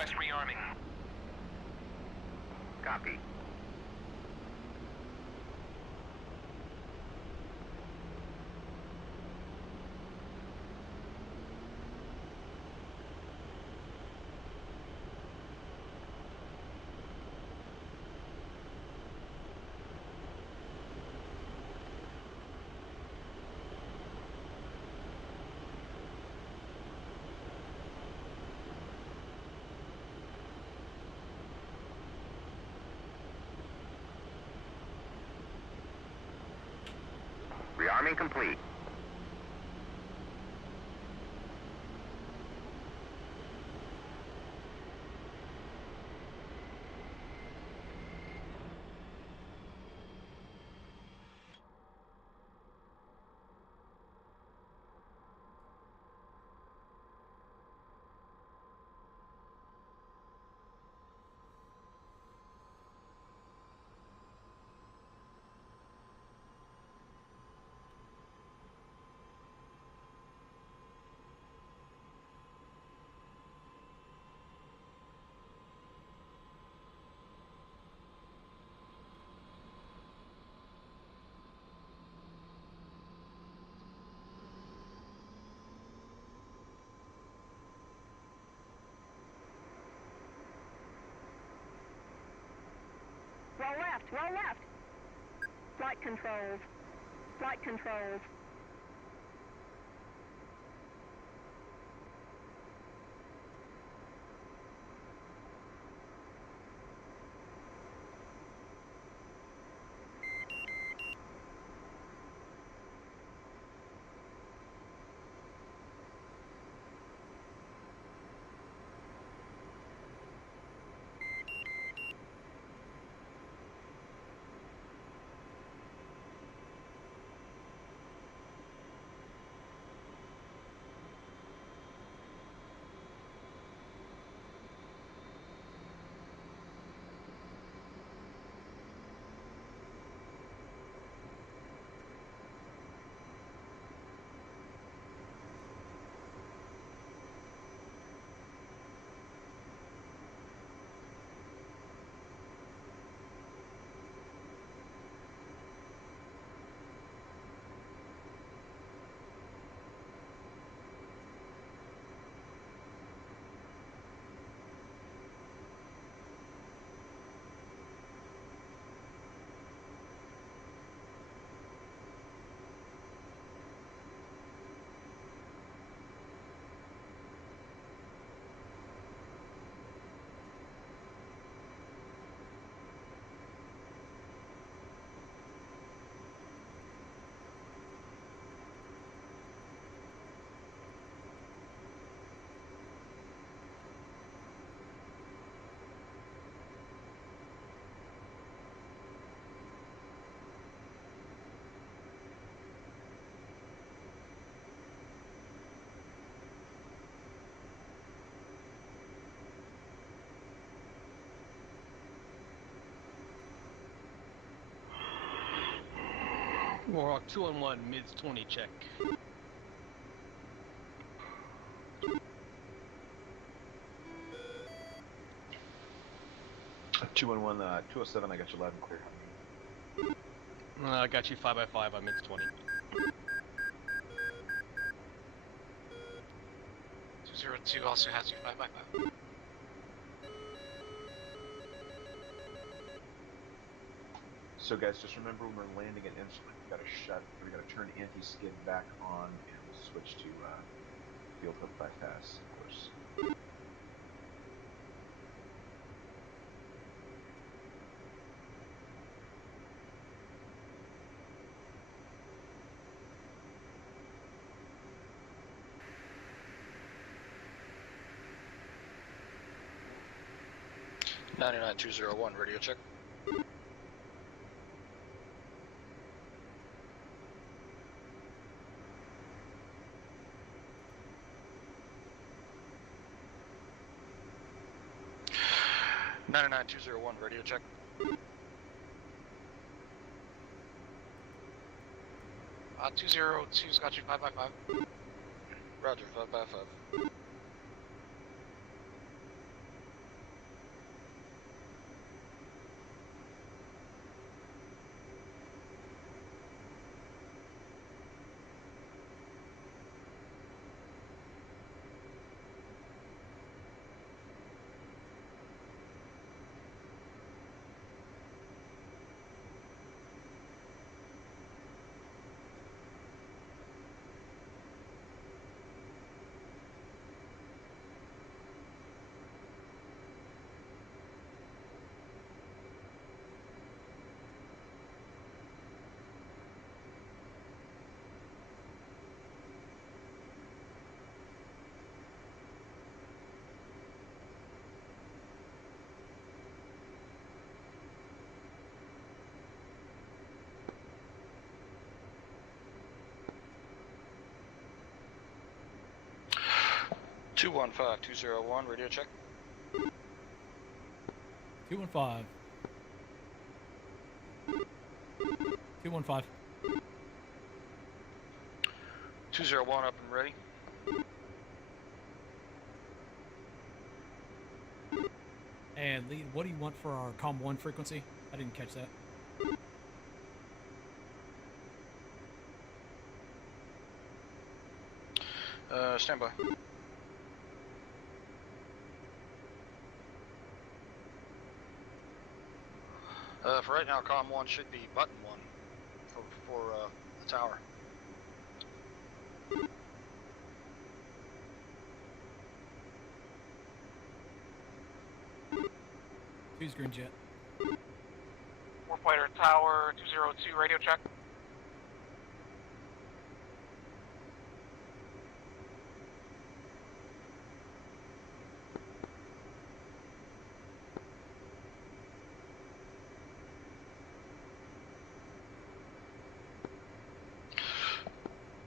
Request rearming. Copy. Rearming complete. Roll left, roll left. Flight controls, flight controls. Warhawk 2-1, mids 20 check. Two on one, 207. I got you loud and clear. I got you 5x5 on mids 20. 202 also has you 5x5. So guys, just remember when we're landing an instrument, we gotta turn anti-skid back on, and we'll switch to field hook bypass, of course. (99-201) radio check. (99-201) radio check. Uh, 202's got you 5x5. Roger, 5x5. 215-201, radio check. 215. 215. 201 up and ready. And lead, what do you want for our COM 1 frequency? I didn't catch that. Stand by. For right now, COM 1 should be button 1 for the tower. Two's green jet. Warfighter Tower 202, radio check.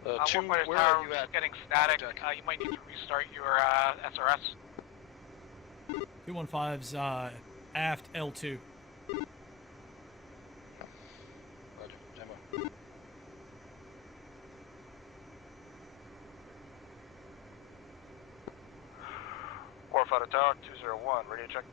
Warfighter where Tower are you at? getting static. You might need to restart your SRS. 215's aft L2. Roger, stand by. Warfighter Tower 201, radio check.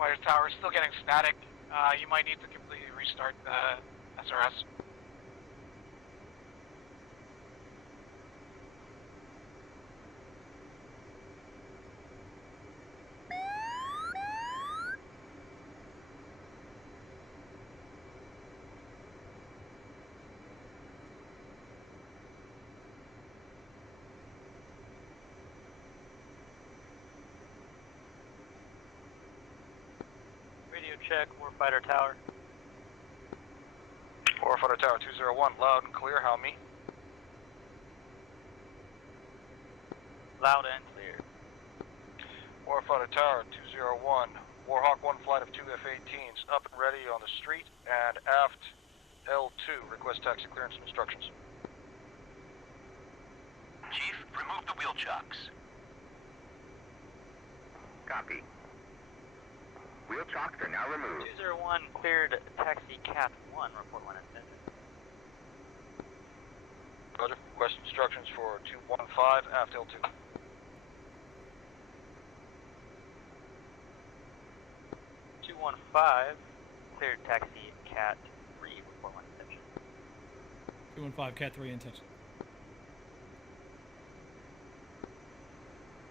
Warfighter Tower is still getting static. You might need to completely restart the SRS. Radio check, Warfighter Tower. Warfighter Tower 201, loud and clear, how me? Loud and clear. Warfighter Tower 201, Warhawk 1 flight of 2 F-18s up and ready on the street and aft L2, request taxi clearance and instructions. Chief, remove the wheel chocks. Copy. Wheel chocks are now removed. 201 cleared taxi Cat 1, report when it's entered. Roger, request instructions for 215 aft L2. Cleared taxi Cat 3, report when it's entered. 215 Cat 3 intention.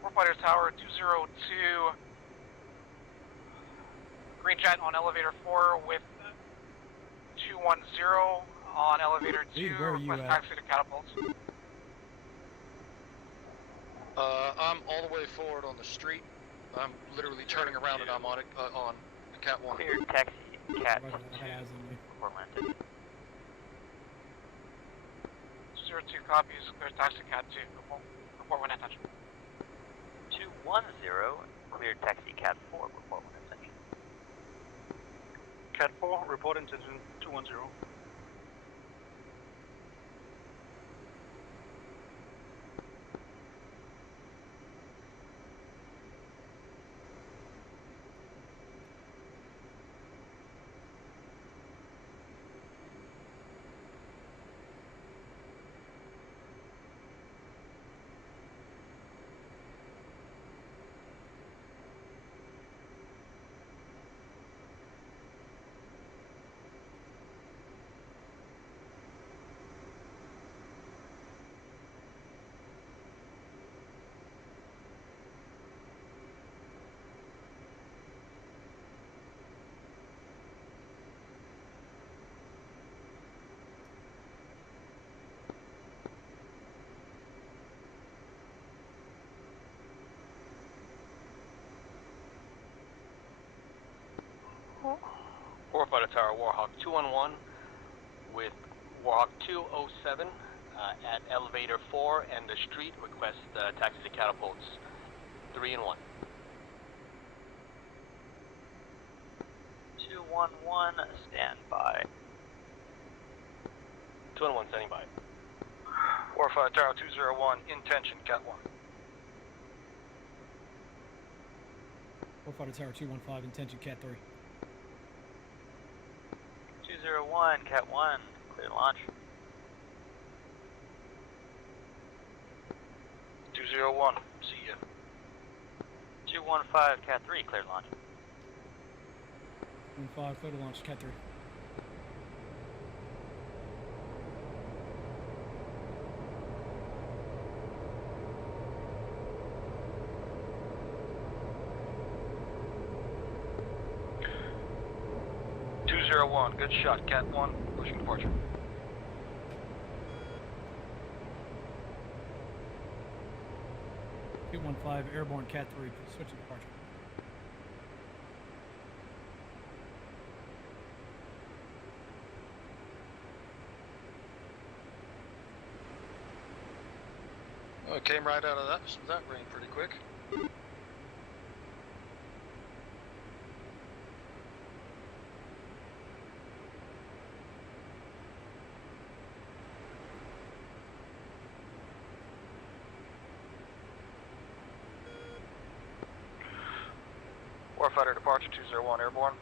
Warfighter Tower 202, green jet on elevator 4 with 210 on elevator 2, Dude, where are you request at? taxi to catapults. I'm all the way forward on the street. I'm literally turning around and I'm on it, on Cat 1. Cleared taxi Cat 2, Roger, that has on me. report when it's entered. 02 copies, clear taxi Cat 2, report when attention. 210 cleared taxi Cat 4, report when it's entered. Cat 4, report intention 210. Warfighter Tower, Warhawk 211 with Warhawk 207 at elevator 4 and the street. Request taxi to catapults 3 and 1. 211, stand by. 211 standing by. Warfighter Tower 201, intention, Cat 1. Warfighter Tower 215, intention Cat 3. 201, Cat 1, clear launch. 201, see ya. 215, Cat 3, clear launch. 15, clear to launch Cat 3. Good shot, Cat 1, pushing departure. $215, airborne Cat 3, switching departure. Well, it came right out of that rain pretty quick. Warfighter departure 201, airborne.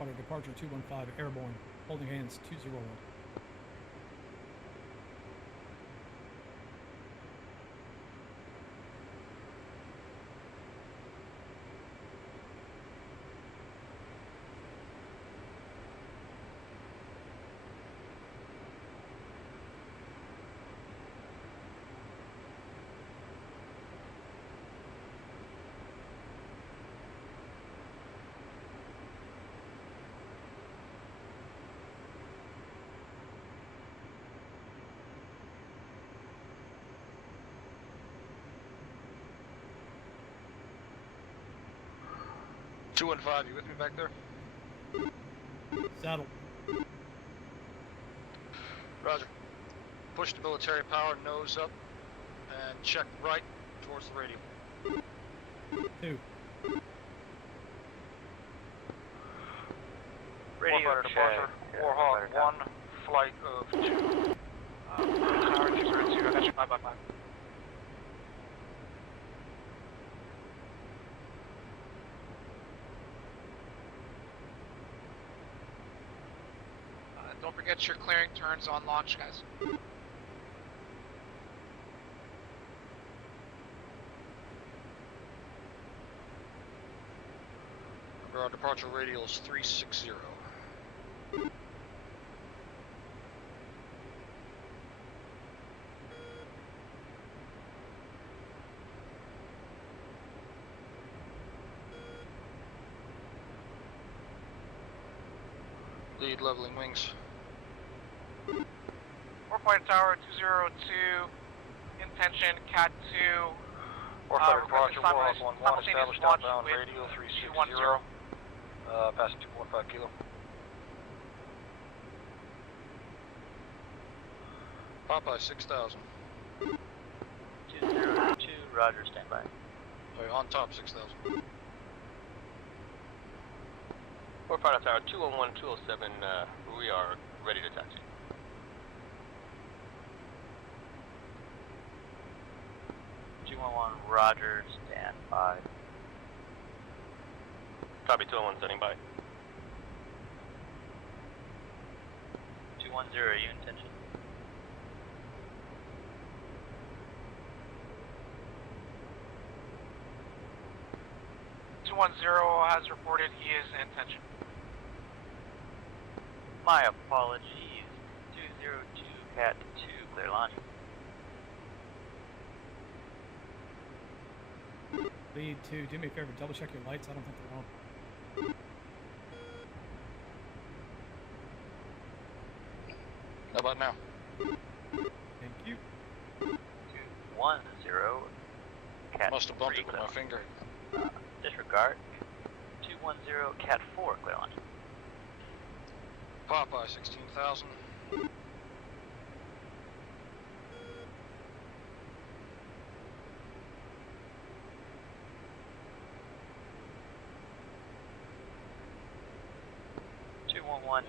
Warfighter departure 215, airborne, holding hands 201. $215, you with me back there? Saddle. Roger. Push the military power, nose up, and check right towards the radio. 2. Radio Warfighter departure, Warhawk 1, flight of 2. Tower 200, that's your 5 by 5. Don't forget your clearing turns on launch, guys. Our departure radial is 360. Lead leveling wings. Warfighter Tower 202, intention Cat 2. Warfighter departure, Warhawk 1-1, simultaneous established launch outbound with radial 360. 210. Passing 2.5 kilo. Popeye 6000. 202, roger, stand by. Wait, on top 6000. Warfighter Tower 211, 207, we are ready to taxi. Roger, stand by. Copy 211, standing by. 210, you intention? has reported he is in intention. My apologies. 202 Cat 2, clear launch. Lead 2, do me a favor, double check your lights. I don't think they're on. How about now? Thank you. Cat Must have bumped 3, it with clear my launch. finger. Disregard. 210 Cat 4, clear launch. Popeye 16,000.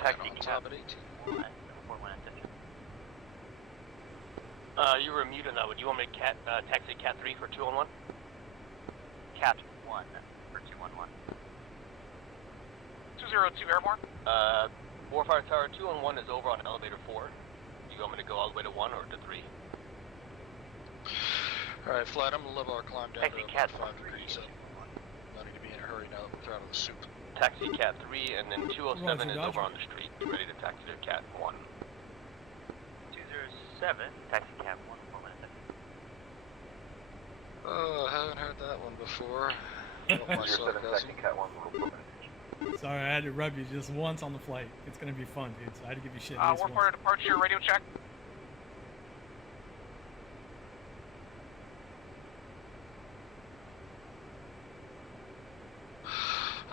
Taxi on Cat top at 18. 1, 41 intention. You were muted on that. Would you want me to taxi Cat 3 for 211? Cat 1 for 211. 202 airborne. Warfire Tower 211 is over on elevator 4. You want me to go all the way to 1 or to 3? Alright, flight, I'm gonna level our climb down Taxi to Cat about 5 3. degrees up. Not need to be in a hurry now that we're out of the soup. Taxi Cat 3, and then 207 Roger, is Roger. over on the street. Get ready to taxi to Cat 1. 207, Taxi Cat 1, 4 minutes. Oh, I haven't heard that one before. Help myself, 207 Gussie. taxi Cat 1, local 4 minutes. Sorry, I had to rub you just once on the flight. It's gonna be fun, dude. So I had to give you shit. at least Warfare once. departure, radio check.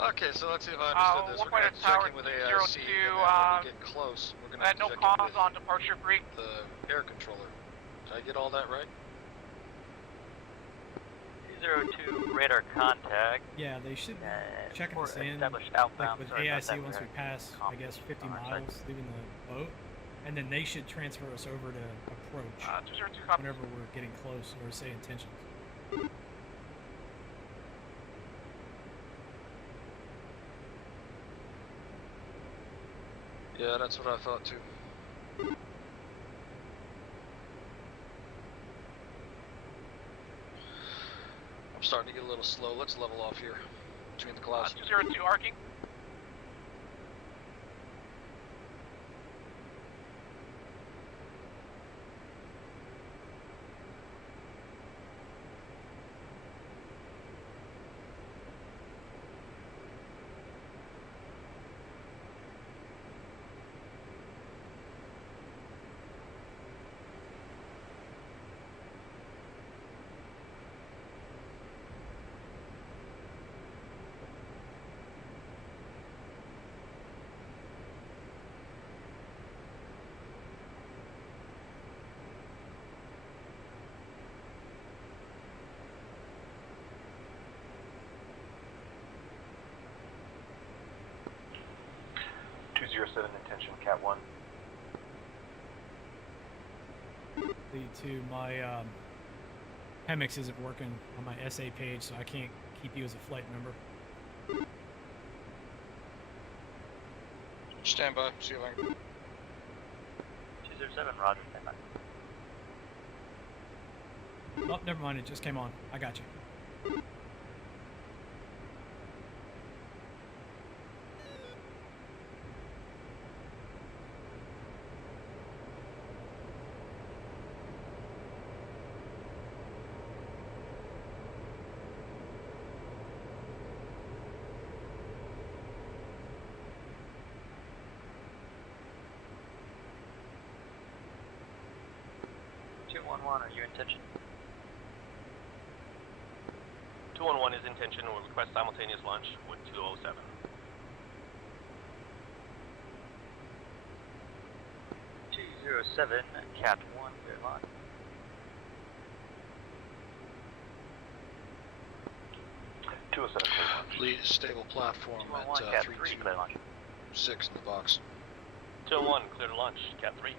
Okay, so let's see if I understood this. We're gonna have to check in with AIC, and then when we get close, we're gonna have to No check in comms with on departure free. the air controller. Did I get all that right? 202, radar contact. Yeah, they should check for us in, established like outbound. with sorry, AIC not once we that pass, I guess, 50 on our side. miles leaving the boat, and then they should transfer us over to approach 202 copy. whenever we're getting close, or say intentions. Yeah, that's what I thought too. I'm starting to get a little slow. Let's level off here between the clouds. 202 arcing. Intention, Cat 1. Lead to my Hemix isn't working on my SA page, so I can't keep you as a flight member. Stand by. See you later. 207, roger, stand by. Oh, never mind. It just came on. I got you. Are you intention? 211 is intention. We'll request simultaneous launch with 207. Cat 1, clear launch. Lead stable platform 211, at Cat 3, clear launch. 326 in the box. 201, clear to launch. Cat 3.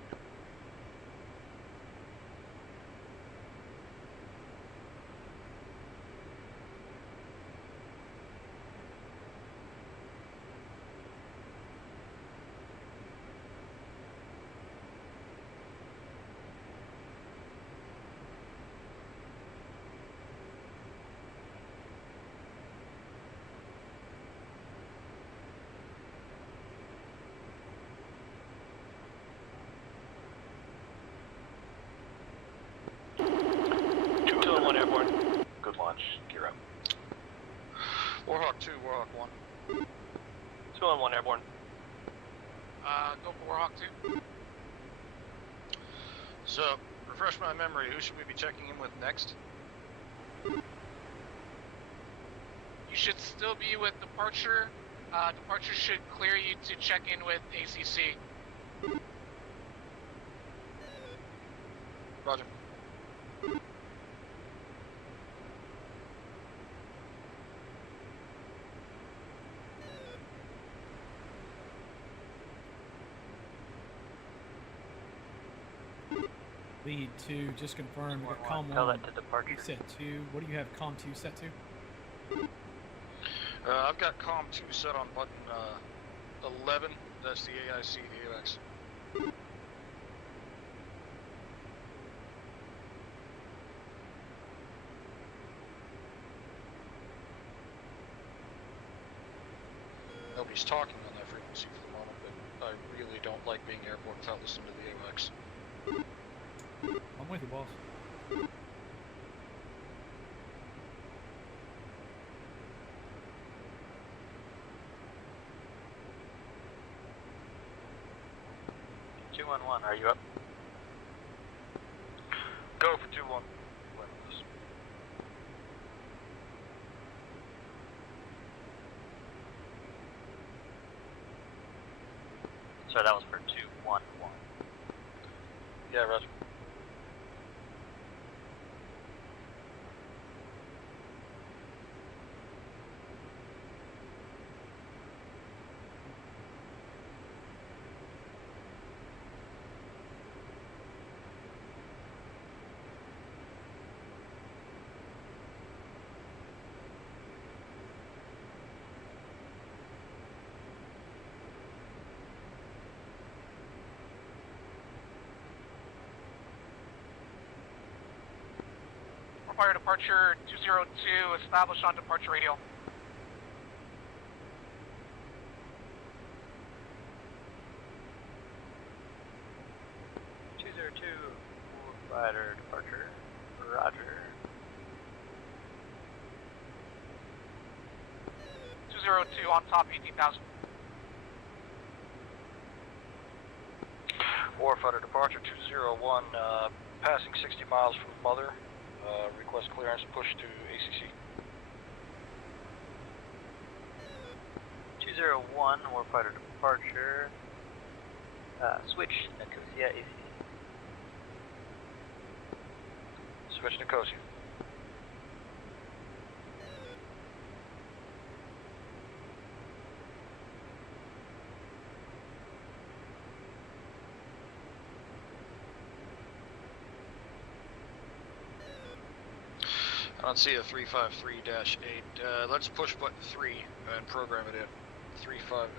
Good launch. Gear up. Warhawk 2, Warhawk 1. 211 airborne. Go for Warhawk 2. So, refresh my memory. Who should we be checking in with next? You should still be with departure. Departure should clear you to check in with ACC. Roger. Lead 2, just confirm. We got COM 1. Tell that to departure. Set 2. What do you have COM 2 set to? I've got COM 2 set on button 11. That's the AIC, the AX. Nobody's talking on that frequency for the moment, but I really don't like being airborne without listening to the AX. I'm with you, boss. Are you up? Go for 2-1. Sorry, that was for 211. Yeah, Roger. Require departure 202, established on departure radio. Fighter departure. Roger. 202 on top 18,000. Warfighter departure 201, passing 60 miles from Mother. Request clearance, push to ACC. 201, warfighter departure. Switch, Nicosia ACC. Switch Nicosia. I don't see a 353-8. Let's push button 3 and program it in. 35.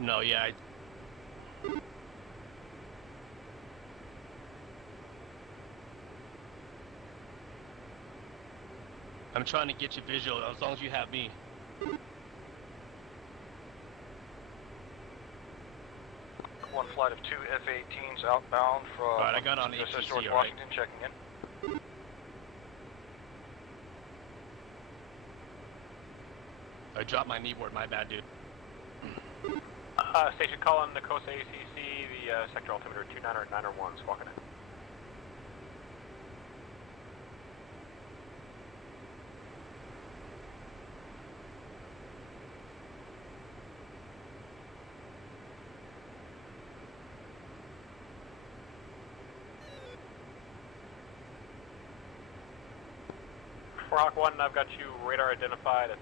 No, yeah, I'm trying to get you visual as long as you have me. One flight of 2 F-18s outbound from Alright, I got on USS ATC, George alright. Washington, checking in. I dropped my kneeboard, my bad, dude. Station calling Nicosia ACC, the sector altimeter 29091, squawking in. Hawk 1, I've got you radar identified at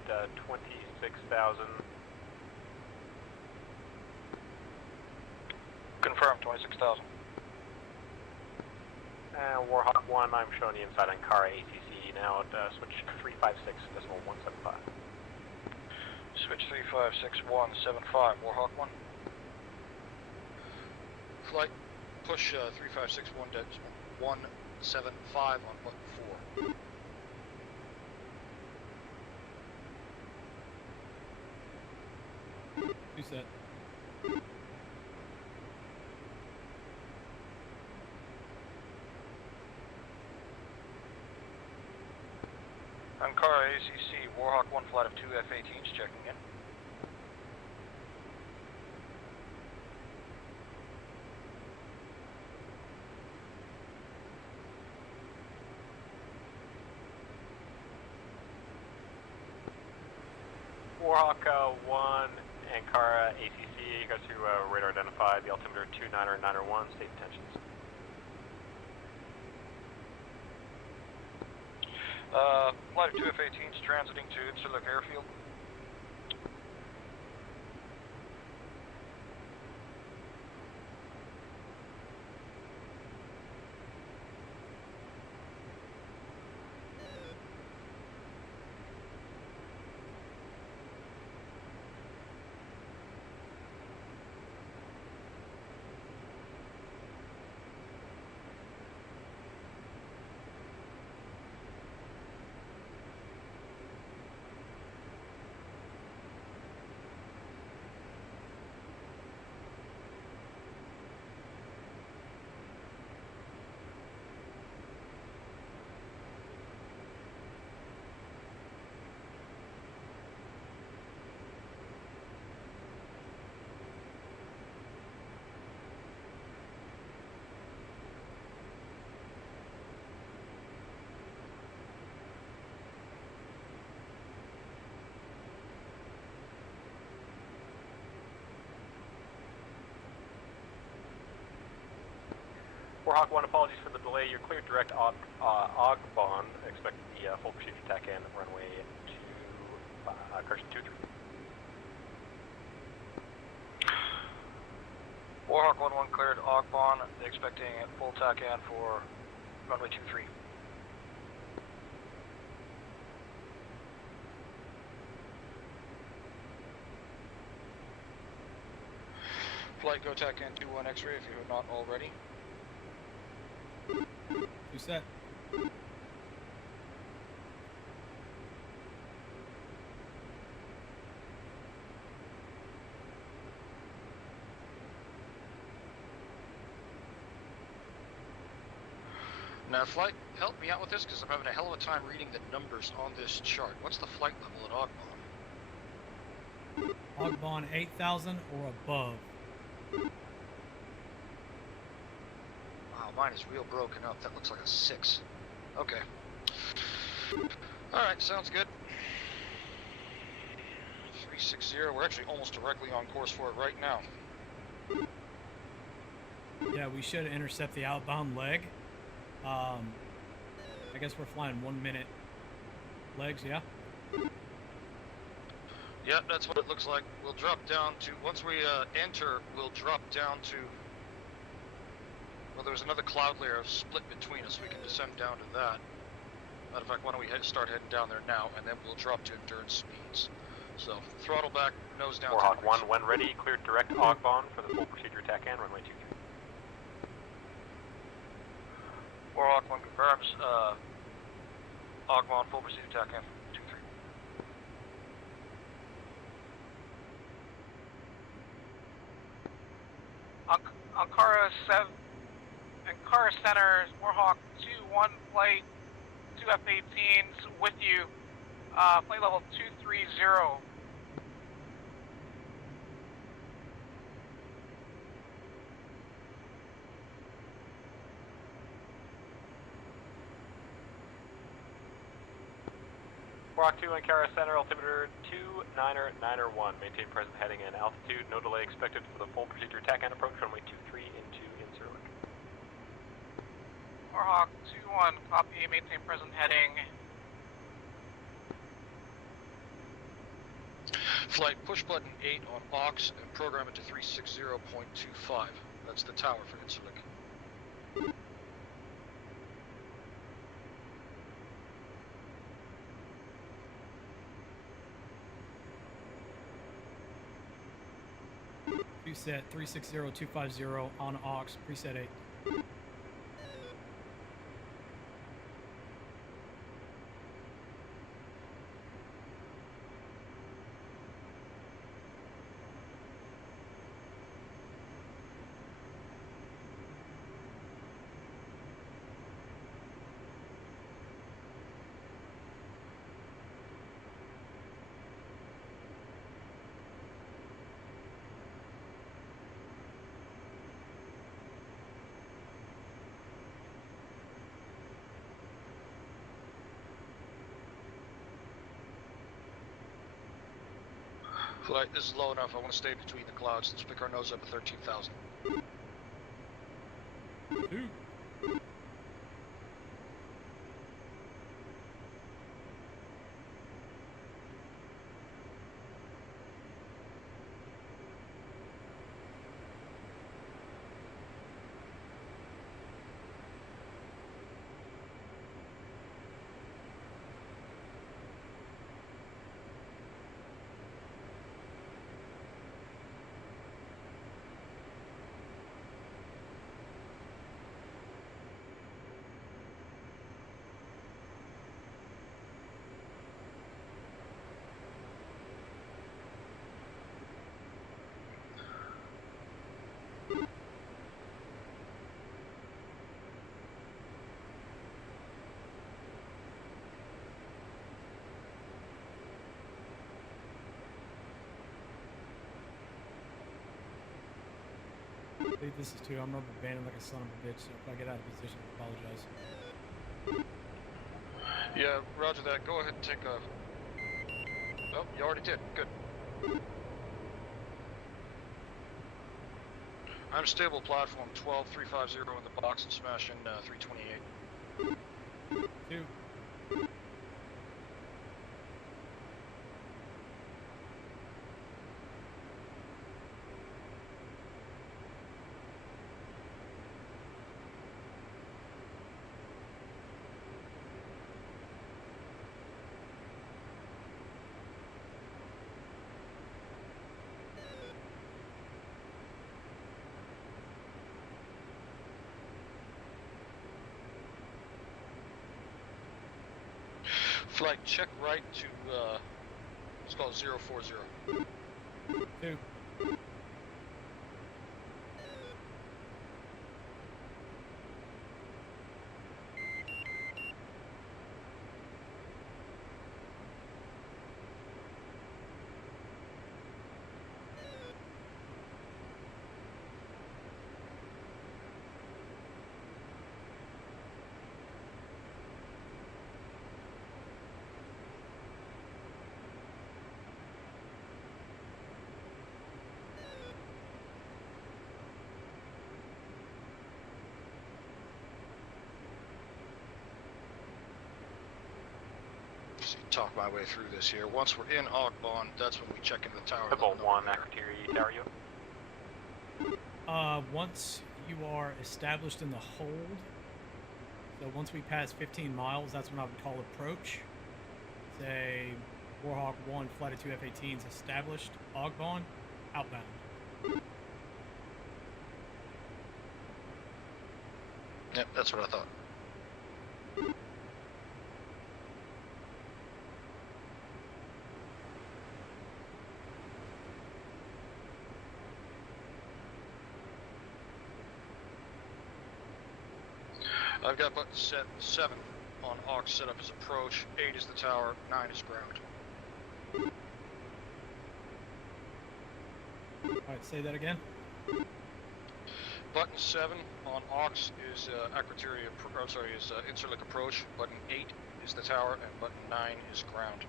26,000. Confirm, 26,000. And Warhawk 1, I'm showing you inside on Kara ACC now at switch 356.175. Switch 356.175, Warhawk 1. Flight, push 3561.175 on button 4. Who's that? Car ACC, Warhawk 1 flight of 2 F-18s checking in. Warhawk 1, Ankara ACC, got to radar identified, the altimeter 2991, state intentions. Flight of 2 F-18s transiting to Incirlik Airfield. Warhawk 1, apologies for the delay. You're cleared direct Ogbon. Expect the full procedure tack in runway to correction 23. Warhawk 1-1 cleared Ogbon, expecting full tack in for runway 23. Flight go tack in 2-1 X-ray if you are not already. You set. Now, flight, help me out with this because I'm having a hell of a time reading the numbers on this chart. What's the flight level at Ogbon? Ogbon 8,000 or above. Wow, mine is real broken up. That looks like a 6. Okay. Alright, sounds good. 360, we're actually almost directly on course for it right now. Yeah, we should intercept the outbound leg. I guess we're flying 1 minute legs, yeah? Yeah, that's what it looks like. We'll drop down to, once we enter, we'll drop down to, well, there's another cloud layer split between us. We can descend down to that. Matter of fact, why don't we start heading down there now, and then we'll drop to endurance speeds. So, throttle back, nose down. Warhawk 1, when ready, cleared direct Ogbon for the full procedure tack in, runway 23. Warhawk 1 confirms, Ogbon full procedure tack in 23. Ankara Center, Warhawk 2-1 flight, 2 F-18s with you, flight level 230. Warhawk 2, Ankara Center, altimeter 2991. Maintain present heading and altitude. No delay expected for the full procedure tack and approach runway 23 into Incirlik. Warhawk 2-1, copy, maintain present heading. Flight push button 8 on aux and program it to 360.25. That's the tower for Incirlik. Preset 360250 on aux, preset 8. Flight, this is low enough. I want to stay between the clouds. Let's pick our nose up at 13,000. 2. I think this is 2. I'm rubber banding like a son of a bitch, so if I get out of position, I apologize. Yeah, roger that. Go ahead and take a... Oh, you already did. Good. I'm stable platform 12350 in the box and smashing 328. 2. Flight, check right to, let's call it 040. 2. Talk my way through this here. Once we're in Agbon, that's when we check into the tower. Pibble 1, Acritiri Tower, you. Once you are established in the hold, so once we pass 15 miles, that's when I would call approach. Say, Warhawk 1, Flight of 2 F-18s established, Agbon, outbound. Yep, that's what I thought. I've got button set 7 on aux set up as approach, 8 is the tower, 9 is ground. Alright, say that again. Button 7 on aux is Acritiri, Interlock approach, button 8 is the tower, and button 9 is ground.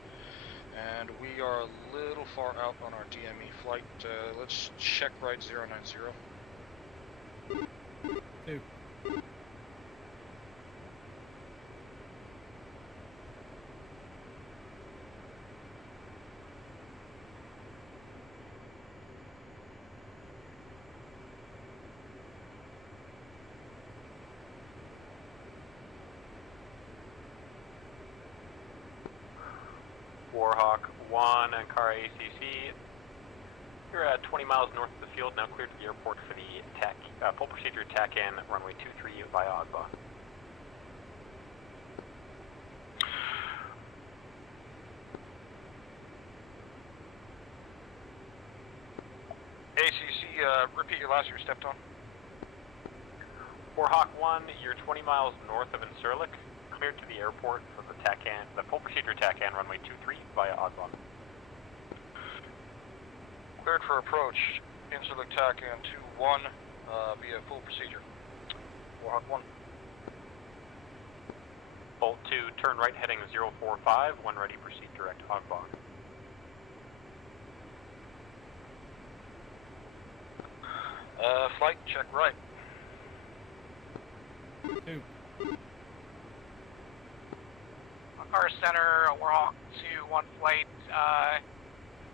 And we are a little far out on our DME flight. Let's check right 090. 2. Warhawk 1, Ankara ACC. You're at 20 miles north of the field, now cleared to the airport for the full procedure TAC-in, runway 23 via Agba. ACC, repeat your last year stepped on. Warhawk 1, you're 20 miles north of Incirlik, cleared to the airport for the TAC-in, the full procedure TAC-in, runway 23 via Agba. Cleared for approach, Incirlik TAC-in 2-1 via full procedure. Warhawk 1. Bolt 2, turn right heading 045, when ready, proceed direct Agba. Flight, check right. 2. Car Center, Warhawk 2-1 flight.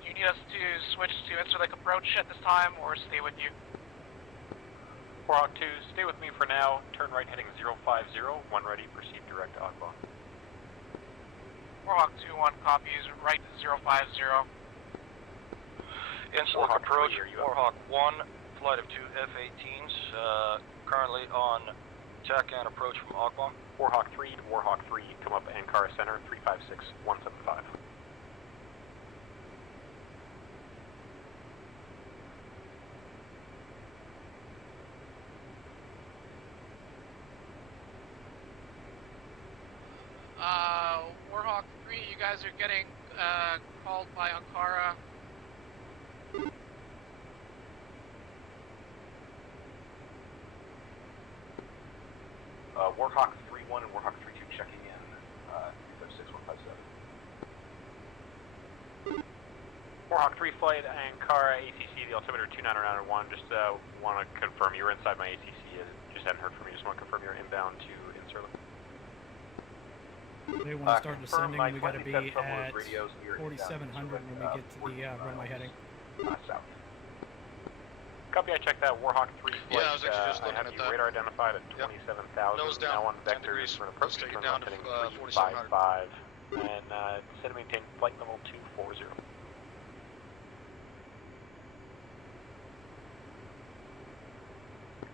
Do you need us to switch to Interlake approach at this time, or stay with you? Warhawk 2, stay with me for now. Turn right heading 050. One ready, proceed direct to Agba. Warhawk 2-1 copies, right 050. Insular Warhawk approach, 3, are you up? Warhawk 1, flight of 2 F-18s, currently on TACAN approach from Agba. Warhawk 3 to Warhawk 3, come up Ankara Center, 356-175. Warhawk 3, you guys are getting called by Ankara. Warhawk 3-1 and Warhawk 3-2 checking in. 356-157. Warhawk 3 flight, Ankara, ATC, the altimeter 29901. Just want to confirm you were inside my ATC. Just hadn't heard from you. Just want to confirm you're inbound to Inserla. They want to start descending. Mike, We got to when be we set some of at those radios, we are 4,700 when we get to the runway heading. South. Copy, I checked that Warhawk 3 flight. Yeah, I was actually just I looking have at you that. radar identified at Yep. 27,000. Nose down, Now on 10 vector degrees. for an approach. Let's take it Turn down left to, heading 4,700. 355. And set and maintain flight level 240.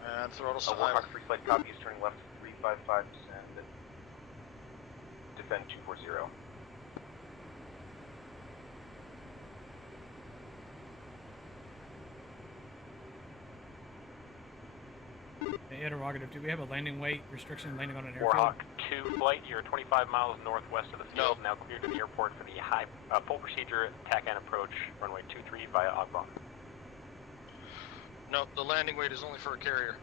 And throttle to Warhawk 3 flight copies, turning left 355, descend. Defend 240. Hey, interrogative, do we have a landing weight restriction landing on an airfield? Warhawk 2 flight, you're 25 miles northwest of the field. Now cleared to the airport for the full procedure TACAN approach, runway 23 via Agba. No, the landing weight is only for a carrier.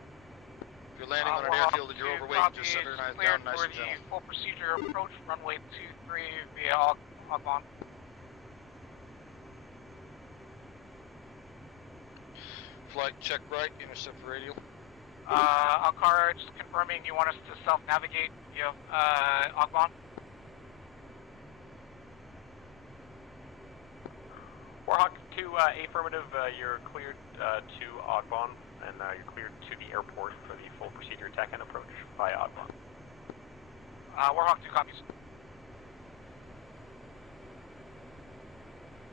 If you're landing on an Warhawk airfield and you're 2 overweight, just set copies, her cleared down nice for and the gentle. full procedure approach, runway 23 via Agban. Flight, check right, intercept radial. Ankara, just confirming you want us to self-navigate via Agban. Warhawk 2, affirmative, you're cleared to Agban, and you're cleared to the airport for the full procedure TACAN approach via Agban. Warhawk 2 copies.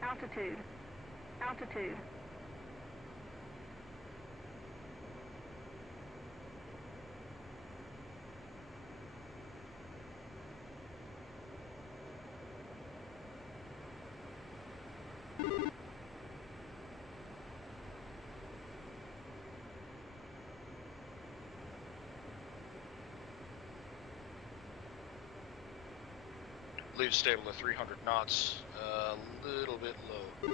Altitude. Altitude. Leave stable to 300 knots, a little bit low.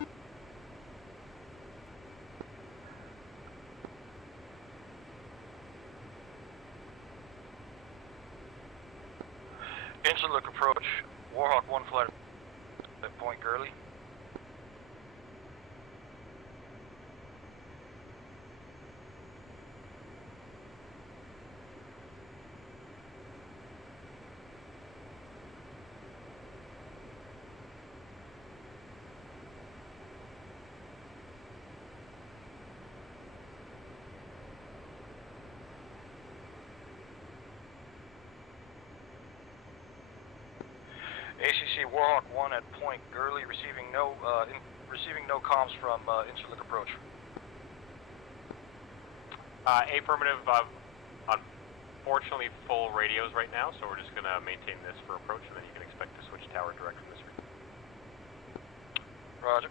Insular approach, Warhawk 1 flight at Point Gurley. ACC Warhawk 1 at Point Gurley, receiving no comms from Insular approach. Affirmative, unfortunately full radios right now, so we're just going to maintain this for approach, and then you can expect to switch tower direct from this region. Roger.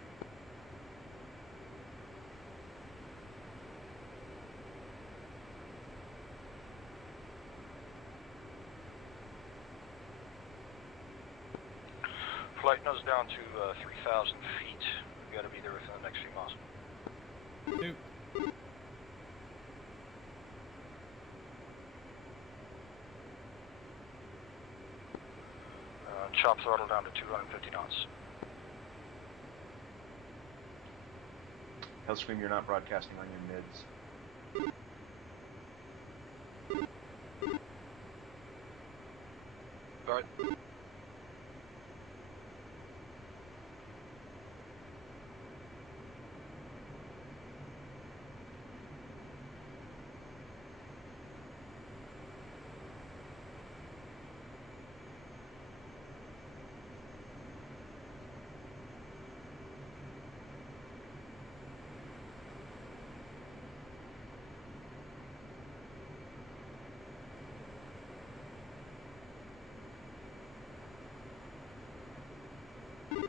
Flight nose down to 3,000 feet. We got to be there within the next few miles. 2. Chop throttle down to 250 knots. Hellscream, you're not broadcasting on your mids. Alright.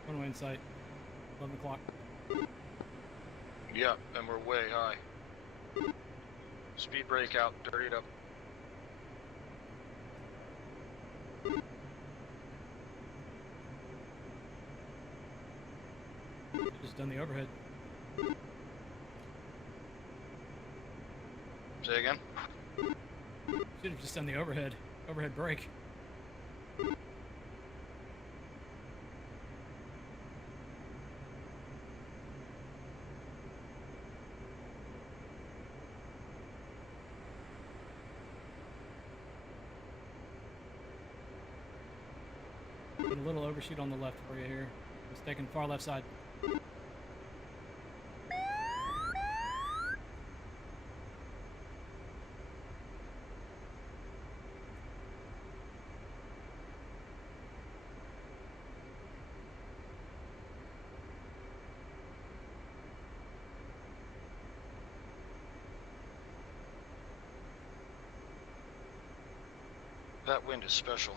Runway in sight. 11 o'clock. Yeah, and we're way high. Speed brake out, dirty it up. Just done the overhead. Say again? Should have just done the overhead. Overhead brake. A little overshoot on the left for you here. Mistaken, far left side. That wind is special.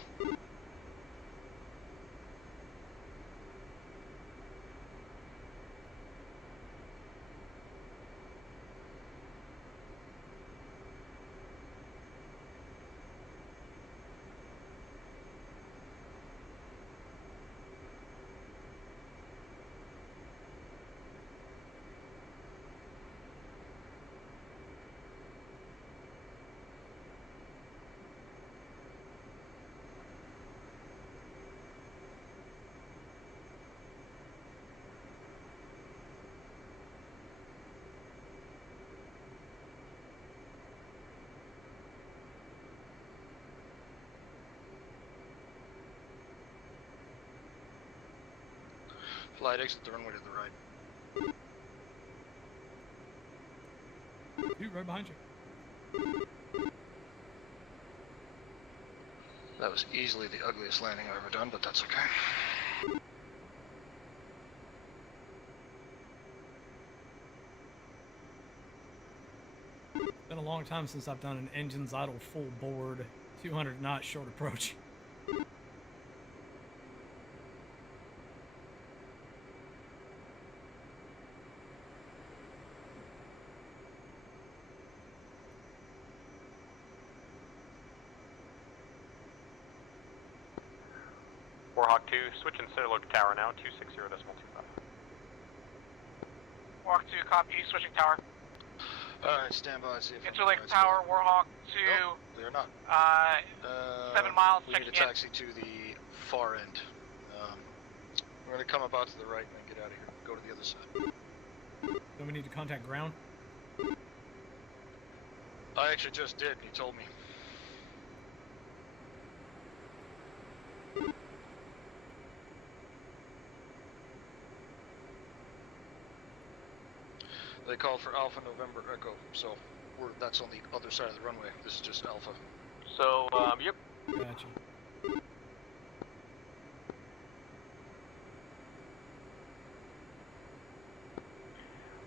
Flight exit the runway to the right. Dude, right behind you. That was easily the ugliest landing I've ever done, but that's okay. It's been a long time since I've done an engines idle full board 200 knot short approach. Warhawk 2, switching Center Tower now, 260.25. Warhawk 2, copy, switching tower. Alright, stand by, see if Interlake Tower, Warhawk 2. Nope, they're not. 7 miles, we need checking to taxi to the far end. We're going to come about to the right and then get out of here. Go to the other side. Then we need to contact ground. I actually just did, and he told me. They called for Alpha November Echo, so that's on the other side of the runway. This is just Alpha. So, yep. Gotcha.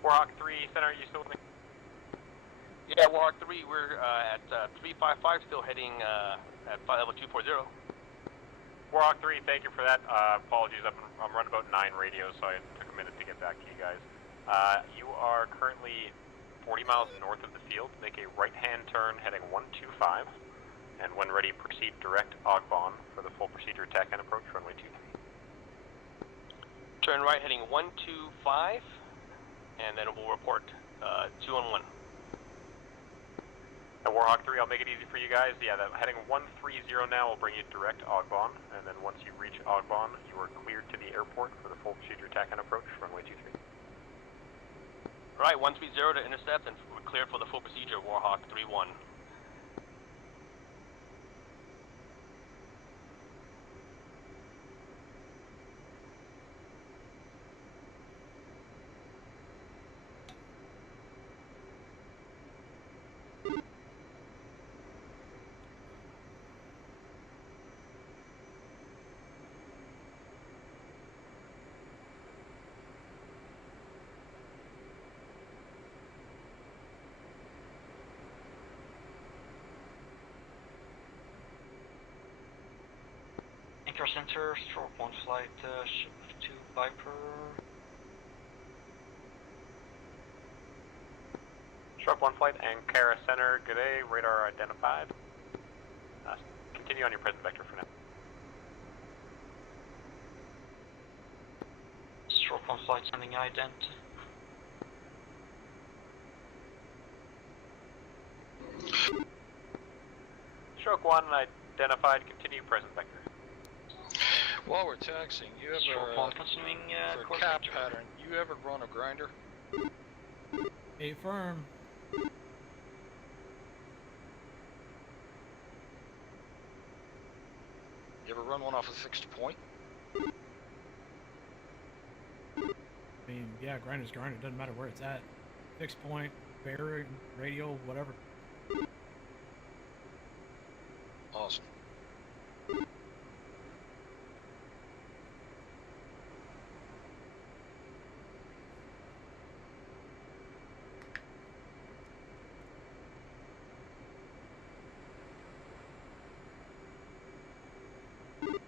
Warhawk 3, Center, are you still with me? Yeah, Warhawk 3, we're at 355, still heading at level 240. Warhawk 3, thank you for that. Apologies, I'm running about 9 radios, so I took a minute to get back to you guys. You are currently 40 miles north of the field. Make a right-hand turn heading 125, and when ready, proceed direct Ogbon for the full procedure attack and approach runway 23. Turn right heading 125, and then we'll report 2-on-1. At Warhawk 3, I'll make it easy for you guys. Yeah, that heading 130 now will bring you direct Ogbon, and then once you reach Ogbon, you are cleared to the airport for the full procedure attack and approach runway 23. Alright, 130 to intercept, and we're clear for the full procedure, Warhawk 3-1. Anchor Center, stroke 1 flight, ship 2 Viper. Stroke 1 flight, Ankara Center, good day, radar identified. Continue on your present vector for now. Stroke 1 flight, sending ident. Stroke 1 identified, continue present vector. While we're taxiing, you Stroke ever, 1 continuing for course cap vector. pattern, you ever run a grinder? A firm. You ever run one off a fixed point? I mean, yeah, grinder's grinder. Doesn't matter where it's at. Fixed point, bearing, radial, whatever. Awesome.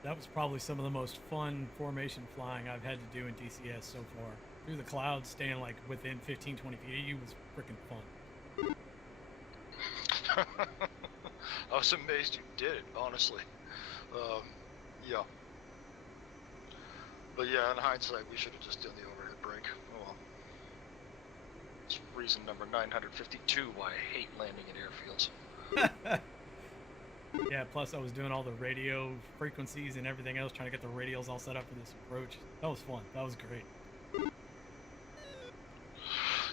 That was probably some of the most fun formation flying I've had to do in DCS so far. Through the clouds, staying like within 15, 20 feet of you was freaking fun. I was amazed you did it, honestly. Yeah. But yeah, in hindsight, we should have just done the overhead brake. Oh well. It's reason number 952 why I hate landing in airfields. Yeah, plus I was doing all the radio frequencies and everything else, trying to get the radials all set up for this approach. That was fun. That was great.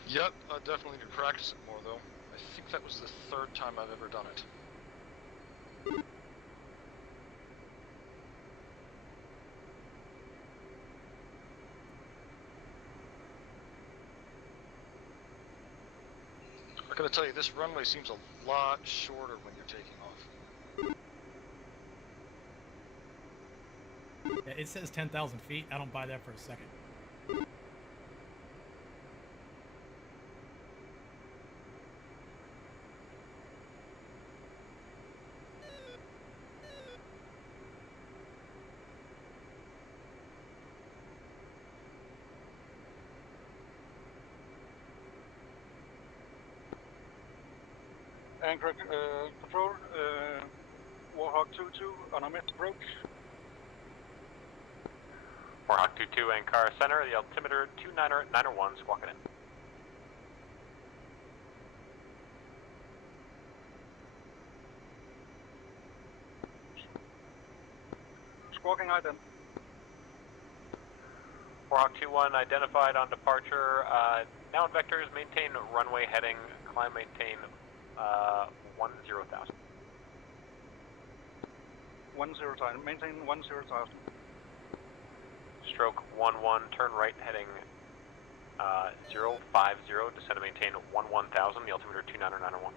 Yep, I definitely need to practice it more though. I think that was the third time I've ever done it. I gotta tell you, this runway seems a lot shorter when you're taking off. Yeah, it says 10,000 feet. I don't buy that for a second. Anchor control, Warhawk 2-2 on a mid approach. Warhawk 2-2, Ankara Center, the altimeter 291, squawking in. Squawking ident. Warhawk 2-1 identified on departure. Now in vectors, maintain runway heading, climb, maintain 10,000. 10,000, maintain 10,000. Stroke 1-1, turn right heading 050, descend and maintain 11,000, the altimeter 29901.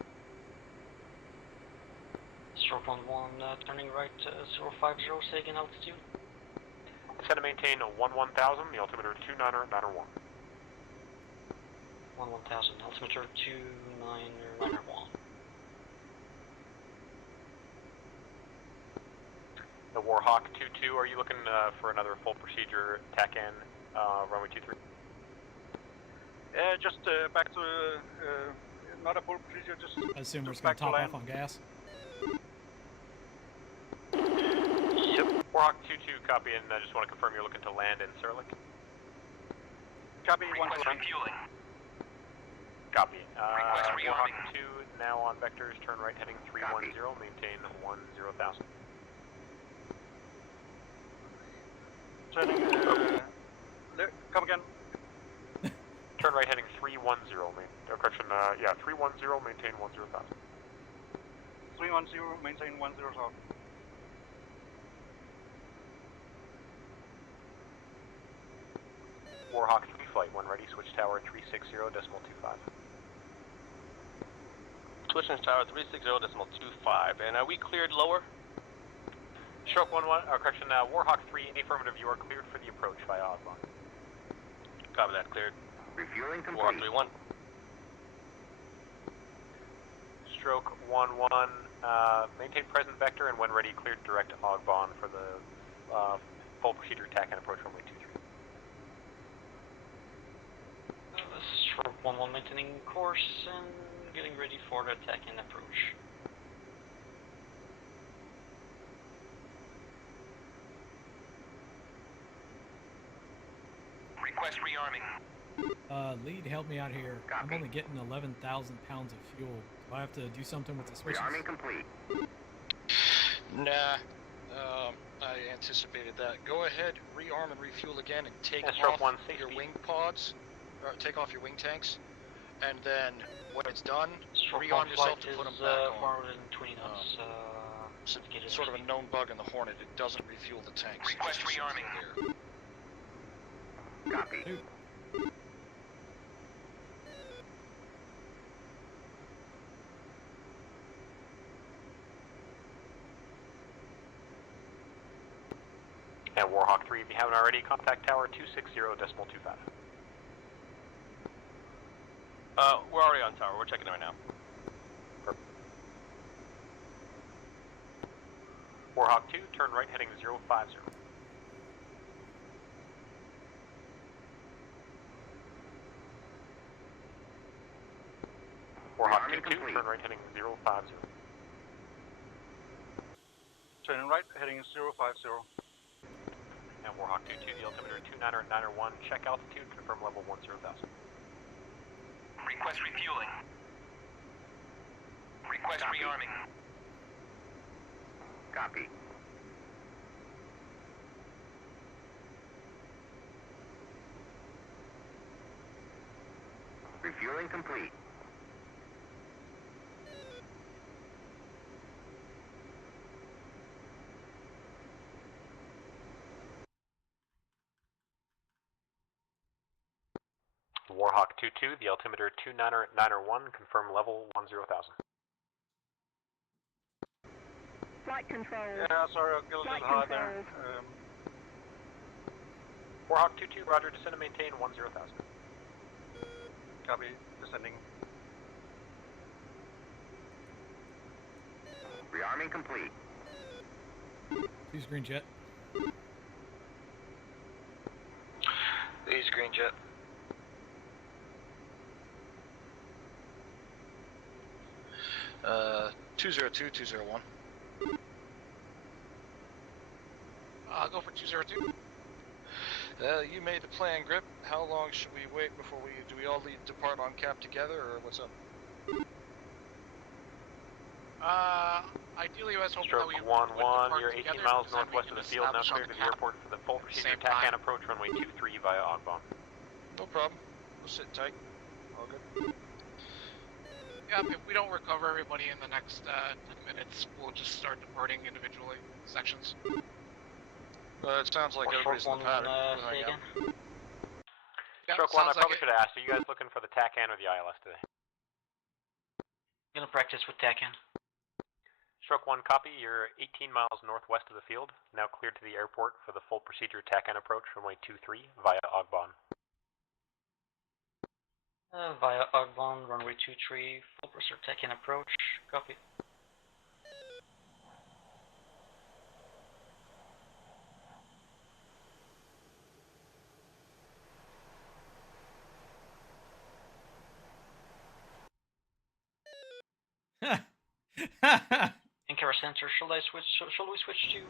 Stroke 1-1, turning right 050, say again altitude. Descend and maintain 11,000, the altimeter 29901. 11,000, altimeter 29901. The Warhawk 2-2, are you looking for another full procedure TACAN runway 23? Just back to not a full procedure, just. I assume we're just back going to top land. off on gas. Yep. Warhawk 2-2, copy, and I just want to confirm you're looking to land in Surlik. Copy, Request 1-1. refueling. Copy. Request Warhawk refueling. 2, now on vectors, turn right heading 310, maintain 10,000. Turning, come again. Turn right heading 310, correction, 310, maintain 10,000. 310, maintain 10,000. Warhawk 3 flight, when ready, switch tower 360.25. Switching to tower 360.25, and are we cleared lower? Stroke 11, correction, Warhawk 3, in the affirmative, you are cleared for the approach via Ogbon. Copy that, cleared. Refueling Warhawk complete. 3-1. Stroke 11, maintain present vector, and when ready, cleared direct Ogbon for the full procedure attack and approach runway 23. Stroke 11 maintaining course and getting ready for the attack and approach. Request rearming. Lead, help me out here. Copy. I'm only getting 11,000 pounds of fuel. Do I have to do something with the switches? Rearming complete. Nah. I anticipated that. Go ahead, rearm and refuel again, and take And stroke off 1, 6 your feet. wing pods, or take off your wing tanks, and then when it's done, Stroke rearm 1 yourself flight to put them is back on. 420 knots. It's sort of a known bug in the Hornet. It doesn't refuel the tanks. It Request just rearming. there. Copy. Dude. And Warhawk 3, if you haven't already, contact tower 260.25. We're already on tower. We're checking it right now. Warhawk 2, turn right heading 050. Warhawk Rearming 2, complete. turn right heading 050. Turning right, heading 050. And Warhawk 2, the altimeter 290.901, check altitude, confirm level 10,000. Request refueling. Request Copy. rearming. Copy. Refueling complete. Warhawk 2, the altimeter 290.901, confirm level 10,000. Flight control. Yeah, sorry, I'll get a Flight little high there. control. Warhawk 2, roger, descend and maintain 10,000. Copy, descending. Rearming complete. Use green jet. These green jet. Uh, 202, 201. Go for 202. You made the plan, Grip. How long should we wait before do we all depart on cap together, or what's up? Ideally, I was hoping Stroke that we 11, would depart you're 18 together, miles because then we northwest can of the field, now establish on clear to the cap airport for the full at the procedure same attack time. and approach runway 23 via Ogbon. No problem. We'll sit tight. All good. Yep, if we don't recover everybody in the next 10 minutes, we'll just start departing individually, sections. It sounds like everybody's in the pattern. Say again? Yep, Stroke 1, I sounds probably like should have asked, are you guys looking for the TACAN or the ILS today? Gonna practice with TACAN. Stroke 1, copy, you're 18 miles northwest of the field, now cleared to the airport for the full procedure TACAN approach runway 23 via Ogbon. Via Ogbon, runway 23, full procedure TACAN approach. Copy. Ankara Center, shall we switch to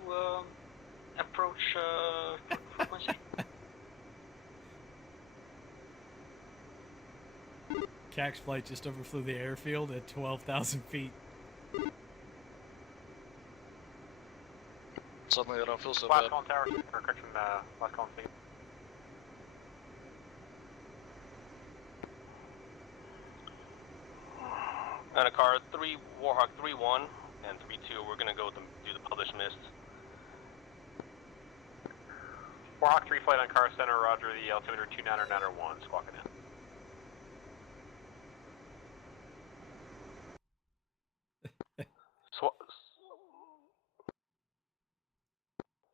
approach frequency? CAX flight just overflew the airfield at 12,000 feet. Suddenly I don't feel so Last bad. call on tower, or correction, last call on state. And a car 3, Warhawk 3-1, and 3-2, we're gonna go do the published mist. Warhawk 3 flight on car center, roger, the altimeter 29901, squawking in.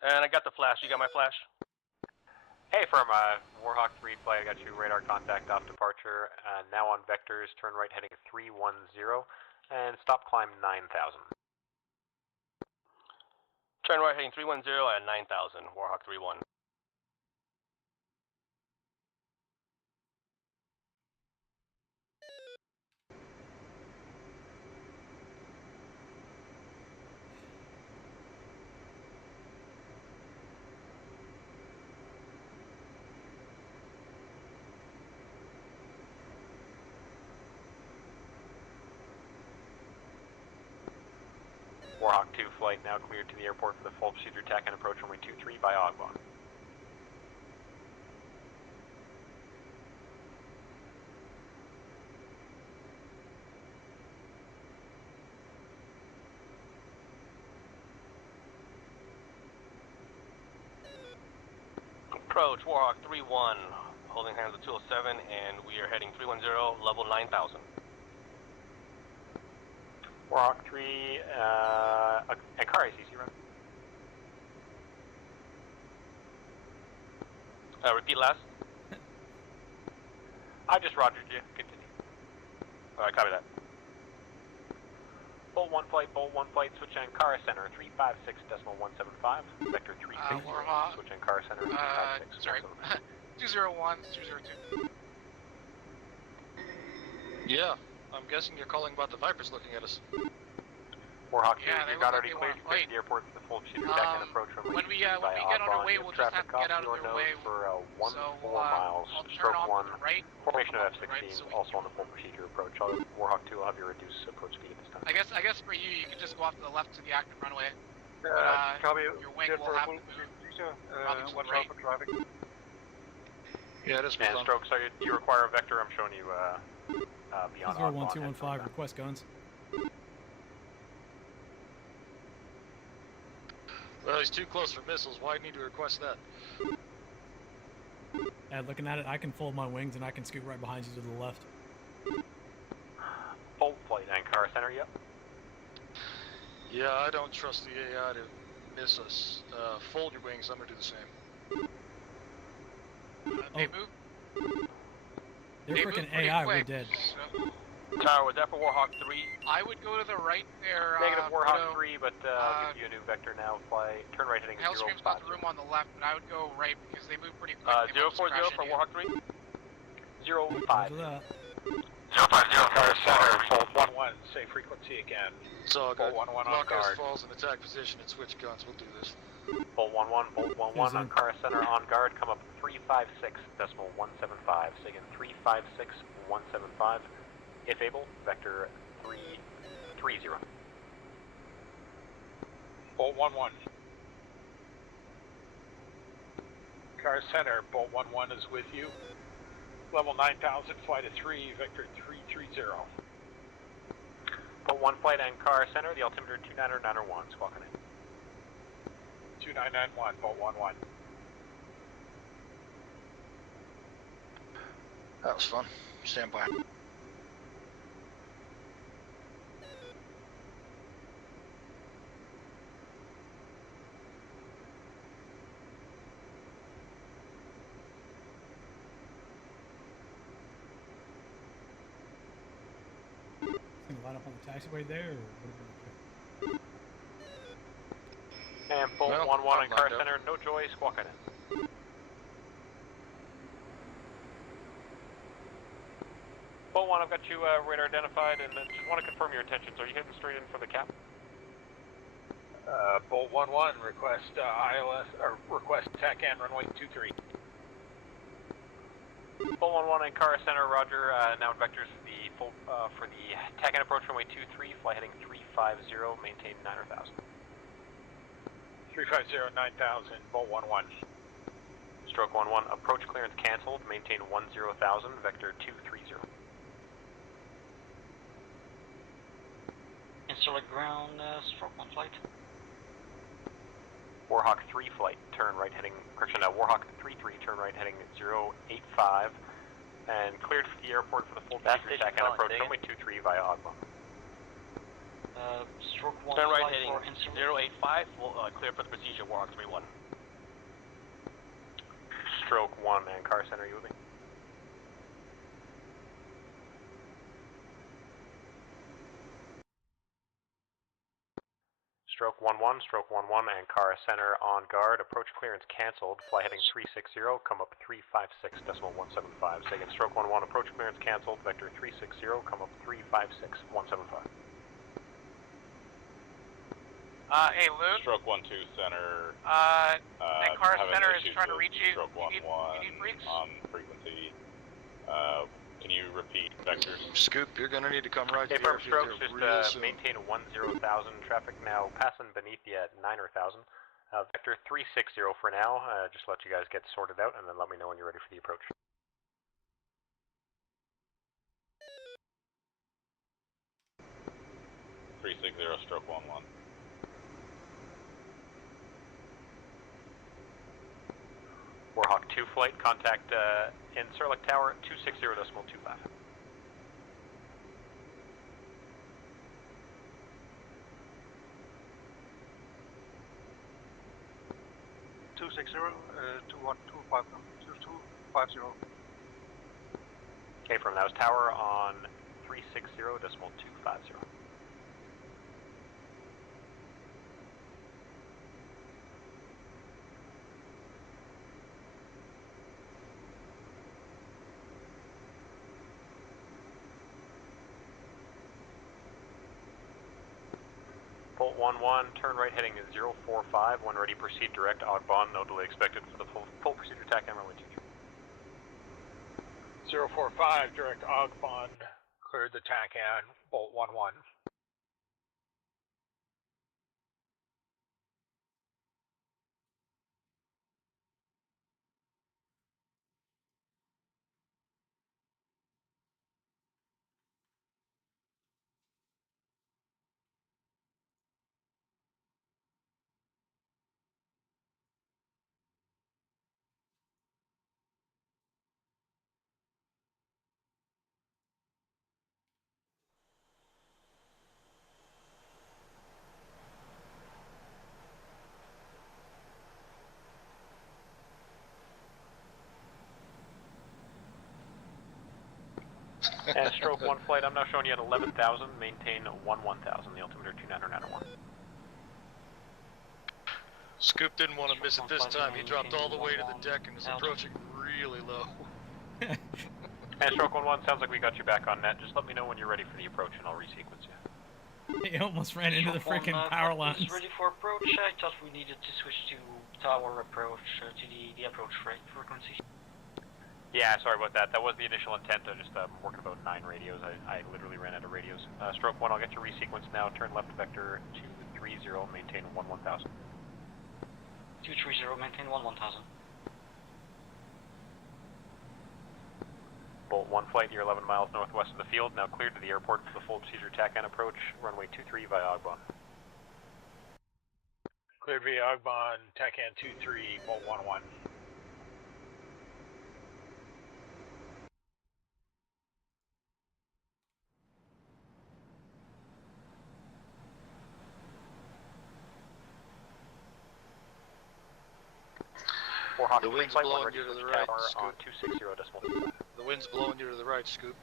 And I got the flash, you got my flash? Hey, firm, Warhawk 3 flight, I got you radar contact off departure, now on vectors, turn right heading 310, and stop climb 9,000. Turn right heading 310 at 9,000, Warhawk 3-1. Warhawk 2 flight now cleared to the airport for the full procedure TAC and approach runway 23 by Agbon. Approach, Warhawk 3-1, holding hands at 207, and we are heading 310, level 9,000. Warhawk 3, and car ACC run. Repeat last. I just rogered you. Continue. Alright, copy that. Bolt 1 flight, switch on car center 356.175, vector 330, Warhawk, switch on car center 356. sorry, 201, 202. Yeah, I'm guessing you're calling about the Vipers looking at us. Warhawk 2, Yeah, they you look got like already they cleared wanna to the airport for the full procedure TAC and approach runway when we get on our way, we'll just have to get out of their way. for 14 So, miles, I'll turn stroke off 1, to the right. formation of off to the right, F-16, so we also can- on the full procedure approach. Warhawk 2 will have you reduce approach speed at this time. I guess for you can just go off to the left to the active runway. Copy. Your wing will have to move. probably to the Watch right. out for traffic. Yeah, it is And fun. stroke, so you require a vector, I'm showing you beyond Agbon. 01215, request guns. Well, he's too close for missiles. Why need to request that? And looking at it, I can fold my wings and I can scoot right behind you to the left. Bolt flight and car center, yep. Yeah, I don't trust the AI to miss us. Fold your wings, I'm gonna do the same. They move. They're They freaking move pretty AI, we're quick, dead. so Tower, was that for Warhawk 3? I would go to the right there. Negative Warhawk Pluto. 3, but I'll give you a new vector now. Fly, turn right heading 050. Hellstream's got the room on the left, but I would go right because they move pretty quick. They won't just 040 crash for into you. Warhawk 3? 05. Roger that. 050 car center, Bolt 11, say frequency again. It's all good. Bolt 11 on Lock us guard. falls in attack position and switch guns. We'll do this. Bolt 11, Bolt 11 Who's on in? car center on guard. Come up 356.175. Say again, 356.175. If able, vector 330. Bolt 11. Car center, Bolt 11 is with you. Level 9,000, flight of 3, vector 330. Bolt 1 flight and car center. The altimeter 29901. Squawking in. 2991, Bolt 11. That was fun. Stand by. Gonna line up on the taxiway there, or what are we gonna do? And Bolt Well, 11 on I'm car lined up. center. No joy. Squawking in. Bolt 1, I've got you radar identified, and just want to confirm your intentions. Are you heading straight in for the cap? Bolt 11, request ILS, or request TAC and runway 23. Bolt 11 and car center, roger. Now in vectors for the full, for the TAC and approach runway 23, fly heading 350, maintain 9,000. 350, 9,000, Bolt 11. Stroke 11, approach clearance canceled, maintain 10,000, vector 230. Insular ground, stroke 1 flight. Warhawk 3 flight, turn right heading, correction, Warhawk 3-3, turn right heading 085, and cleared for the airport for the full procedure attack and approach runway 23 via Ogbon. Stroke 1 Turn right flight heading for Insular. 085, we'll clear for the procedure, Warhawk 3-1. Stroke 1 and car center, you with me? Stroke 1-1, stroke 1-1, and car center on guard. Approach clearance canceled. Fly heading 360, come up 356.175. Say again, stroke 1-1, approach clearance canceled. Vector 360, come up 356.175. Hey, Loon. Stroke 1-2 center. That car having center is issues trying to with reach you. Stroke 1-1 You need brakes? on frequency. Can you repeat, Vector? Scoop, you're gonna need to come right Okay, to the firm airfield strokes, here just real soon. maintain 10,000 traffic now, passing beneath you at 9,000. Vector 360 for now, just let you guys get sorted out, and then let me know when you're ready for the approach. Stroke 1-1. Warhawk 2 flight, contact in Surlick Tower 260.25. Okay, from that was tower on 360.250. Bolt 1-1, turn right heading 045, when ready proceed direct, Ogbon, no delay expected for the full procedure attack and runway 23. 045, direct Ogbon, cleared the TACAN, Bolt 1-1. And stroke 1 flight, I'm now showing you at 11,000, maintain 11,000, the altimeter 29091. Scoop didn't want to miss it this time. He dropped all the way to the deck and is approaching really low. And stroke 1-1, sounds like we got you back on net. Just let me know when you're ready for the approach and I'll resequence you. He almost ran into the freaking power lines. Ready for approach. I thought we needed to switch to tower approach, to the approach frequency. Yeah, sorry about that. That was the initial intent. I just working about 9 radios. I literally ran out of radios. Stroke 1, I'll get you resequenced now. Turn left vector 230, maintain 11,000. 230, maintain 11,000. Bolt 1 flight, you're 11 miles northwest of the field. Now cleared to the airport for the full procedure TACAN approach. Runway 23 via Ogbon. Cleared via Ogbon, TACAN 23, Bolt 1-1. The wind's blowing you to the right, Scoop. 260.5. The wind's blowing you to the right, Scoop.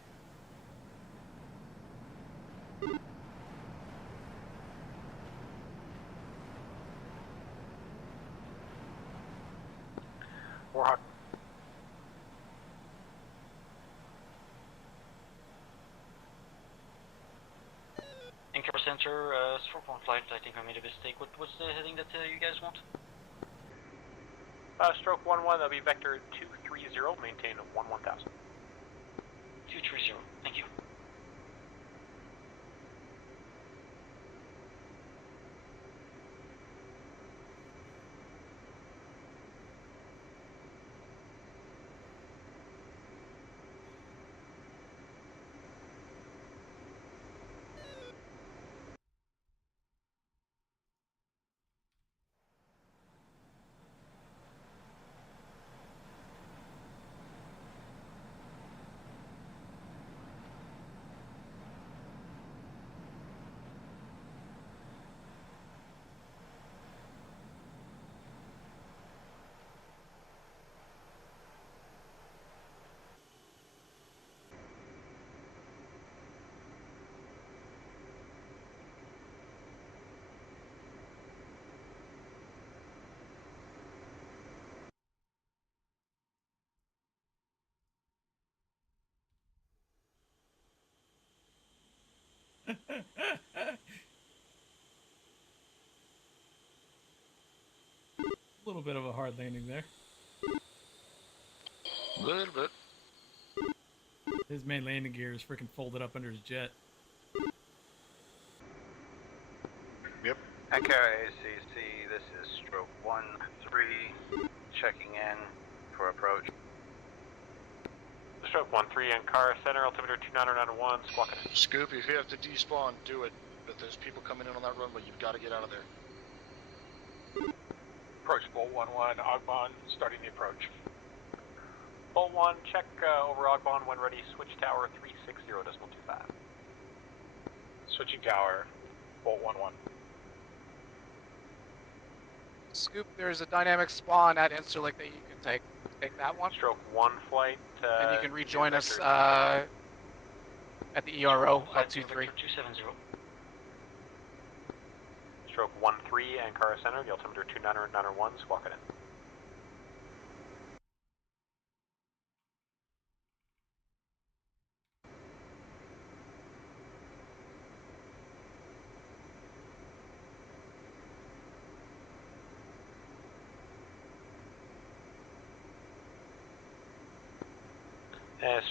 Warhawk. Anchor center, stroke 1 flight. I think I made a mistake. What's the heading that you guys want? Stroke 1-1, that'll be vector 230, maintain 11,000. 230, thank you. little bit of a hard landing there. A little bit. His main landing gear is freaking folded up under his jet. Yep. Ankara ACC, this is stroke 1-3, checking in for approach. Stroke 1-3 Ankara Center, altimeter 29991, squawking in. Scoop, if you have to despawn, do it. But there's people coming in on that runway, you've got to get out of there. Approach Bolt 1-1, Ogbon, starting the approach. Bolt 1, check over Ogbon when ready, switch tower 360.25. Switching tower, Bolt 1-1. Scoop, there's a dynamic spawn at Interlake that you can take. Take that one. Stroke 1 flight. And you can rejoin us at the ERO at 2-3. 270. Stroke 1-3 Ankara Center, the altimeter 29991, squawking in.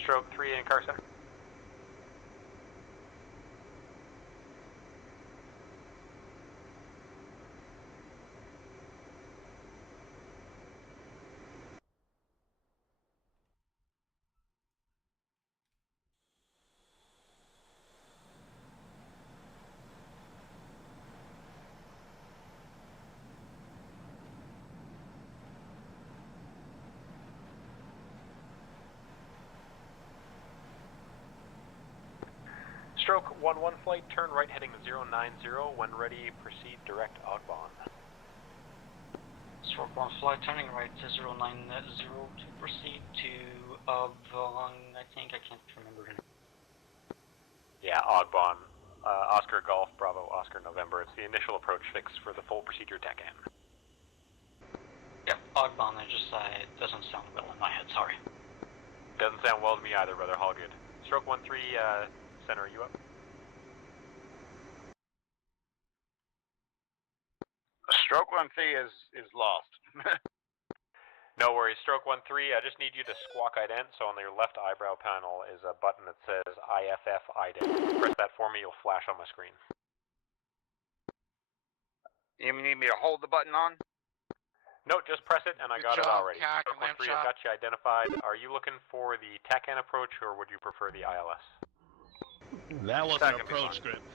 Stroke 3 Ankara Center. Stroke 1-1 flight, turn right heading 090. When ready, proceed direct Ogbon. Stroke 1 flight, turning right to 090 to proceed to Ogbon, I think, I can't remember the name. Yeah, Ogbon. Oscar Golf, Bravo, Oscar November. It's the initial approach fix for the full procedure TACAN. Yeah, Ogbon, it doesn't sound well in my head, sorry. Doesn't sound well to me either, brother, all good. Stroke 1-3, Center, are you up? Stroke 1-3 is lost. No worries. Stroke 1-3, I just need you to squawk ident. So on your left eyebrow panel is a button that says IFF ident. Press that for me, you'll flash on my screen. You need me to hold the button on? No, just press it and I got it already. Stroke 1-3, I've got you identified. Are you looking for the TACAN approach or would you prefer the ILS? That was an approach script.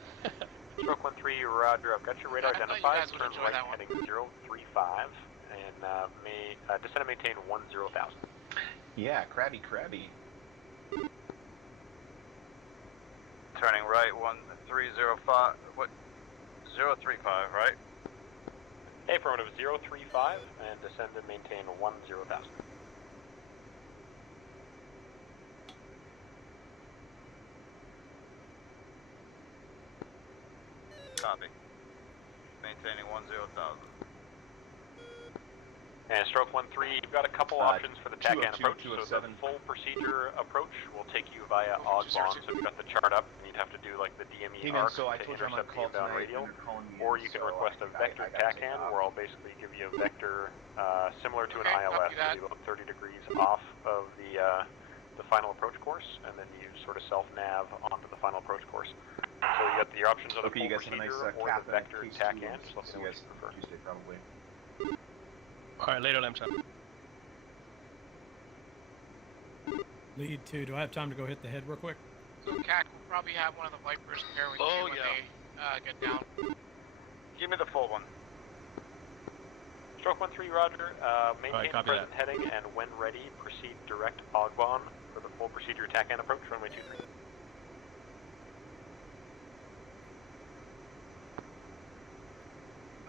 Stroke 1-3, Roger. I've got your radar identified. Turn right heading 035 and descend and maintain 10,000. Yeah, crabby. Turning right 1305. What? 035, right? Hey, affirmative 035 and descend and maintain 10,000. Copy. Maintaining 10,000. And stroke 1-3, you've got a couple options for the TACAN approach. So the full procedure approach will take you via Ogbon. So you've got the chart up, and you'd have to do like the DME arc to intercept the inbound radial. Or you can request a vector TACAN, where I'll basically give you a vector similar to an ILS, maybe about 30 degrees off of the final approach course, and then you sort of self-nav onto the final approach course. So you got your options of the full procedure or the vector TACAN. Just let me know what you prefer. Tuesday, probably. Alright, later, Lamb Chop. Lead 2, do I have time to go hit the head real quick? So CAC will probably have one of the Vipers there with you when they get down. Give me the full one. Stroke 1-3, Roger. Maintain the present heading, and when ready, proceed direct Ogbon for the full procedure TACAN approach, runway 23.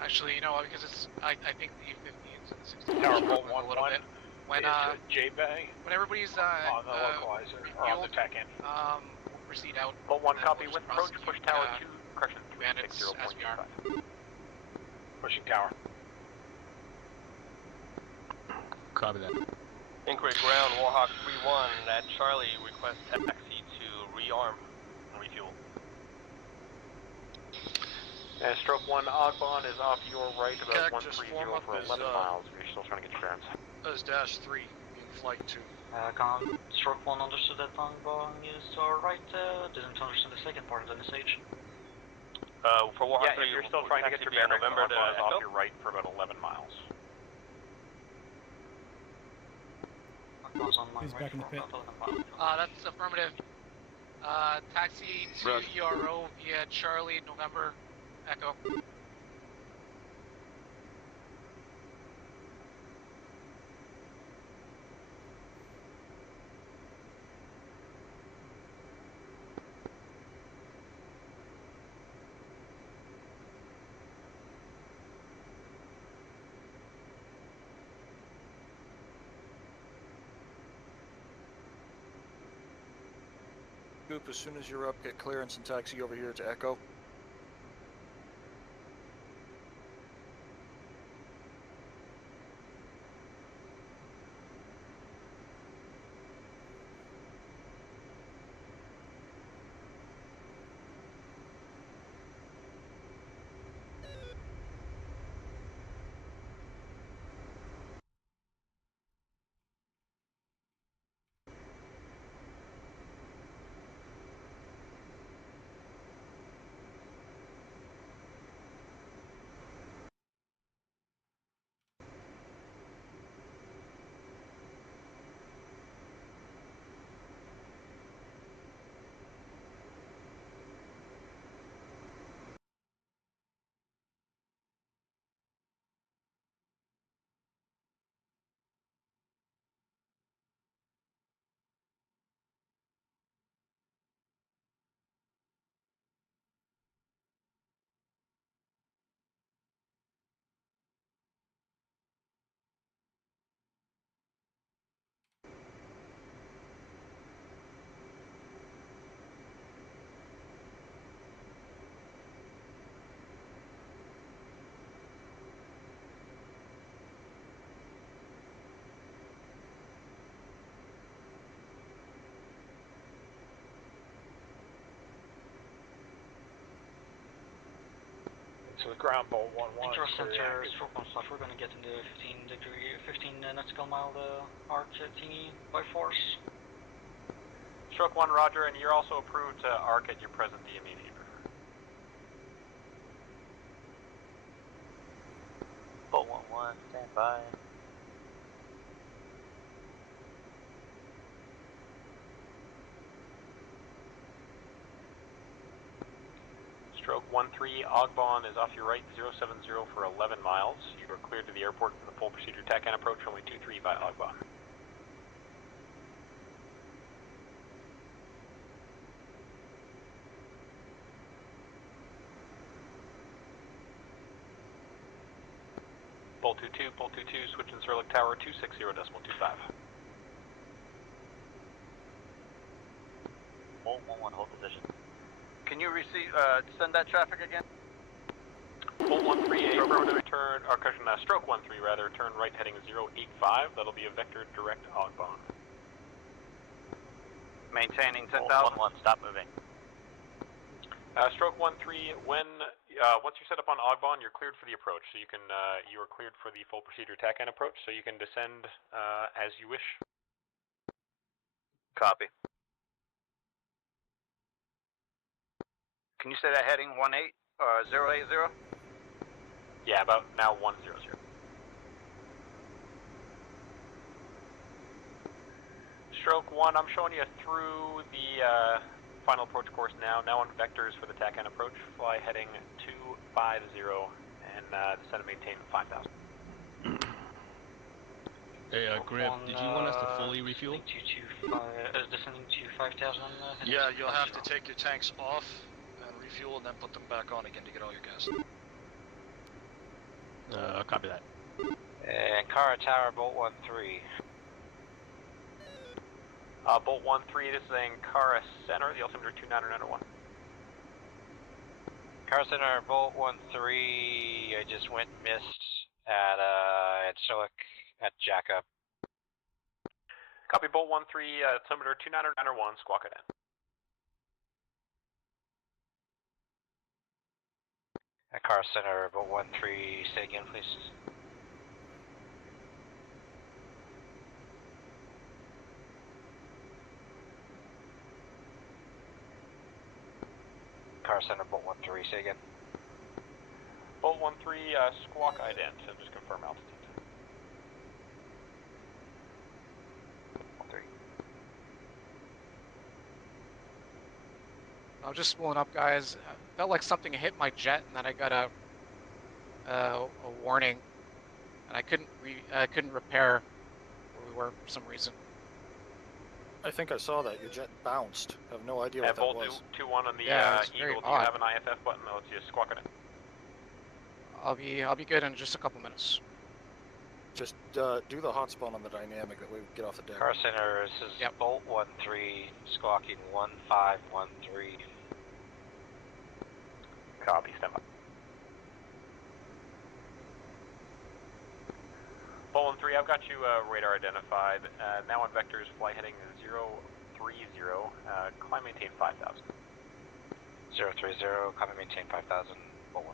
Actually, you know what, because it's, I think the 15s and the 16s Tower are Bolt moving a little bit. When, J-Bay. When everybody's, on the localizer, or on the TACAN. We'll proceed out. Bolt 1 copy with approach, push tower 2, correction, 360.25. Pushing tower. Copy that. Inquiry ground, Warhawk 3-1 at Charlie, request taxi to rearm and refuel. Stroke 1, Ogbon is off your right about Cactus 130 form up for as, 11 miles. We're still trying to get your bearings. As Dash 3, being Flight 2. Stroke 1 understood that Ogbon is to our right, didn't understand the second part of the message. For Warhawk 3, you're still trying to get your bearings. November is off your right for about 11 miles. Ogbon's on my He's right back in the for pit. about 11 miles. That's affirmative. Taxi to Roger. ERO via Charlie, November, Echo. Scoop, as soon as you're up, get clearance and taxi over here to Echo. So the ground bolt 1-1. Intro center, stroke 1 slash, we're gonna get in the 15 nautical mile arc TE by force. Stroke 1, Roger, and you're also approved to arc at your present DME that you prefer. Bolt 1-1, stand by. Stroke 1-3, Ogbon is off your right, 070 for 11 miles. You are cleared to the airport for the full procedure TACAN approach, runway 23 by Ogbon. Bolt 22, switch in Surlick Tower 260.25. Bolt 1-1, hold position. Can you send that traffic again? Bolt 1-3, approach return, or caution, stroke 1-3 rather, turn right heading 085, that'll be a vector direct Ogbon. Maintaining 10,000. 1-1, stop moving. Stroke 1-3, when, once you set up on Ogbon, you're cleared for the approach, so you can, you are cleared for the full procedure TACAN approach, so you can descend, as you wish. Copy. Can you say that heading 080? Yeah, about now 100. Stroke 1, I'm showing you through the final approach course now on vectors for the TACAN approach. Fly heading 250 and descend and maintain 5,000. Hey, Grip, did you want us to fully refuel? Descending to 5,000. Yeah, you'll have to take your tanks off and refuel and then put them back on again to get all your gas. Copy that. And Kara Tower, Bolt 1-3. Bolt 1-3, this is Ankara Center, the altimeter 29901. Kara Center, Bolt 1-3, I just went and missed at Silic at Jackup. Copy, Bolt 1-3, altimeter 29901, squawk it in. At Car Center, Bolt 1-3, say again, please. Car Center, Bolt 1-3, say again. Bolt 1-3, squawk ident, and just confirm altitude. 1-3. I'm just spooling up, guys. Felt like something hit my jet, and then I got a warning, and I couldn't repair where we were for some reason. I think I saw that. Your jet bounced. I have no idea And what that Bolt was. 2-1 on the Yeah, it's very Eagle, do you odd. have an IFF button? I'll let you squawk on it. I'll be good in just a couple minutes. Just do the hotspot on the dynamic, that way we can get off the deck. Car Center, this is Bolt 1-3, squawking 1513. Copy, stand by. Bolt 1-3, I've got you radar identified. Now on vectors, fly heading 030, climb maintain 5000. 030, copy maintain 5000, Bolt 1-3.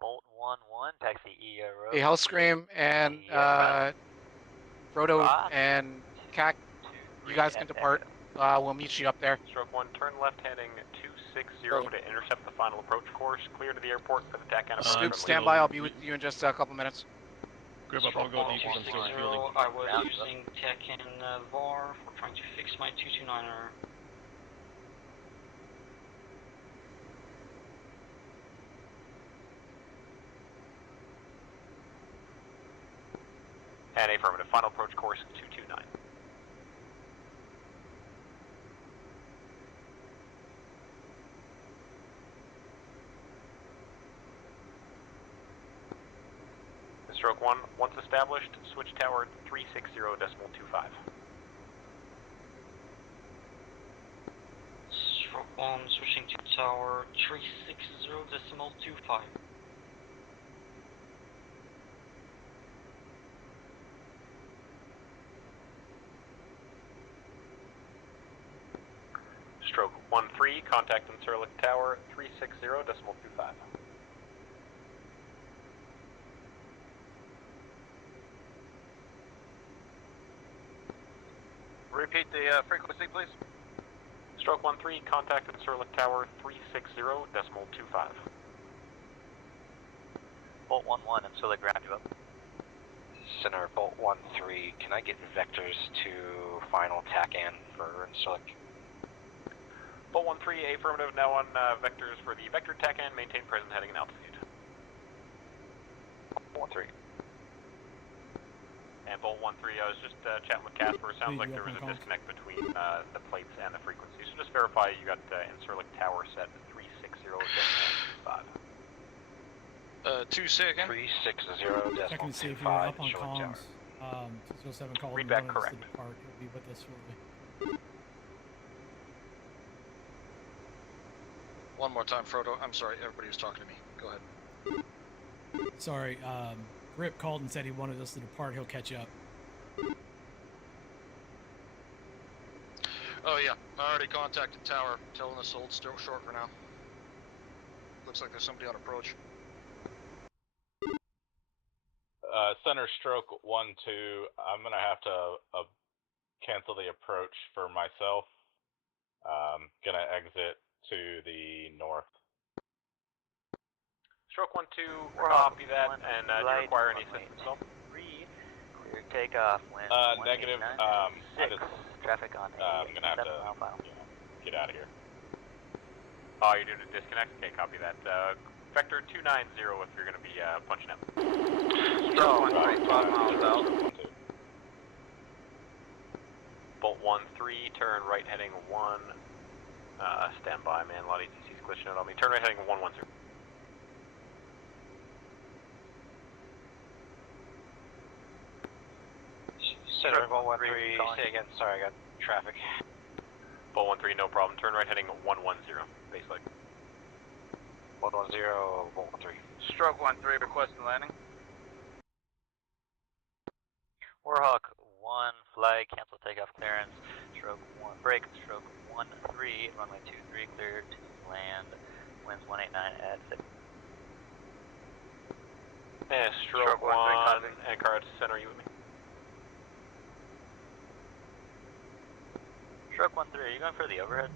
Bolt 1-1, taxi ERO. Hey, Hellscream and Frodo and Cac, you guys can depart. We'll meet you up there. Stroke 1, turn left heading 260 to intercept the final approach course. Clear to the airport for the TACAN approach. Scoop, stand by. I'll be with you in just a couple minutes. Grip up, I'll go deep because I'm still fueling. I was using TACAN VAR for trying to fix my 229er. And affirmative, final approach course 229. Stroke 1, once established, switch tower 360.25. Stroke 1, switching to tower 360.25. Stroke 1-3, contact in Surlick Tower 360.25. Repeat the frequency, please. Stroke 1-3, contact in Surlick Tower 360.25. Bolt 1-1, I'm still at ground you up. Center, Bolt 1-3, can I get vectors to final TACAN for Incirlic? Bolt 1-3, affirmative, now on vectors for the vector TACAN, maintain present heading and altitude. 1-3. And Bolt 1-3, I was just chatting with Casper. It sounds like there was a disconnect between the plates and the frequency. So just verify you got Incirlic Tower set 360.25. 2 seconds. 360.25. Checking to see if you're up on comms. 207 called. Read back correct. Depart. He'll be with us shortly. One more time, Frodo. I'm sorry, everybody was talking to me. Go ahead. Sorry, Rip called and said he wanted us to depart. He'll catch up. Oh yeah, I already contacted Tower, telling us to hold still short for now. Looks like there's somebody on approach. Center stroke 1-2, I'm gonna have to cancel the approach for myself. Gonna exit to the north. Stroke 1-2, copy that, and do you require any assistance at all? Clear takeoff when Negative, traffic on I'm gonna have to get out of here. Oh, you're doing a disconnect? Okay, copy that. Vector 290 if you're gonna be punching out. Stroke 1-3, 5 miles out. Bolt 1-3, turn right heading 1. Stand by, man. A lot of ETC's glitching out on me. Turn right heading 110. Center, Bolt 1-3, say again, sorry, I got traffic. Bolt 1-3, no problem. Turn right heading 110, base leg. Bolt 10, Bolt 13. Stroke 13, requesting landing. Warhawk 1, flag, cancel takeoff clearance, stroke 1, break, stroke 13, runway 23, cleared to land, winds 189 at 6. And stroke 1, and car to center, you with me? Stroke 13, are you going for the overhead?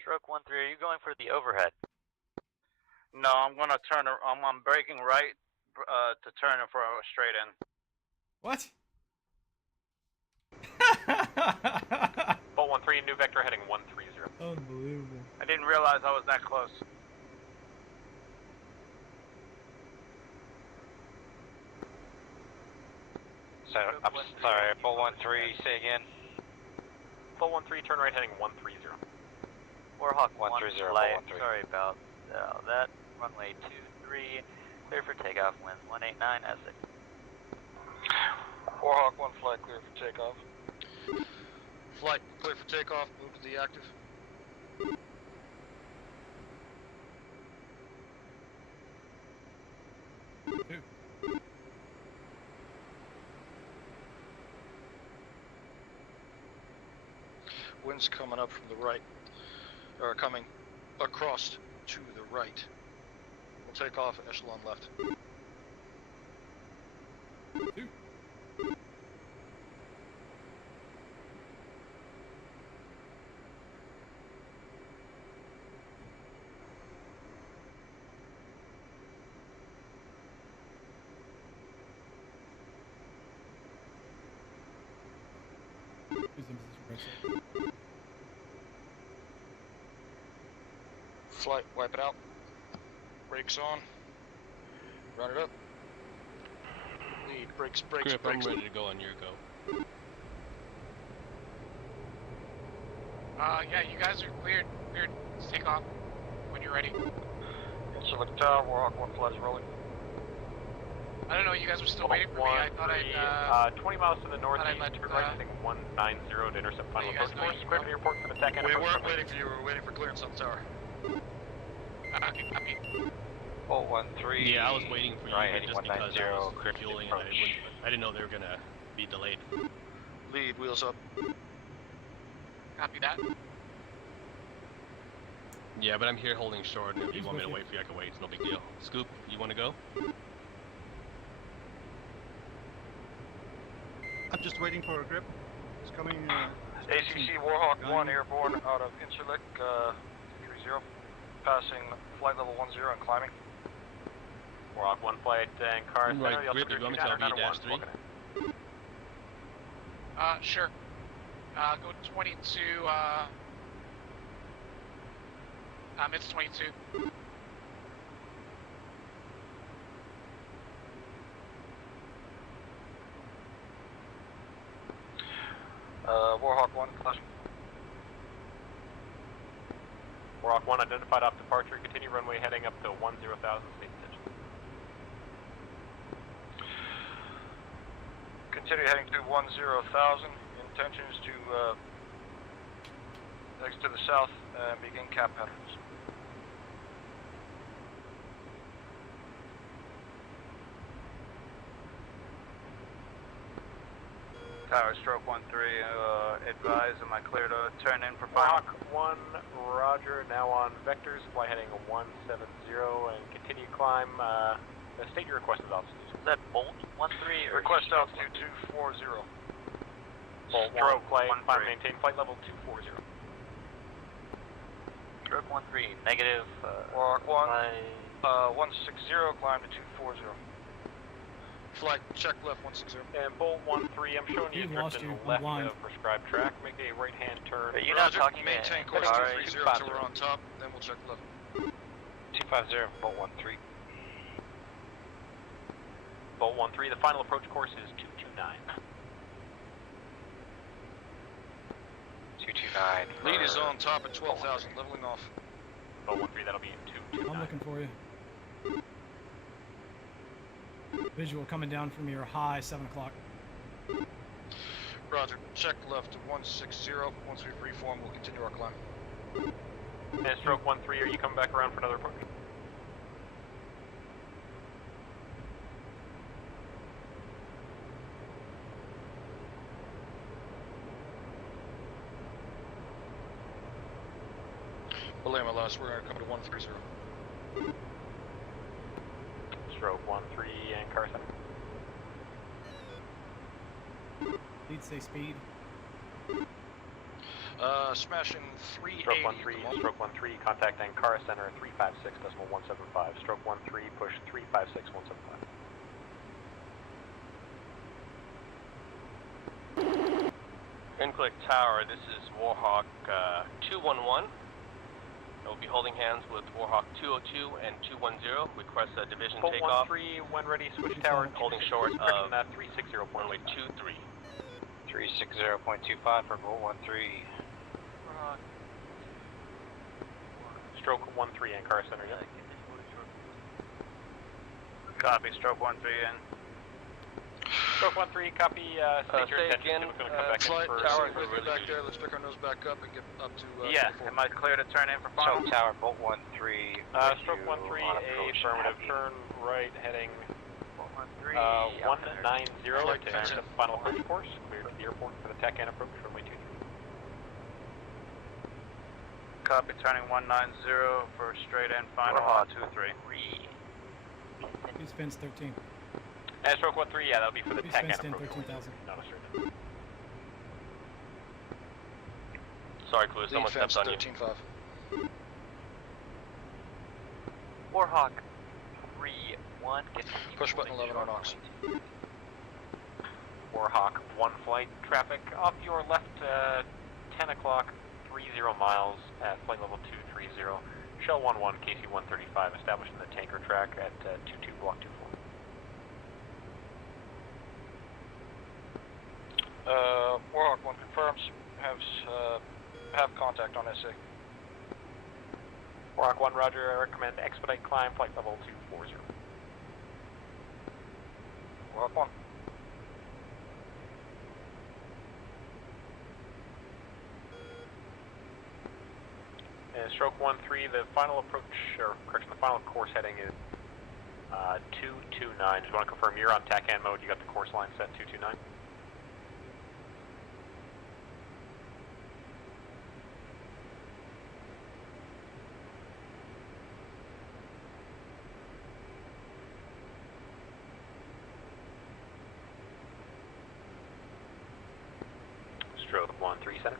Stroke 13, are you going for the overhead? No, I'm gonna turn. I'm braking right to turn for a straight in. What? Bolt 13, new vector heading 130. Unbelievable. I didn't realize I was that close. So, I'm sorry, Bolt 13, say again. Bolt 13, turn right heading 130. Warhawk 130, flight, Bolt 13. sorry about that. Runway 23, clear for takeoff, winds 189 at 6. Warhawk 1 flight, clear for takeoff. Flight clear for takeoff, move to the active. Winds coming up from the right, or coming across to the right. We'll take off, echelon left. Flight, wipe it out. Brakes on. Run it up. Lead, brakes, brakes, Grip, brakes. I'm ready to go on your go. Yeah, you guys are cleared. Cleared to take off when you're ready. Select tower, Warhawk 1 flight is rolling. I don't know, you guys were still waiting for me. I thought I'd, 20 miles to the northeast, let, turn right heading 190 to intercept final approach course. Clear to the airport for the TAC. We weren't waiting for you, we were waiting for clearance on the tower. Okay, copy. Bolt 13. Yeah, I was waiting for you right, but just because I was refueling and I didn't know they were gonna be delayed. Lead, wheels up. Copy that. Yeah, but I'm here holding short, and if you want me to wait for you, I can wait. It's no big deal. Scoop, you want to go? I'm just waiting for a grip. It's coming. ACC Warhawk 1 airborne out of Incirlik 30, passing flight level 10 and climbing. Warhawk 1 flight and car center. Right, Grip, you want me to tell V-3? Sure. Go 22, it's 22. Warhawk 1, flashing. Warhawk 1 identified off departure. Continue runway heading up to 10,000, state attention. Continue heading to 10,000. Intention is to exit to the south and begin cap patterns. Tower stroke 13, advise, am I clear to turn in for Warhawk 1, roger, now on vectors, fly heading 170 and continue climb, state your request as altitude. Is that Bolt 13 or request altitude 240. Bolt 1, flight, climb, maintain flight level 240. Stroke 13, negative, Warhawk 1, 160, climb to 240. Flight, check left 160. And Bolt 13, I'm showing you lost drifting you. left Blind. of prescribed track. Make a right-hand turn. Are you not talking maintain course 230 until we're on top, then we'll check left. 250, Bolt 13. Bolt 13, the final approach course is 229. 229, guide. Lead is on top at 12,000, leveling off. Boat 1-3, that'll be 229. I'm looking for you. Visual coming down from your high, 7 o'clock. Roger. Check left to 160. Once we reform, we'll continue our climb. And stroke 1-3, are you coming back around for another approach? Belay my last, we're going to come to 130. Stroke 1-3 and car center. Lead stay speed. Smashing 380. Stroke 1-3, stroke 1-3, contact Ankara Center 356.175. Stroke 1-3, push 356.175. Inclick Tower, this is Warhawk 211. We'll be holding hands with Warhawk 202 and 210. Request a division Bolt takeoff. 1-3, when ready, switch tower. Holding short of 360.23. runway 23. 360.25 for Bolt 13. Stroke 1-3 Ankara Center, yeah. Copy, stroke 1-3 in. Stroke 1-3, copy, state your intention. We're going to come back Flight in for... tower, back there, let's pick our nose back up and get up to Yeah, 24. am I clear to turn in for final? Stroke tower, Bolt 13. Stroke 1-3, affirmative, turn right, heading 190 to enter the final approach course. Clear to the airport for the TACAN approach, runway 23. Copy, turning 190 for straight in final, 23. Who's fence 13? And stroke 1-3, yeah, that'll be for the Who's TACAN fenced in approach. 13,000? Not a straight in. Sorry, Clue, someone stepped on you. 13.5. Warhawk 3-1, Push button 11 on Ox. Warhawk 1 flight, traffic off your left, 10 o'clock, 30 miles at flight level 230. Shell 11, KC 135, established in the tanker track at 22 block 24. Warhawk 1 confirms, have contact on SA. Warhawk 1, roger, I recommend expedite climb, flight level 240. Warhawk 1. And stroke 1-3, the final approach, or correction, the final course heading is 229. Just want to confirm you're on TACAN mode, you got the course line set 229? Stroke 1-3 center.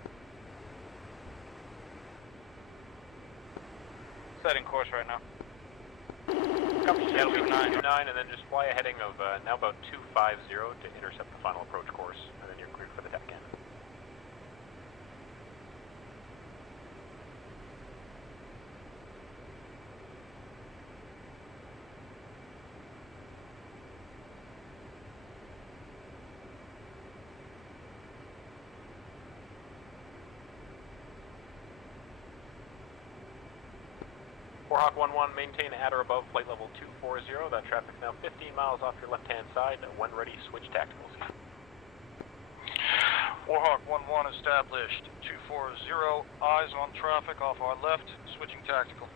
Setting course right now. Copy, yeah, it'll be 229, and then just fly a heading of now about 250 to intercept the final approach course, and then you're cleared for the TACAN. Warhawk 1-1, maintain at or above flight level 240. That traffic's now 15 miles off your left-hand side. When ready, switch tacticals. Warhawk 1-1 established. 240, eyes on traffic off our left, switching tactical.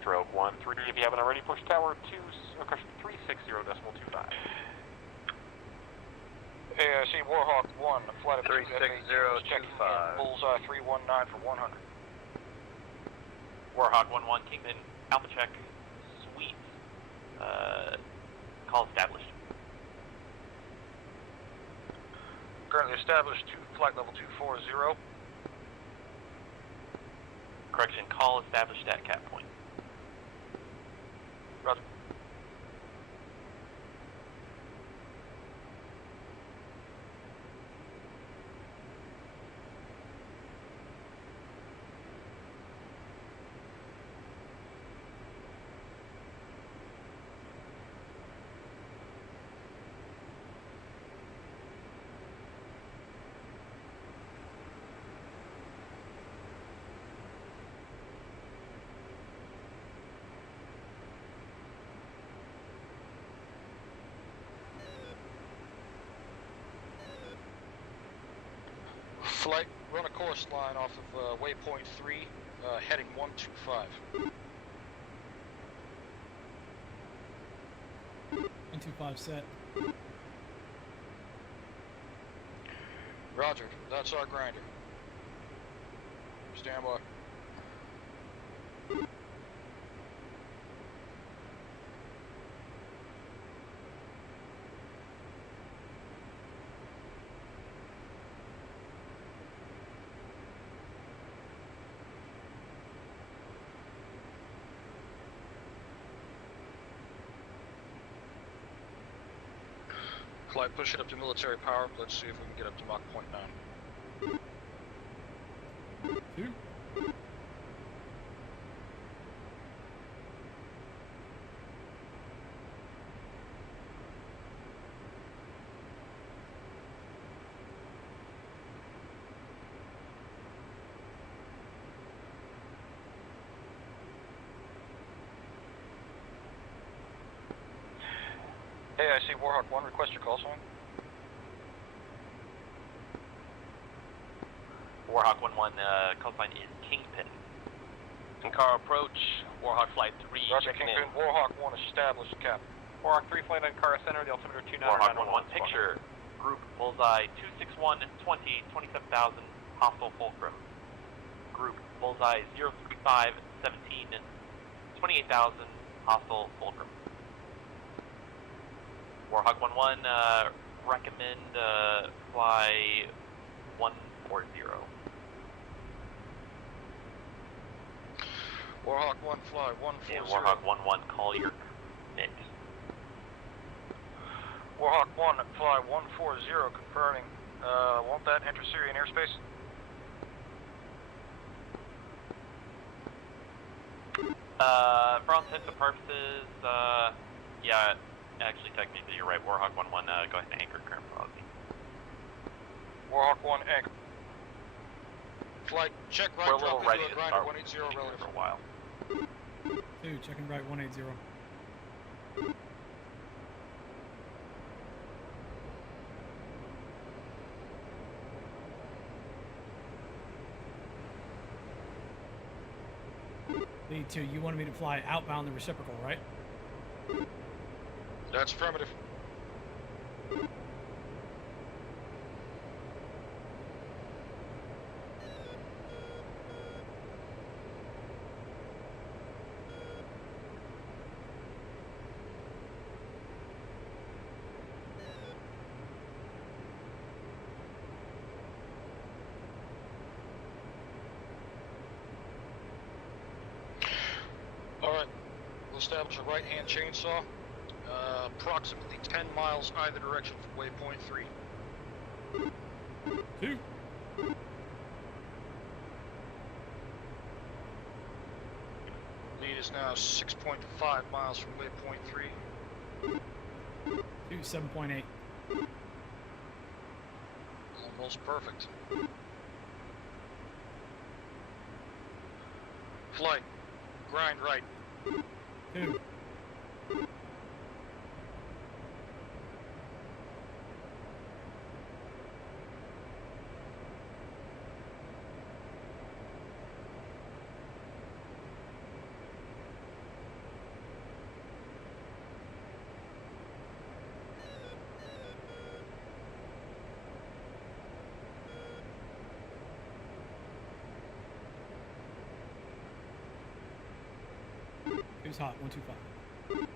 Stroke 1-3, if you haven't already, push tower 360.25. AIC Warhawk 1, a flight of 360.25. Bullseye 319 for 100. Warhawk 1-1, Kingman, Alpha check, sweet, call established. Currently established to flight level 240. Correction, call established at cap point. Roger. Flight, run a course line off of waypoint 3, heading 125. 125 set. Roger, that's our grinder. Stand by. Flight, push it up to military power. Let's see if we can get up to Mach 0.9. 2. Hey, I see Warhawk 1, request your call sign. Warhawk 1-1, call sign is Kingpin. Ankara approach, Warhawk Flight 3, Roger, checking Kingpin, in. Warhawk 1 established, cap. Warhawk 3 flight Ankara Center, the altimeter 29. Warhawk 1-1, picture, group, bullseye, 261, 20, 27,000, hostile fulcrum. Group, bullseye, 035, 17, 28,000, hostile fulcrum. Warhawk 1-1, recommend fly 140. Warhawk 1, fly 140. And Warhawk 1-1, call your commit. Warhawk 1, fly 140, confirming. Want that enter Syrian airspace? For all intents and purposes, yeah, actually, technically, you're right. Warhawk 1-1, go ahead and anchor current velocity. Warhawk 1, anchor. Flight, check right, We're a drop little into ready a to grinder, start 180 relative. for a while. 2, checking right 180. Lead 2, you wanted me to fly outbound the reciprocal, right? That's affirmative. Alright, we'll establish a right-hand chainsaw, approximately 10 miles either direction from waypoint 3. 2. Lead is now 6.5 miles from waypoint 3. 2, 7.8. Almost perfect. Flight, grind right. 2. Who's hot? 125.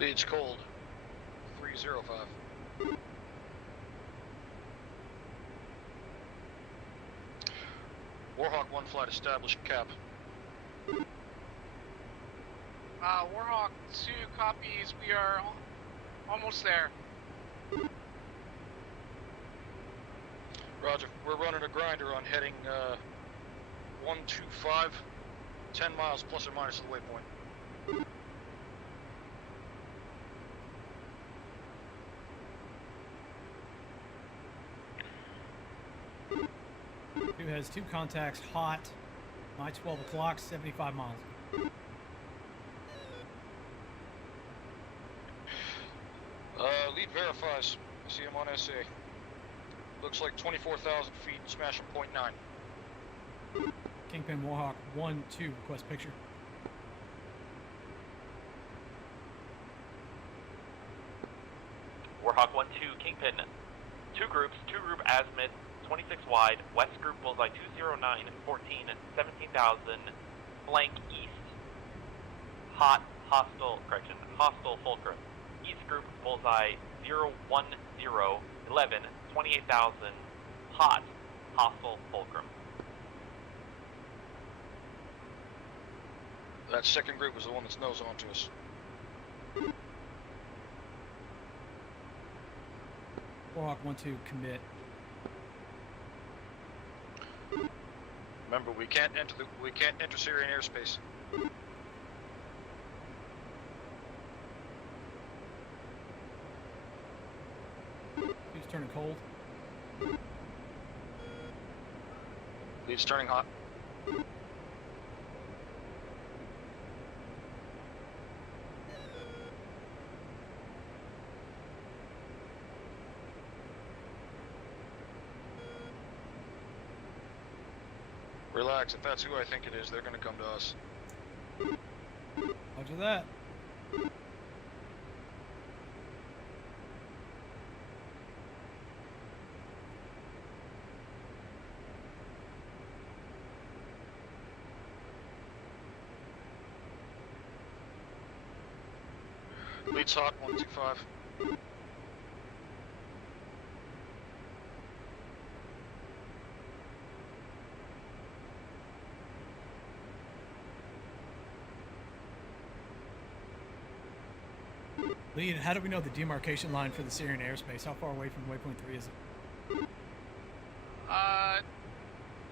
Lead's cold. 305. Warhawk 1 flight established, cap. Warhawk 2 copies. We are almost there. Roger. We're running a grinder on heading 125, 10 miles plus or minus the waypoint. Who has 2 contacts hot, my 12 o'clock, 75 miles. Lead verifies I see him on SA. Looks like 24,000 feet, smashing .9. Kingpin Warhawk 1-2, request picture. Warhawk 1-2, Kingpin. Two group azimuth, 26 wide, west group bullseye 209, 14, 17,000, blank east, hostile fulcrum. East group bullseye 010, 11, 28,000, hostile fulcrum. That second group was the one that's nose on to us. Warhawk 1-2, commit. Remember, we can't enter Syrian airspace. Who's turning cold? Lead's turning hot. Relax, if that's who I think it is, they're gonna come to us. Roger that. Lead's hot, 125. Lead, how do we know the demarcation line for the Syrian airspace? How far away from waypoint 3 is it?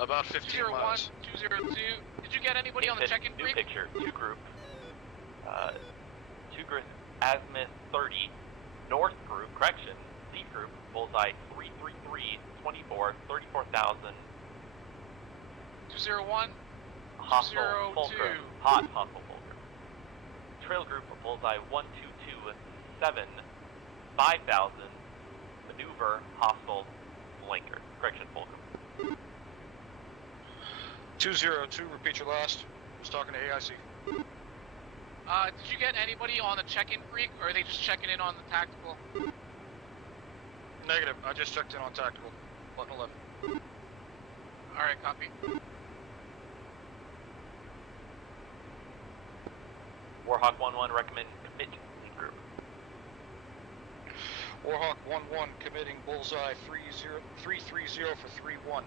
About 15 miles. 202. Did you get anybody on the check-in New freak? picture, two group azimuth 30, north group, correction, lead group, bullseye 333, 24, 34,000. 201. Hostile fulcrum, hot hostile fulcrum. Trail group, bullseye 122, 7, 5,000. Maneuver, hostile blinker, correction, fulcrum. 202, repeat your last. Was talking to AIC. Did you get anybody on the check-in freak, or are they just checking in on the tactical? Negative, I just checked in on tactical. Button 11. Alright, copy. Warhawk 1-1, recommend commit lead group. Warhawk 1-1, committing bullseye 330 for 3-1.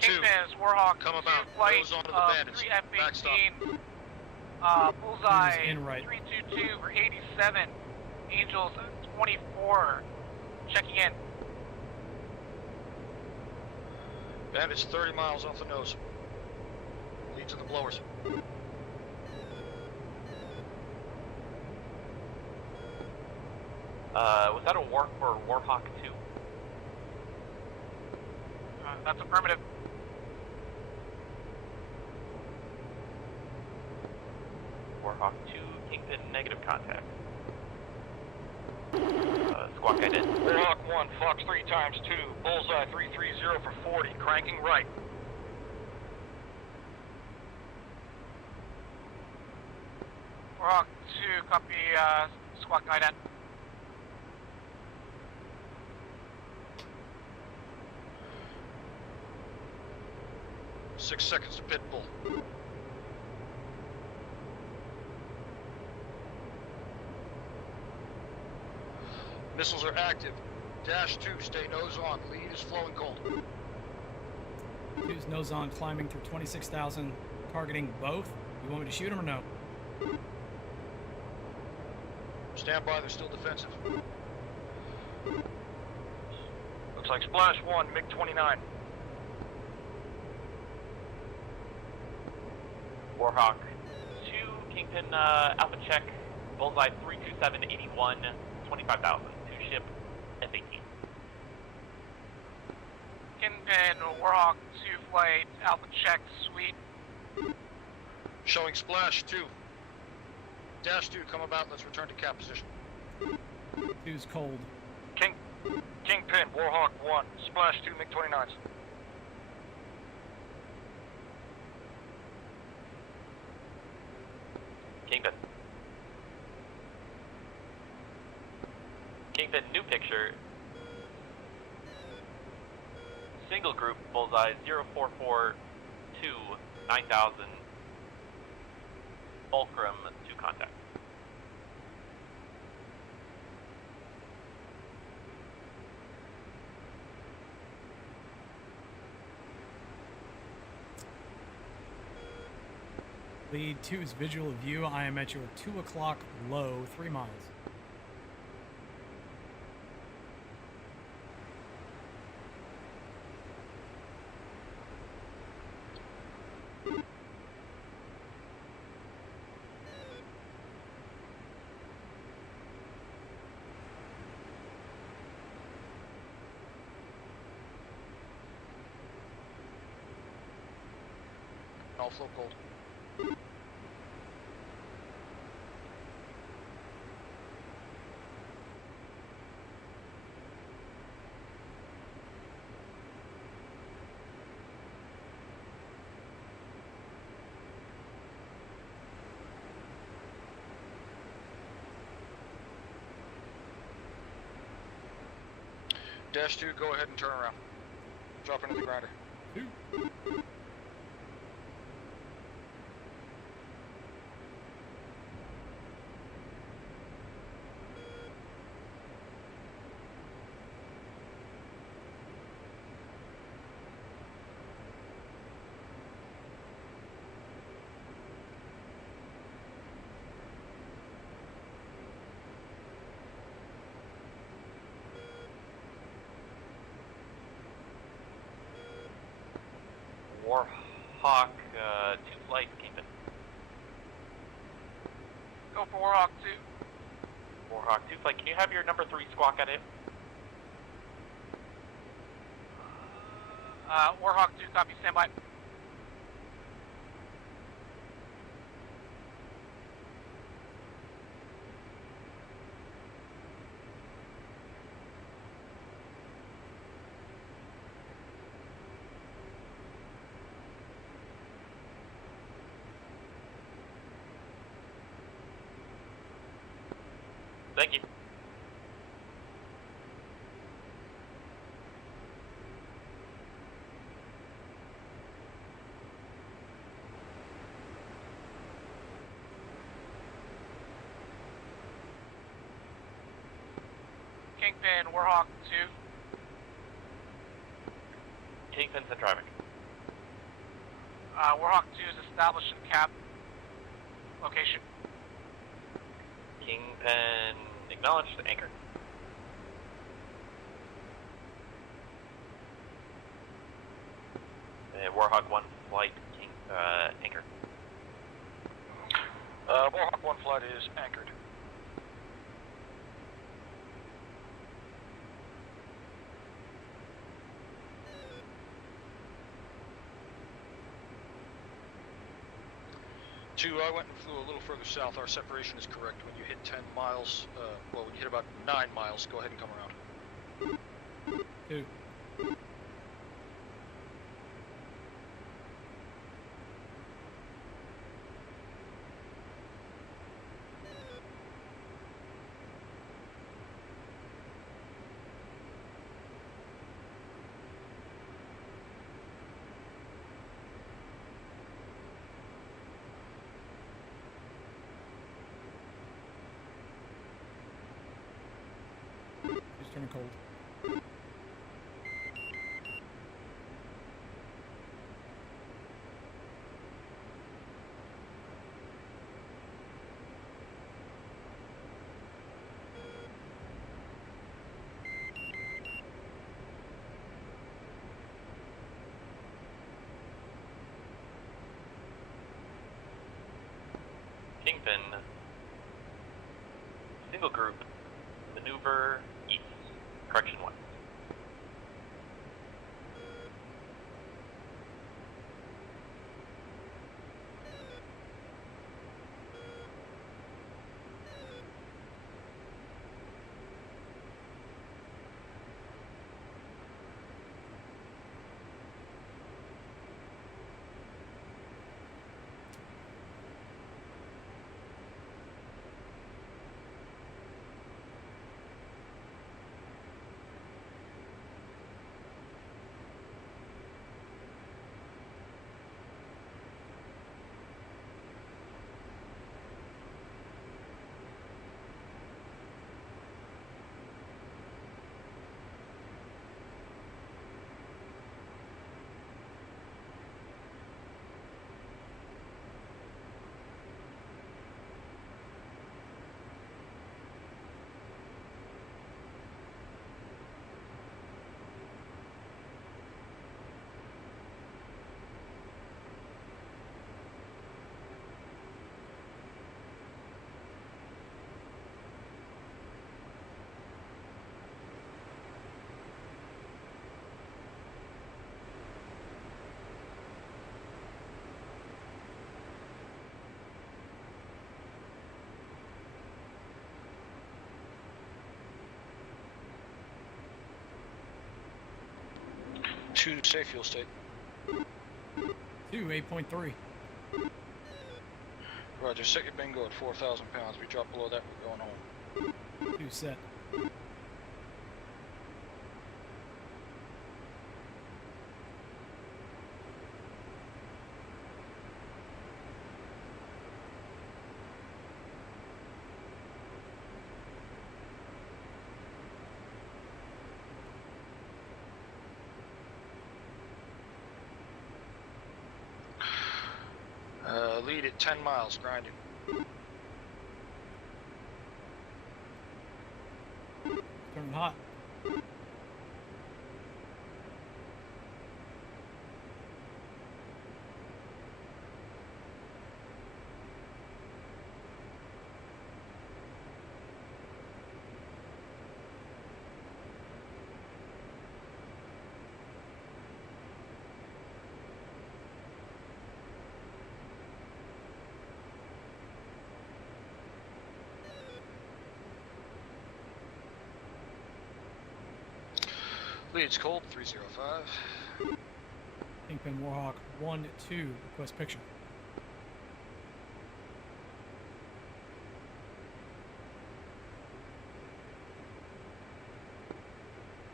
Kingpins, Warhawk, come about. flight Goes onto the bandits. 3 Backstop. F-18, bullseye in right. 322 for 87, Angels 24, checking in. Bandits 30 miles off the nose. Lead to the blowers. Was that a warp for Warhawk 2? That's affirmative. Warhawk 2, Kingpin, negative contact. Squawk guide in. Warhawk 1, Fox 3 times 2, bullseye 330 for 40, cranking right. Warhawk 2, copy, squawk guide in. Six seconds to pit bull. Missiles are active. Dash 2, stay nose on. Lead is flowing cold. 2's nose on, climbing through 26,000, targeting both. You want me to shoot them or no? Stand by, they're still defensive. Looks like Splash 1, MiG-29. Warhawk 2, Kingpin, Alpha check, bullseye 327, 81, 25,000. Two ship, F-18. Kingpin, Warhawk 2 flight, Alpha check, sweet. Showing Splash 2. Dash 2, come about. Let's return to cap position. 2's cold. Kingpin, Warhawk 1, Splash 2, MiG-29s. Kingpin. Kingpin, new picture. Single group, bullseye 0442 9000. Fulcrum to contact. Lead 2's visual view. I am at your 2 o'clock low, 3 miles. All flow cold. Dash 2, go ahead and turn around. Drop into the grinder. Warhawk 2 flight, Kingpin. Go for Warhawk 2. Warhawk 2 flight, can you have your number 3 squawk at it? Warhawk 2, copy, standby. Thank you. Kingpin, Warhawk 2. Kingpin's in traffic. Warhawk 2 is established in cap location. Kingpin acknowledged, anchor. Warhawk 1 flight, anchor. Warhawk 1 flight is anchored. I went and flew a little further south. Our separation is correct. When you hit 10 miles, well, when you hit about 9 miles, go ahead and come around. 2. Turning cold. Kingpin, single group, maneuver east, correction 1. 2 safe fuel state. 2, 8.3. Roger, set your bingo at 4,000 pounds. We drop below that, we're going home. 2 set. Lead at 10 miles, grinding. Turning hot. Lead's cold, 305. Kingpin Warhawk 1-2, request picture.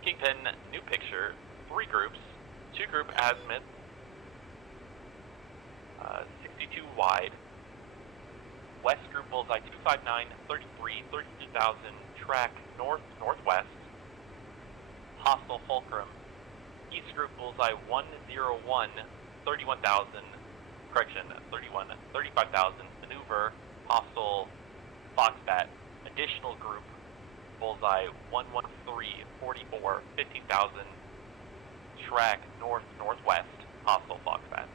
Kingpin, new picture, 3 groups, 2 group azimuth, 62 wide, west group bullseye 259, 33, 32,000, track north-northwest, hostile fulcrum, east group bullseye 101, 31,000, correction, 35,000, maneuver, hostile Foxbat, additional group bullseye 113, 44, 15,000, track north-northwest, hostile Foxbat.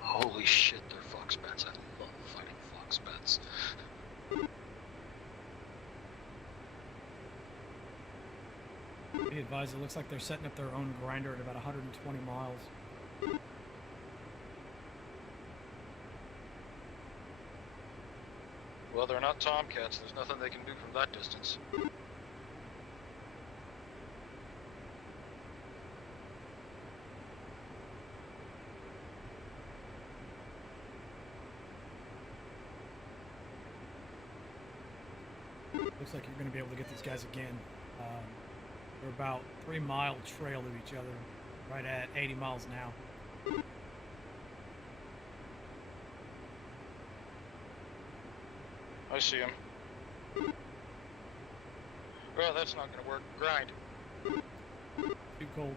Holy shit, they're Foxbats. I love fighting Foxbats. Be advised, it looks like they're setting up their own grinder at about 120 miles. Well, they're not Tomcats. There's nothing they can do from that distance. Looks like you're going to be able to get these guys again. They're about 3-mile trail to each other, right at 80 miles an hour. I see him. Well, that's not going to work. Grind. Too cold.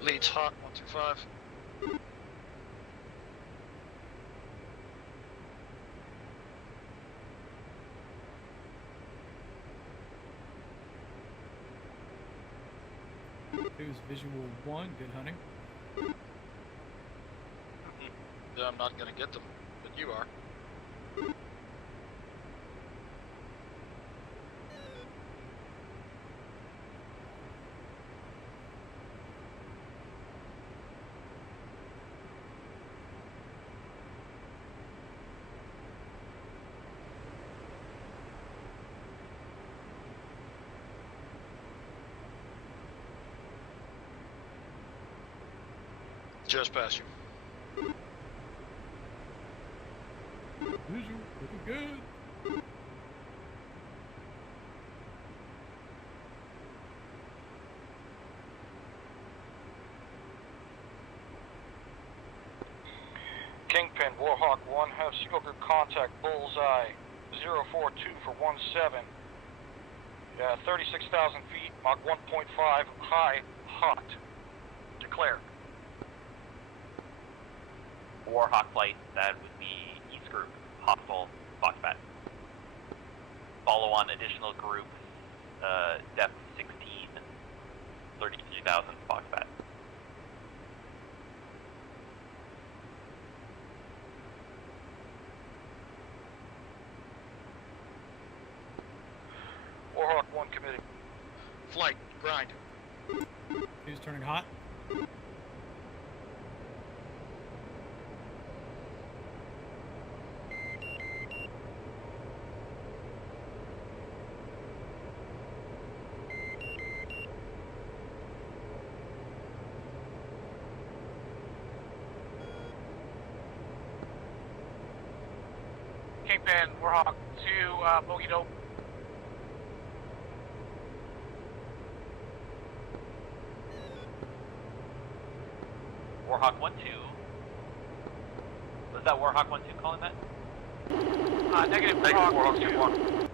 Leads hot, 1 through 5. Who's visual 1? Good hunting. Yeah, I'm not going to get them, but you are. Just past you. Visual, looking good. Kingpin, Warhawk 1, have single group contact, bullseye 042 for 17. Yeah, 36,000 feet, Mach 1.5, high, hot. Declare. Warhawk flight, that would be east group, hostile Foxbat. Follow on additional group, depth 16. 33,000 Foxbat. Warhawk 1 committing. Flight, grind. Who's turning hot? Kingpin, Warhawk 2, bogey dope. Warhawk 1-2. Was that Warhawk 1-2 calling that? Negative, Warhawk 2-1.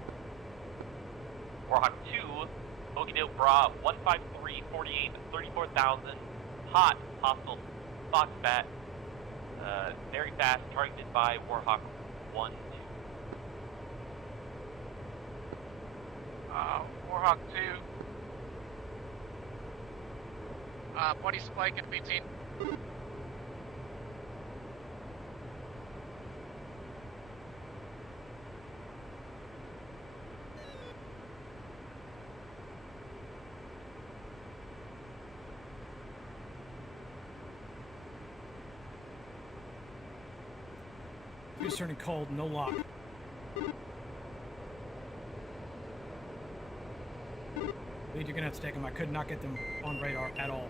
Warhawk 2, bogey dope bra, 15348, 34,000, hot, hostile, Foxbat, very fast, targeted by Warhawk 1-2. Warhawk 2. Buddy spike at 18. Who's turning cold? No lock. Lead, you're gonna have to take them. I could not get them on radar at all.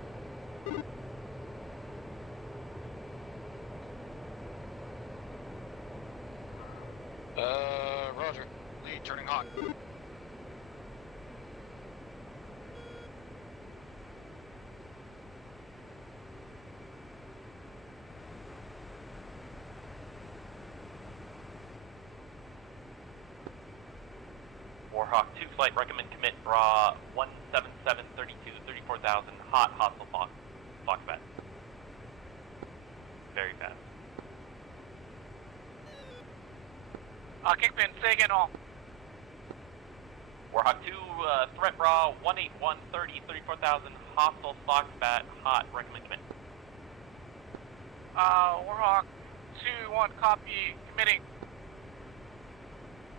Roger. Lead turning hot. Warhawk 2 flight, recommend commit bra, 17732, 34,000, hot, hostile Foxbat. Very fast. Kingpin, say again all. Warhawk 2, threat bra, 18130, 34,000, hostile Foxbat, hot, recommend commit. Warhawk 2-1, copy, committing.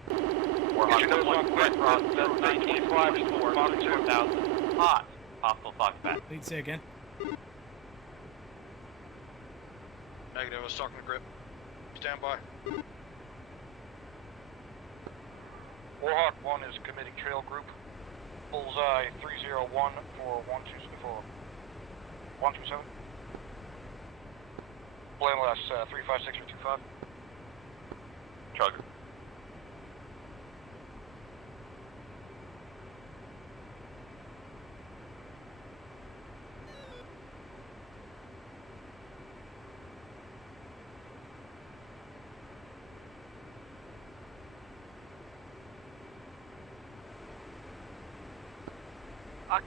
Warhawk 1, threat bra, 1924, 34,000, hot, hostile Foxbat. Lead, say again. Negative, I was talking to grip. Stand by. Warhawk 1 is committing trail group. Bullseye 301 for 127. Blame last 356 or 25. Chugger.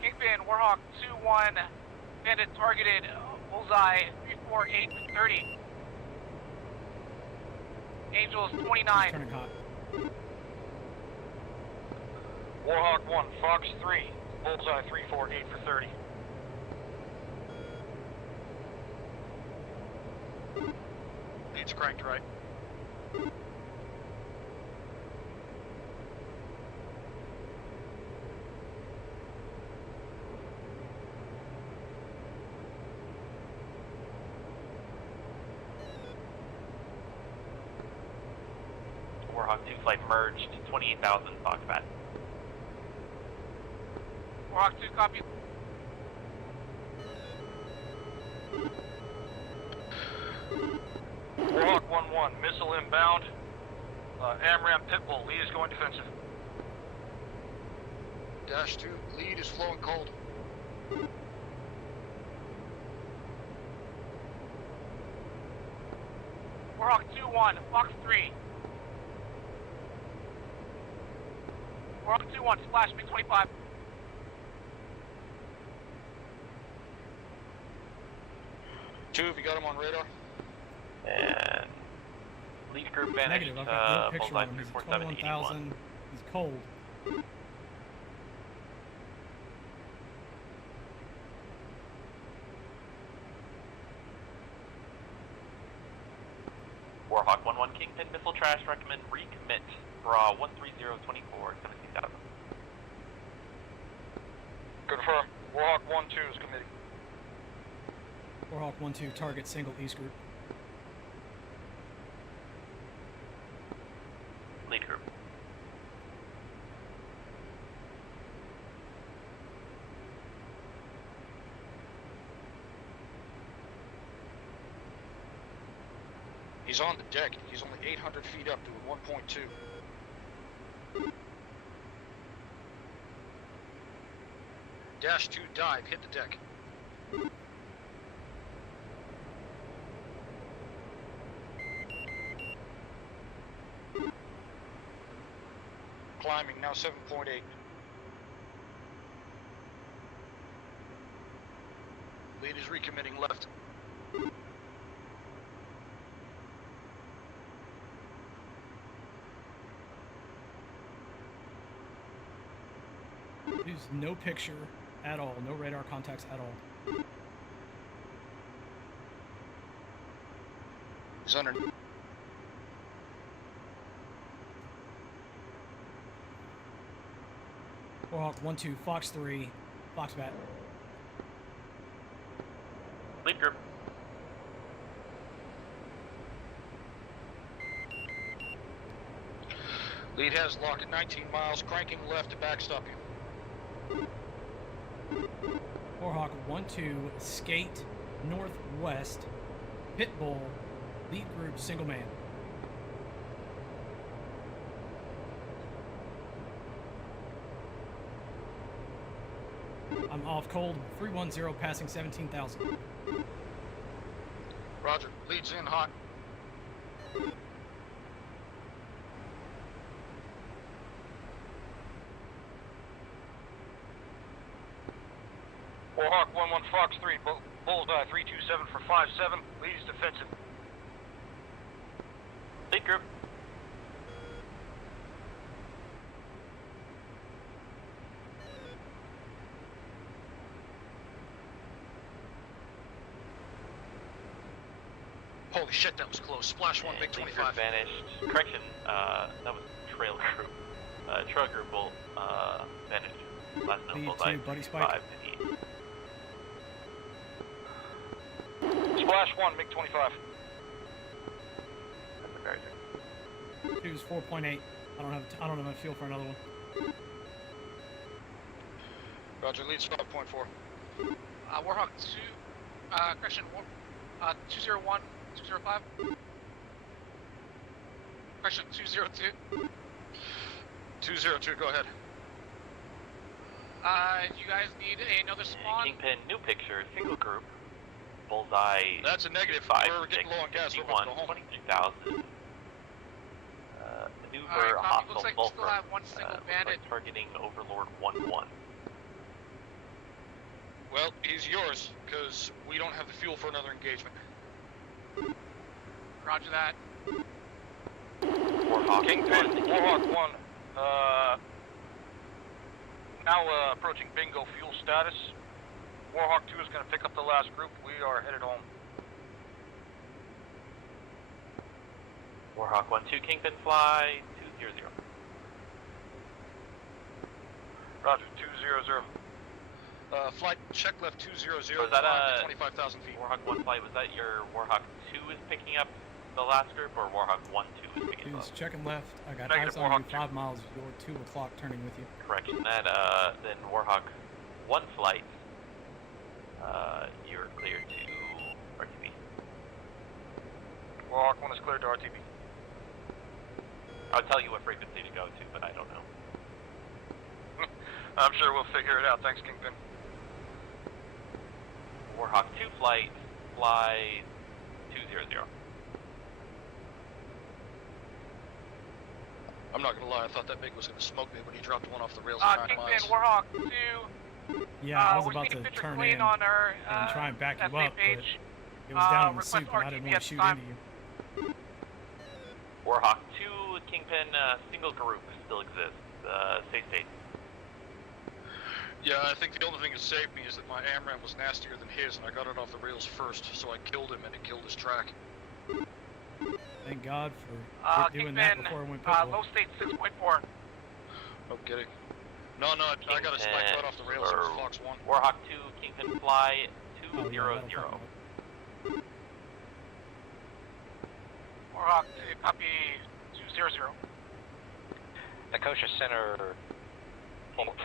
Kingpin, Warhawk 2-1, bandit targeted, bullseye 34830. Angels 29. Turning hot. Warhawk 1, Fox 3, Bullseye 348 for 30. Lead's cranked right. Warhawk 2 flight merged, 28,000 Foxbat. Warhawk 2, copy. Warhawk 1-1, missile inbound. AMRAM Pitbull, lead is going defensive. Dash 2, lead is flowing cold. Warhawk 2-1, Fox 3. Warhawk 2-1, splash, MiG-25. Two, have you got him on radar? And lead group vanished, Negative. I've got no picture bullseye of him. He's 34781. 21,000. He's cold. Warhawk 1-1 Kingpin, missile trash, recommend recommit. Bra 13024, 17,000. Confirm. Warhawk 1-2 is committing. Warhawk 1-2, target single East group. Lead group. He's on the deck. He's only 800 feet up, doing 1.2. Dash 2 dive, hit the deck. Climbing, now 7.8. Lead is recommitting left. There's no picture at all, no radar contacts at all. He's under. Warhawk 1-2, Fox 3, Foxbat. Lead group. Lead has lock at 19 miles, cranking left to backstop you. Warhawk 1-2, skate northwest, Pitbull, lead group, single man. I'm off cold, 310, passing 17,000. Roger, lead's in hot. Warhawk 1-1 Fox 3, bullseye 327 for 5-7, leads defensive. Lead group. Holy shit, that was close. Splash 1, big 25. Vanished. Correction, that was trail group. Trail group will vanish. Last known bullseye. Buddy Spike. 5 Splash 1, MiG 25. That's a very good. Two's 4.8. I don't have a feel for another one. Roger, leads 5.4. Warhawk 2, correction, 201, 205. Correction, 202. 202, go ahead. You guys need another spawn? Kingpin, new picture, single group. Bullseye. That's a negative. 5, We're getting 6, low on gas. We're 51, about to go home. 23,000. Maneuver Alright, hostile looks like we still Fulcrum. have one single bandit. Like targeting Overlord 1-1. Well, he's yours, because we don't have the fuel for another engagement. Roger that. Warhawk Kingpin, Warhawk 1, now approaching bingo fuel status. Warhawk 2 is going to pick up the last group. We are headed home. Warhawk 1-2, Kingpin fly 200. Roger, 200. Flight check left 200, Was that 25,000 feet. Warhawk 1 flight, was that your Warhawk 2 is picking up the last group, or Warhawk 1-2 is picking up? Who's checking left? I got Negative, eyes on you, Warhawk 5 miles, your 2 o'clock turning with you. Correction that, then Warhawk 1 flight, you're cleared to RTB. Warhawk 1 is cleared to RTB. I'll tell you what frequency to go to, but I don't know. I'm sure we'll figure it out. Thanks, Kingpin. Warhawk 2 flight, fly 200. I'm not gonna lie, I thought that MiG was gonna smoke me when he dropped one off the rails at 9 Kingpin, miles. Warhawk 2. Yeah, I was we're about seeing to a picture turn clean in on our, and try and back you SA up, page. but it was down in the request soup and I didn't RTB want at to shoot the time. into you. Warhawk 2, Kingpin, single group still exists. Stay safe. Yeah, I think the only thing that saved me is that my AMRAM was nastier than his, and I got it off the rails first, so I killed him and it killed his track. Thank God for doing that before I went pit wall. Low state 6.4. No kidding. No, I got a spike right off the rails. It was Fox 1. Warhawk 2, Kingpin fly 200. Warhawk 2, copy 200. Nicosia Center,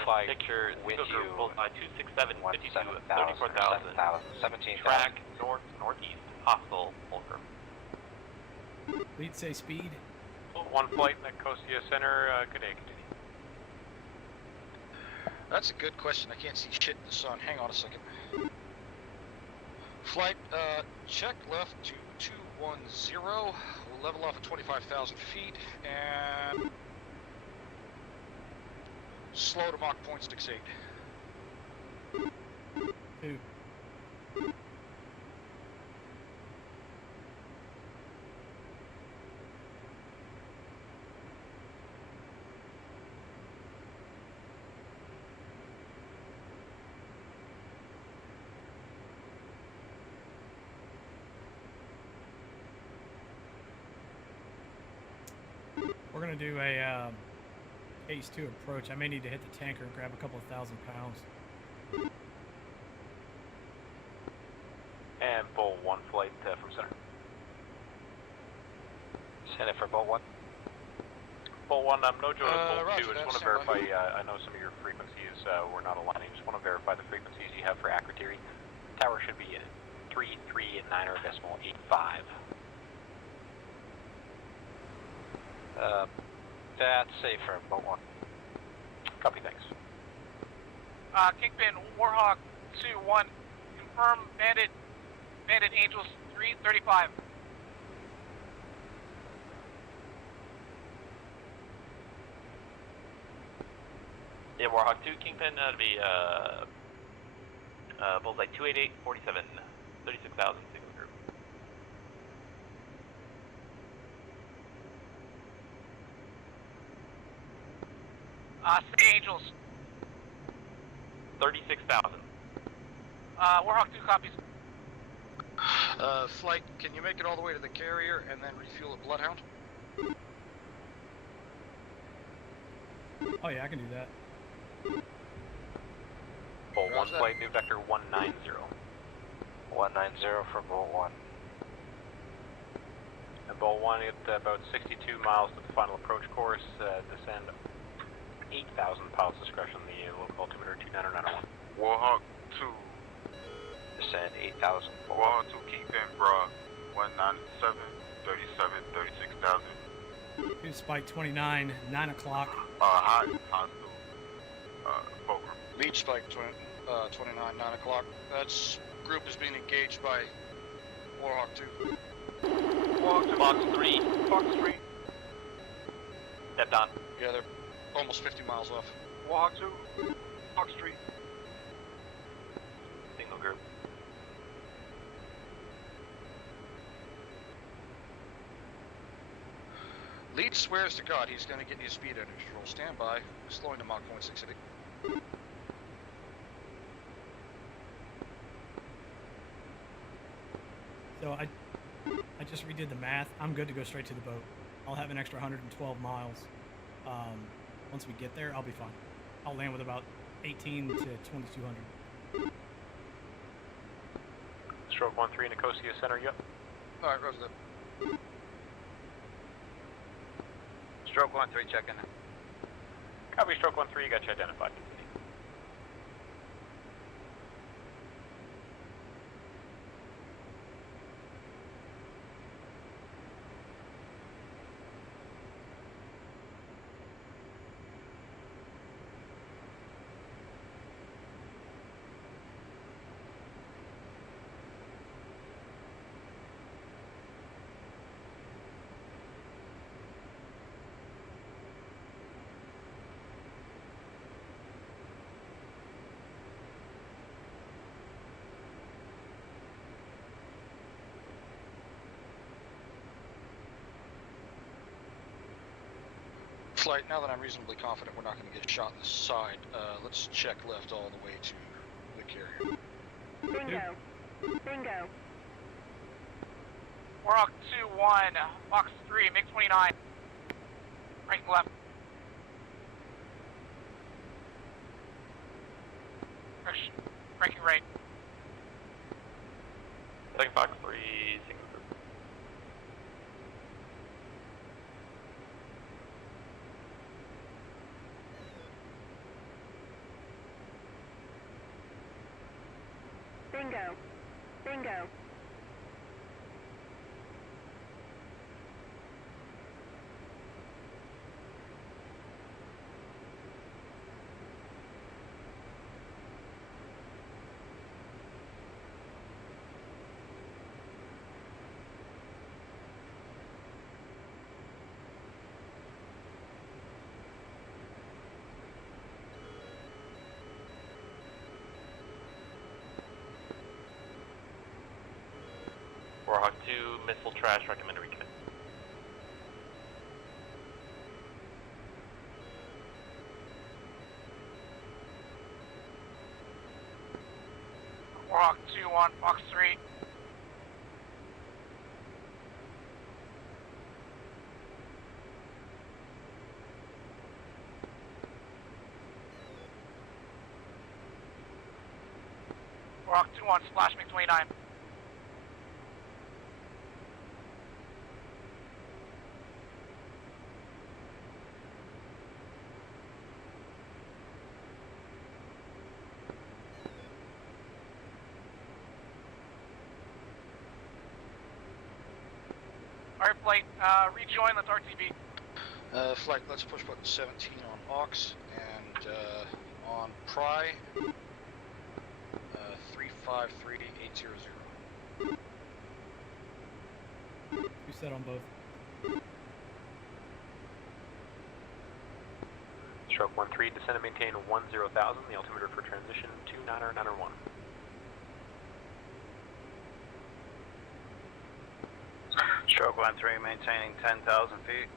Flight picture with you. Bullseye 267, 52, 34,000. 17,000. Track northeast, hostile, Fulcrum. Lead say speed. One flight, Nicosia Center, good day, continue. That's a good question. I can't see shit in the sun. Hang on a second. Flight, check left to 210. We'll level off at 25,000 feet and slow to Mach 0.68. 2. We're gonna do a Case 2 approach. I may need to hit the tanker and grab a couple of 1,000 pounds. And Bull 1 flight from center. Center for Bull 1. Bull 1, no Joe to Bull 2. I Roger just that, want to stand verify, I know some of your frequencies were not aligning. Just want to verify the frequencies you have for Akrotiri. Tower should be 339.85. That's safe for Bull 1. Copy, thanks. Kingpin, Warhawk 2-1, confirm Bandit Angels 335. Yeah, Warhawk 2, Kingpin, that'd be, Bullseye 288, 47, 36,000, single group. City Angels. 36,000. Warhawk 2 copies. Flight, can you make it all the way to the carrier and then refuel at Bloodhound? Oh yeah, I can do that. Bull 1 flight, new vector 190. 190 for Bull 1. And Bull 1 at about 62 miles to the final approach course, descend 8,000 pounds discretion, the local altimeter 29901. Warhawk 2. Descend 8,000. Warhawk 2, Kingpin, Bra, 197, 37, 36,000. Do spike 29, 9 o'clock. Hot, hostile, Fulcrum. Lead spike 29, 9 o'clock. That's group is being engaged by Warhawk 2. Warhawk 2. Fox 3. Fox 3. Stepped on. Yeah, they're almost 50 miles off. Warhawk 2. Fox 3. Single group. Lead swears to God he's going to get his speed under control. Stand by. Slowing to Mach 0.68. So I just redid the math. I'm good to go straight to the boat. I'll have an extra 112 miles. Once we get there, I'll be fine. I'll land with about 18 to 2,200. Stroke 13, Nicosia Center, yep. Alright, roger that. Stroke 13, check in. Copy, Stroke 13, you got you identified. Flight, now that I'm reasonably confident we're not going to get shot in the side, let's check left all the way to the carrier. Bingo. Bingo. Warhawk 2-1, Fox 3, MiG-29. Right and left. Braking right. Second Fox 3, single group. Bingo. Bingo. Warhawk 2, missile trash, recommend recommit. Warhawk 2-1, Fox 3. Warhawk 2-1, splash MiG-29. Alright, flight, rejoin, let's RTB. Flight, let's push button 17 on aux, and on pry, 353800. We set on both. Stroke 13, descend and maintain 10,000, the altimeter for transition 2991. Stroke 13, maintaining 10,000 feet.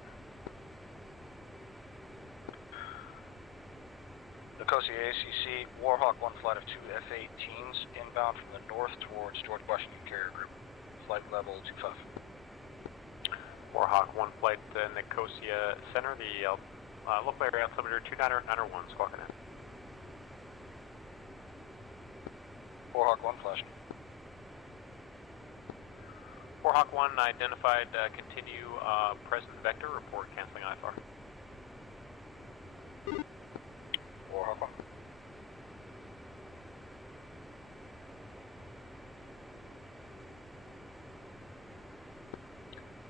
Nicosia ACC, Warhawk 1 flight of 2 F-18s inbound from the north towards George Washington Carrier Group. Flight level 25. Warhawk 1 flight Nicosia Center, the local area altimeter 2991, squawking in. Warhawk 1 flashing. Warhawk 1 identified, continue present vector, report canceling IFR. Warhawk 1.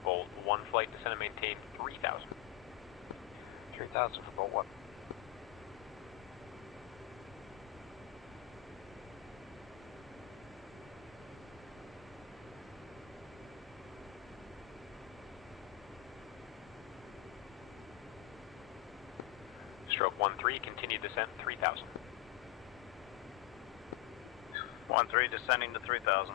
Bolt 1 flight, descend and maintain 3,000. 3,000 for Bolt 1. Stroke 13, continue descent 3,000. 13, descending to 3,000.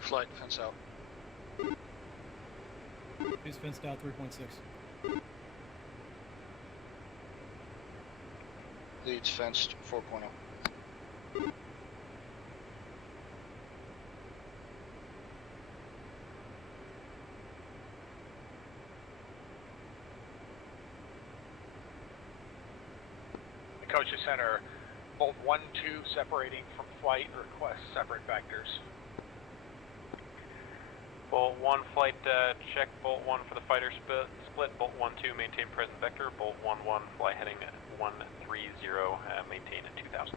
Flight, fence out. Who's fenced out 3.6? Leads fenced 4.0. Nicosia Center, Bolt 1-2 separating from flight, request separate vectors. Bolt 1 flight, check Bolt 1 for the fighter split. Bolt 1-2, maintain present vector. Bolt 1-1, fly heading 130, maintain at 2,000.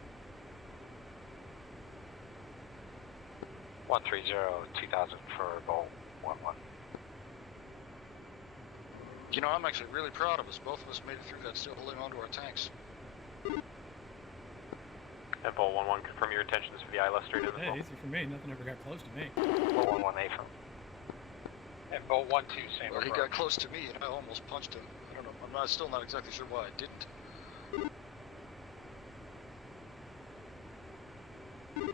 130, 2,000 for Bolt 1-1. You know, I'm actually really proud of us. Both of us made it through that still holding onto our tanks. And Bolt 1-1, confirm your intentions for the ILS straight in as Hey, well. easy for me. Nothing ever got close to me. Bolt 1-1 affirm. And Bolt 1-2, same Well, he approach. got close to me and I almost punched him. I don't know. I'm still not exactly sure why I didn't.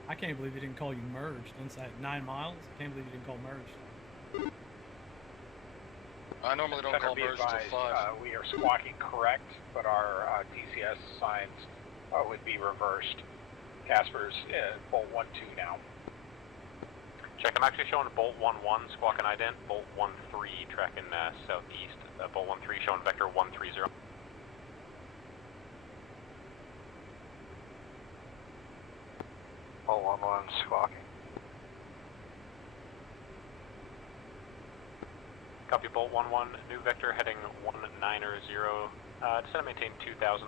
I can't believe he didn't call you merged inside 9 miles. I can't believe he didn't call merged. I normally don't Center, call be merge till advised, 5. we are squawking correct, but our TCS signs would be reversed. Casper's Bolt 1-2 now. Check, I'm actually showing Bolt 1-1, squawking ident, Bolt 1-3, tracking southeast, Bolt 1-3 showing vector 130. Bolt 1-1, squawking. Copy, Bolt 1-1, new vector heading 190, descend and maintain 2000,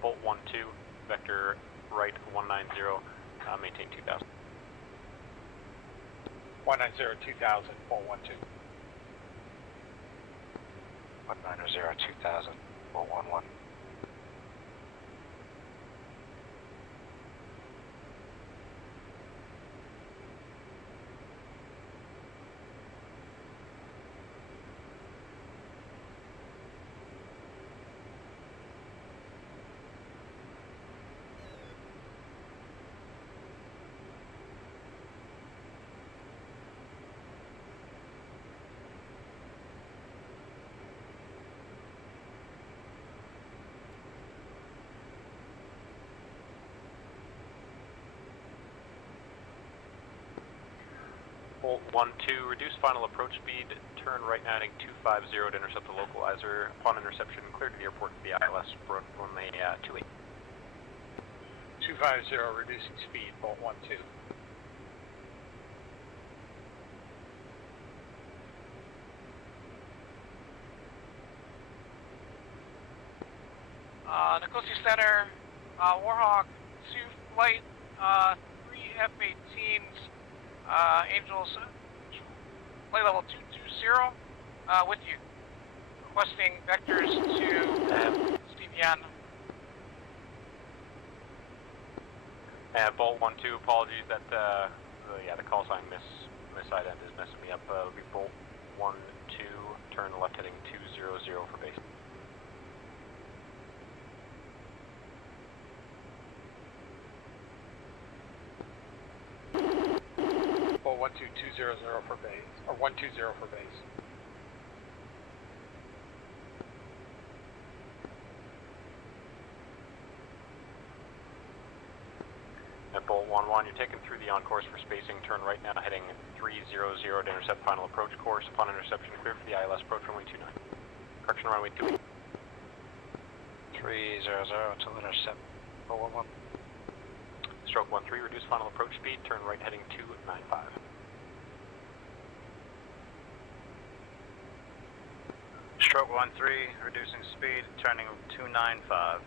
Bolt 1-2, vector right 190, maintain 2000. 190, 2000, Bolt 1-2. 190, 2000, Bolt 1-1. Bolt 1-2, reduce final approach speed, turn right now heading 250 to intercept the localizer. Upon interception, clear to the airport to the ILS runway 28. 250, reducing speed, Bolt 1-2. Nicosia Center, Warhawk 2 flight, 3 F-18s, Angels, flight level 220, with you. Requesting vectors to CVN. And Bolt 1-2, apologies that the call sign misident is messing me up. It'll be Bolt 1-2, turn left heading 200 for base. Bolt 1-2, 200 for base, or 120 for base. At Bolt 1-1, you're taken through the on-course for spacing. Turn right now, heading 300 to intercept final approach course. Upon interception, clear for the ILS approach runway 29. Correction runway 28. 300 to intercept. Bolt 1-1. Stroke 1-3, reduce final approach speed. Turn right heading 295. Stroke 1-3, reducing speed, turning 295.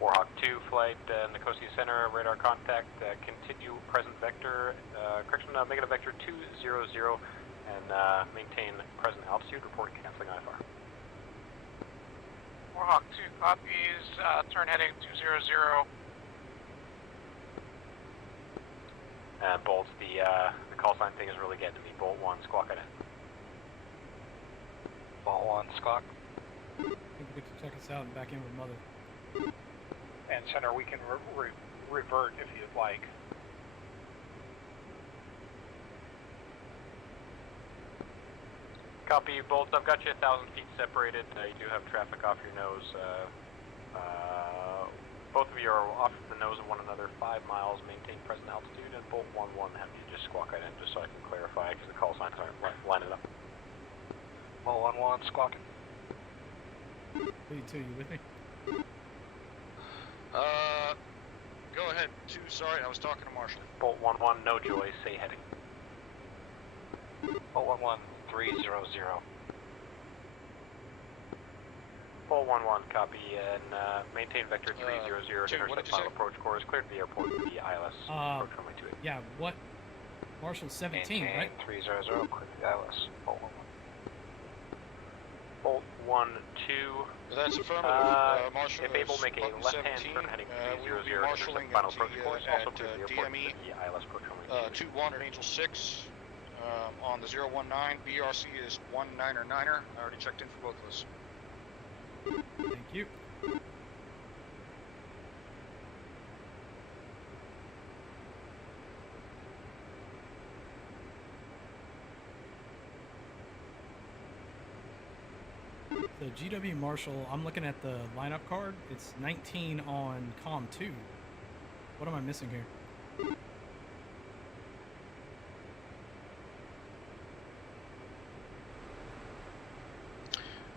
Warhawk 2 flight, Nicosia Center, radar contact, continue present vector, negative vector 200, and maintain present altitude, report canceling IFR. Warhawk 2 copies, turn heading 200. Bolt, the call sign thing is really getting to me. Bolt 1, squawk it in. Bolt 1, squawk. I think we get to check us out and back in with Mother. And Center, we can revert if you'd like. Copy, Bolt. I've got you 1,000 feet separated. You do have traffic off your nose. Both of you are off the nose of one another 5 miles. Maintain present altitude. And Bolt 1-1, have you just squawk it in just so I can clarify because the call signs aren't lining up. Bolt 1-1, squawking. Lead 2, you with me? Go ahead. 2, sorry, I was talking to Marshall. Bolt 1-1, no joy, say heading. Bolt 1-1, 300. Bolt 1-1, copy, and maintain vector 300 to intercept final approach course. Clear to the airport for the ILS approach runway 28. Yeah, what? Marshall 17, maintain right? 300, clear to the ILS. Bolt 1-1. Bolt 1, 2. That's affirmative. Marshal, if able, make a button left-hand 17. turn heading We will 300, be marshalling final at, approach course. Also clear the airport DME to the ILS approach runway 2-1 at Angel 6 on the 019. BRC is 19er. I already checked in for both of us. Thank you. So GW Marshall, I'm looking at the lineup card. It's 19 on COM 2. What am I missing here?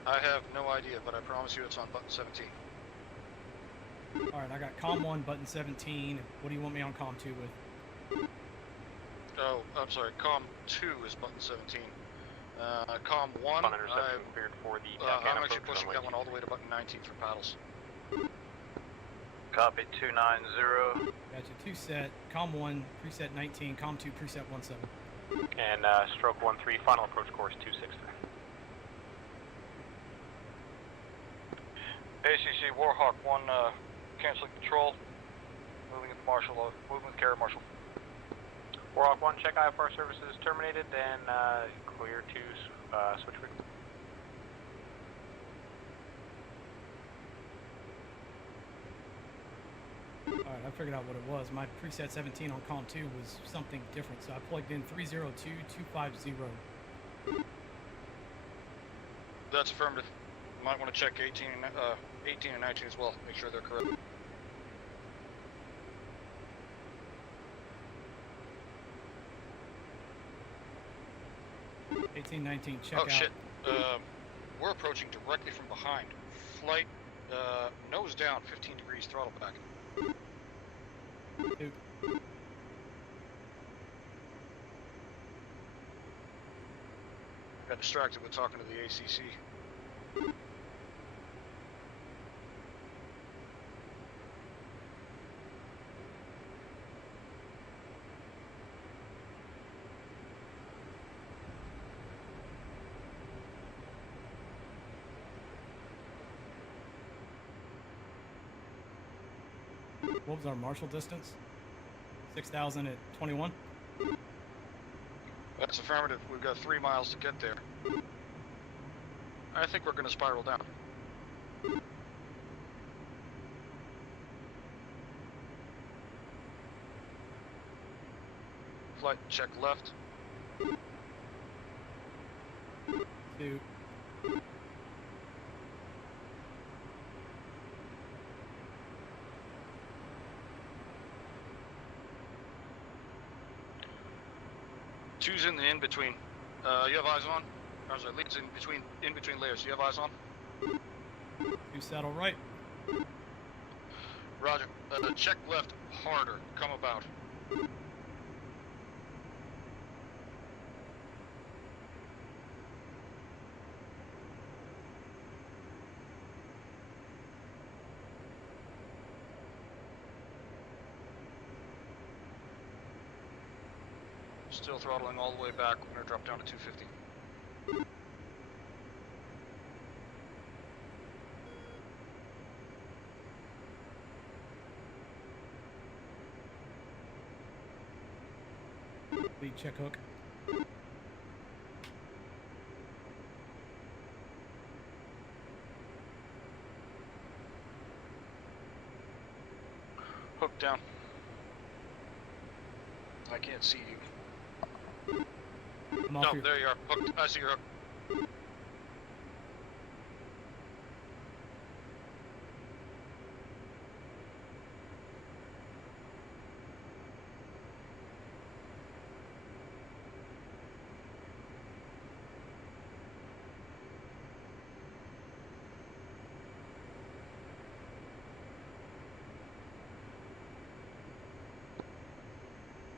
I have no idea, but I promise you it's on button 17. Alright, I got COM 1, button 17. What do you want me on COM 2 with? Oh, I'm sorry, COM 2 is button 17. COM 1, Fun interception cleared for the I'm actually pushing that one all the way to button 19 for paddles. Copy 290. Gotcha, 2 set, COM 1, preset 19, COM 2, preset 17. And stroke 13, final approach course 263. ACC Warhawk 1, canceling control. Moving with Marshall, moving with carrier Marshall. Warhawk 1, check IFR services terminated and clear to switch rig. Alright, I figured out what it was. My preset 17 on COM 2 was something different, so I plugged in 302250. That's affirmative. You might want to check 18 and 19 as well. Make sure they're correct. Eighteen, 19, check out. Oh shit. We're approaching directly from behind. Flight nose down, 15 degrees, throttle back. Dude. Got distracted with talking to the ACC. What was our Marshall distance? 6,000 at 21? That's affirmative. We've got 3 miles to get there. I think we're going to spiral down. Flight check left. 2. Two's in the in-between. You have eyes on? Or sorry, leads in between layers. You have eyes on? 2 saddle right. Roger. Check left harder. Come about. Still throttling all the way back. We're going to drop down to 250. Lead check hook. Hook down. I can't see you. No, there you are. Hooked. I see your hook.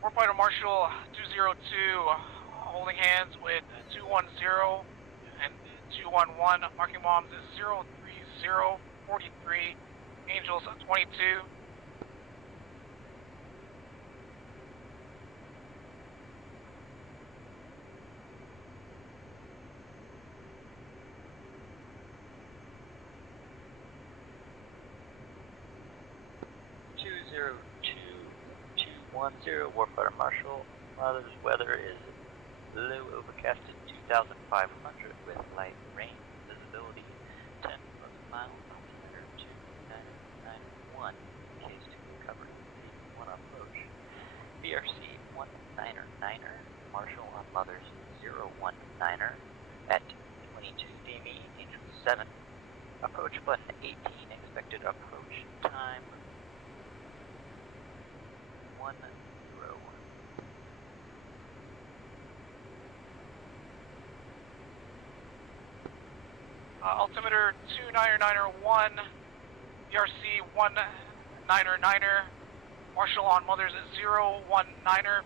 Warfighter Marshal 202, holding hands with 210 and 211, marking bombs 03043, Angels 22. 210, Warfighter Marshal. Mother's weather is low overcasted 2,500 with light rain. Visibility 10 miles, altimeter 2991. Case 2 recovery, 1 approach. BRC 199er, Marshal on Mother's 019er at 22 DME, Angel 7. Approach button 18, expected approach time 10. Altimeter 299er1, BRC 199er, Marshal on Mother's 019er,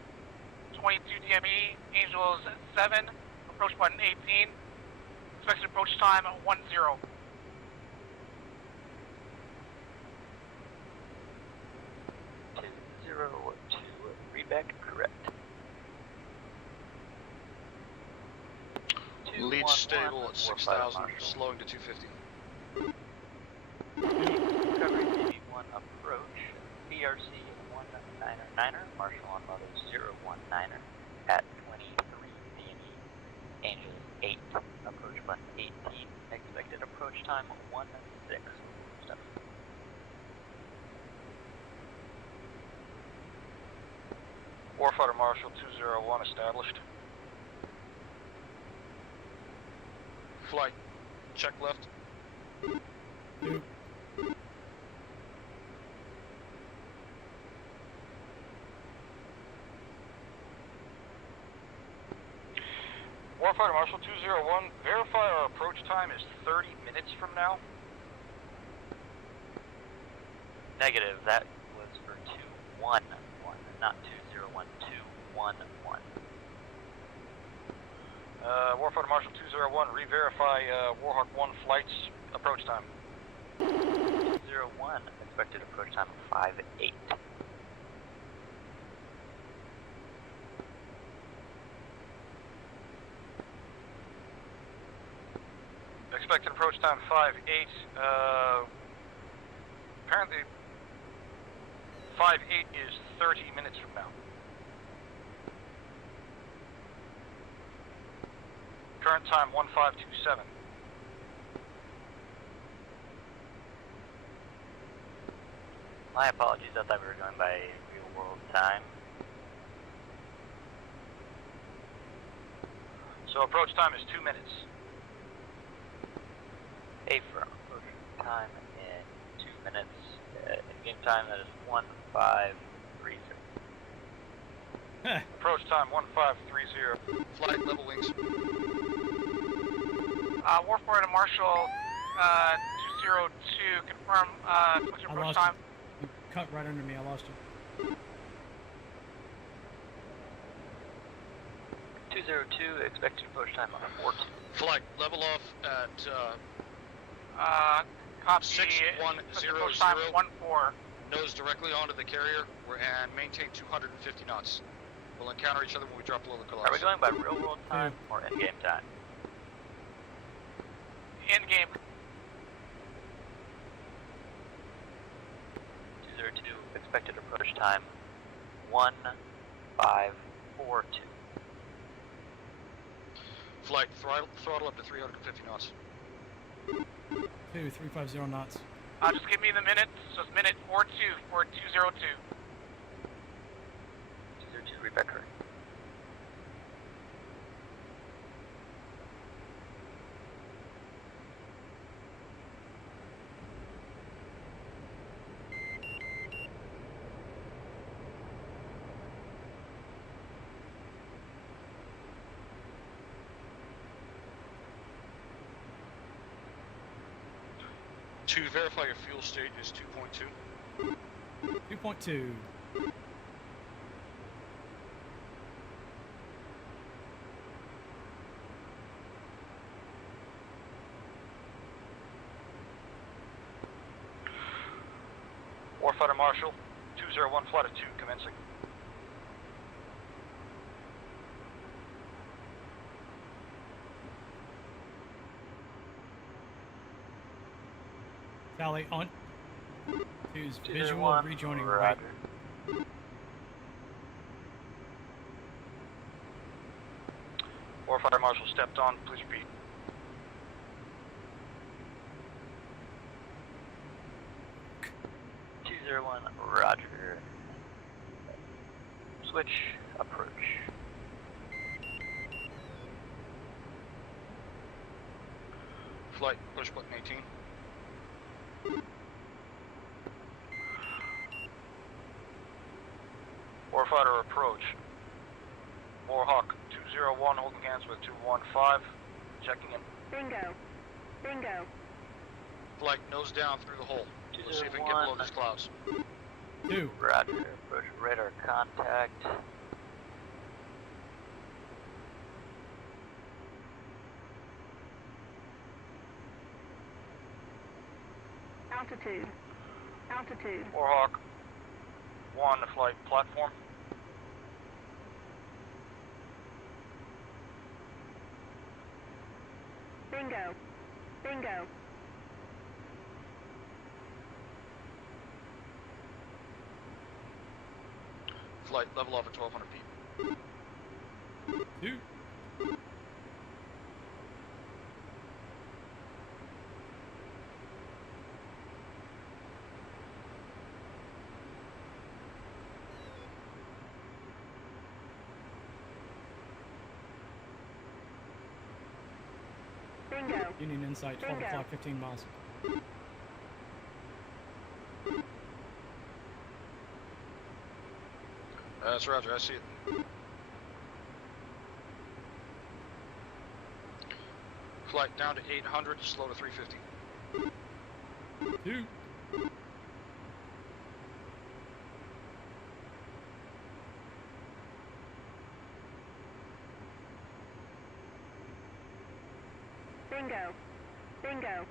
22 DME, Angels 7, approach button 18, expected approach time 10. 202, reback correct. Lead stable at 6,000, slowing to 250. Recovery DB1 approach, BRC 199er, Marshal on Mother 019er at 23 DME, Angels 8, approach button 18, expected approach time 16. Step. Warfighter Marshal 201 established. Flight, check left. Warfighter Marshal 201, verify our approach time is 30 minutes from now. Negative, that was for 211, not 201, 211. Warfighter Marshal 201, re-verify Warhawk 1 flight's approach time. 201, expected approach time 58. Expected approach time 58. Apparently 58 is 30 minutes from now. Current time 1527. My apologies, I thought we were going by real world time. So approach time is 2 minutes. Affirm, approach time in 2 minutes. In-game time, that is 1530. Approach time 1530. Flight level wings. Warfighter Marshal 202, confirm expected approach time. You cut right under me, I lost you. 202, expected approach time on 14. Flight level off at copy 6100. Time 14. Nose directly onto the carrier and maintain 250 knots. We'll encounter each other when we drop below the collapse. Are we going by real world time or in-game time? In-game. 202, expected approach time 1542. Flight throttle up to 350 knots. 350 knots. Just give me the minute, so it's minute 42 for 202. 202, reback correct. To verify your fuel state is 2.2. 2.2. Warfighter Marshal 201, flight of 2, commencing. Tally on. Use visual one, rejoining right. Fire Marshal stepped on, please repeat. Roger. Switch, approach. Flight, push button 18. Warfighter approach. Warhawk 201 holding hands with 215. Checking in. Bingo. Bingo. Flight, nose down through the hole. Let's see if we can get below these clouds. 2. Roger. Approach radar contact. Altitude. Altitude. Warhawk 1 flight platform. Bingo. Bingo. Flight, level off at 1,200 feet. 2. Bingo. Union Insight, 12 Bingo. o'clock, 15 miles. That's Roger, I see it. Flight down to 800, slow to 350. 2. Bingo. Bingo.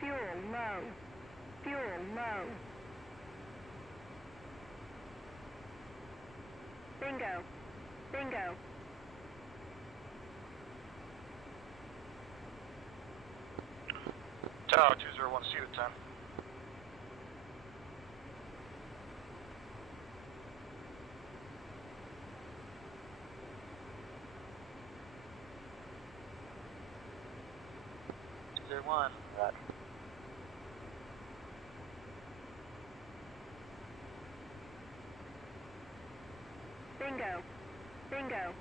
Fuel low. Fuel low. Bingo. Bingo. Tower 201, see you at 10. One, Roger. Bingo. Bingo.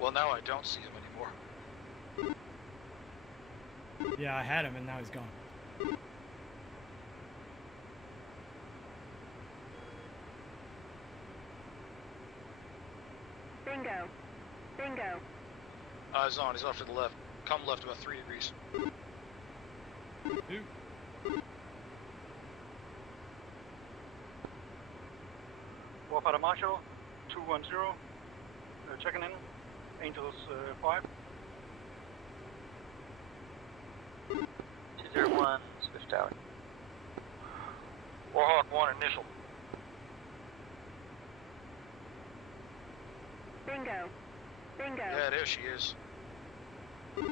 Well, now I don't see him anymore. Yeah, I had him and now he's gone. Bingo. Bingo. Eyes on, he's off to the left. Come left about 3 degrees. 2. Warfighter Marshal 210. Checking in. Angels 5. 201, switch tower. Warhawk 1 initial. Bingo. Bingo. Yeah, there she is. 210,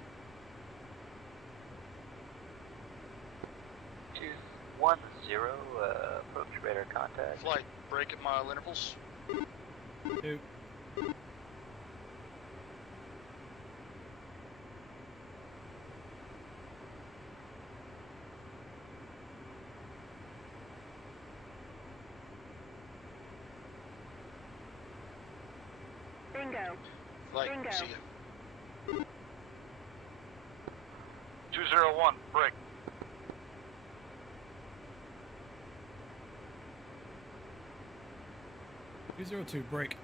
approach radar contact. Flight, break at mile intervals. 2. Bingo. Flight, Bingo. see ya. 201, break. 202, break.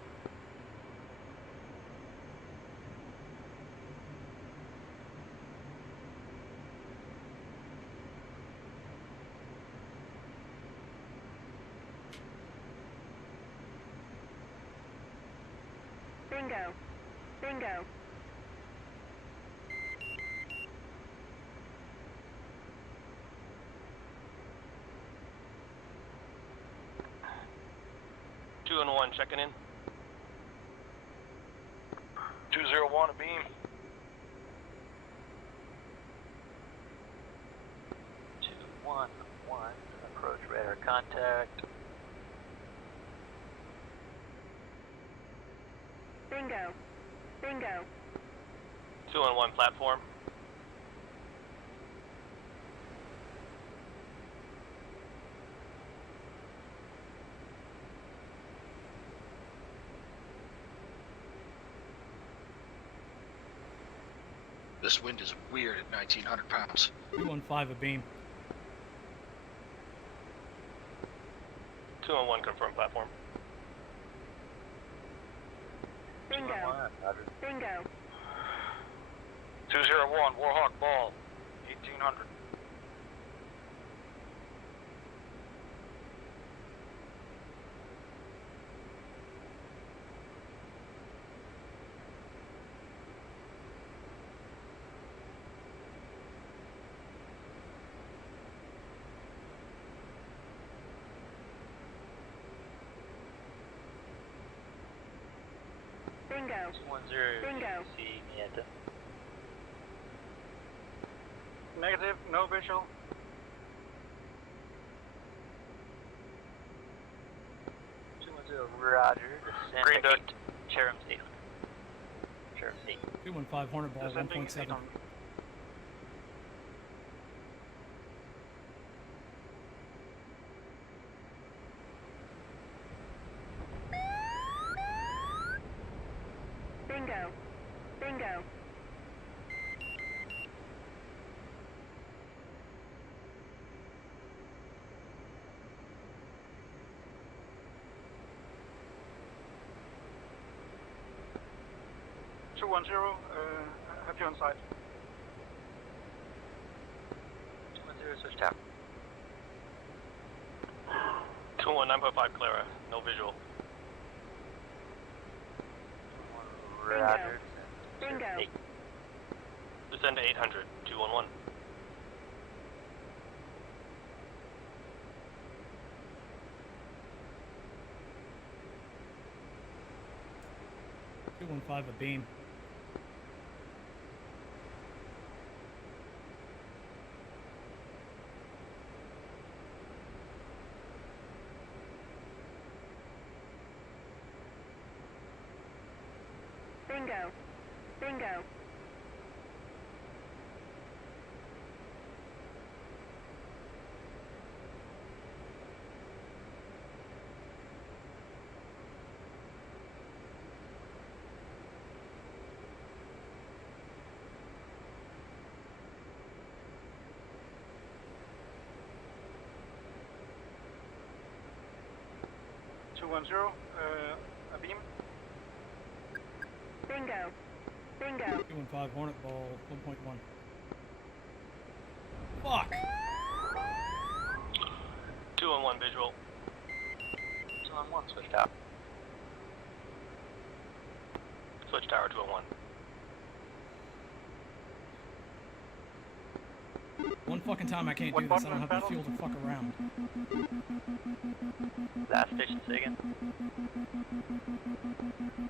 Bingo. Bingo. Two and one checking in. 201, a beam. 211, approach radar contact. Bingo. Bingo. 2 on 1 platform. This wind is weird at 1,900 pounds. 215 a beam. 2 on 1 confirmed platform. Bingo. Bingo. 201, Warhawk Ball, 1800. Bingo. 210, Bingo. see Mieta. Negative, no visual. 210, Roger, descend Green to duck. 8, Cherem State. Cherem State. 215 Hornet Ball Descending 1.7. 800. Bingo. Bingo. Have you on site? 210, switch tower. 2 on 9.5 Clara, no visual. Roger, Bingo. descend to 8. Descend to 800, 2 on 1. Two 215 a beam. Bingo. Bingo. A beam. Bingo. Bingo. 215 Hornet Ball 1.1. Fuck! 2 on 1 visual. 2 on 1, switch tower. Switch tower 2 on 1. One fucking time I can't What do this, I button don't have on the fuel to fuck around. Last station, Sagan.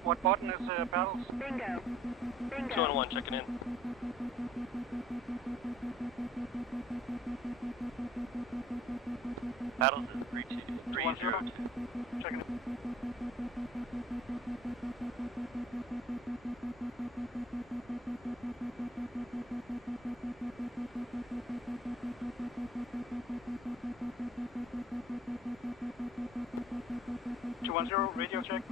What button is paddles? Bingo. 2 on 1 checking in. Battles is 3230. Checking in. Radio check.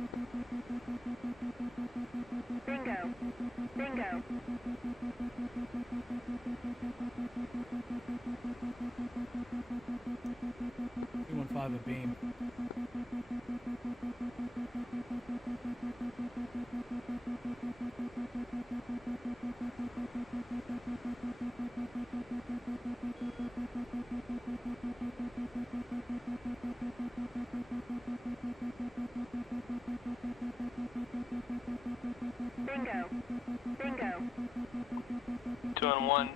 Bingo. Bingo. 215 a beam. 2-on-1.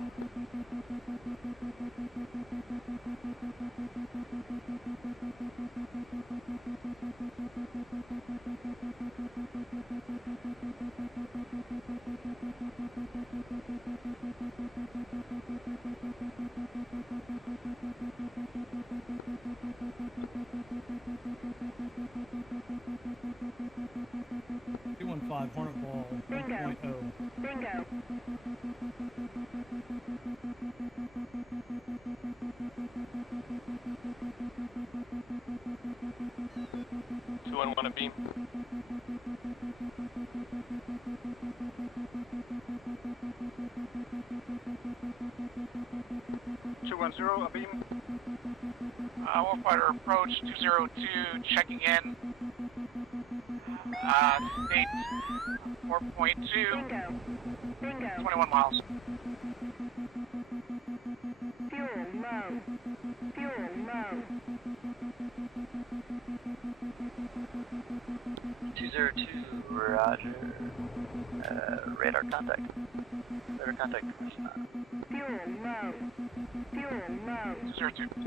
Hornet Ball 1.0. Bingo. 2-on-1 beam. a beam. Warfighter approach 202, checking in. State 4.2, Bingo. 21 miles. Fuel low. Fuel low. 202, roger. Radar contact. Radar contact. Fuel low. Fuel low. 202.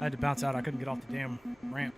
I had to bounce out. I couldn't get off the damn ramp.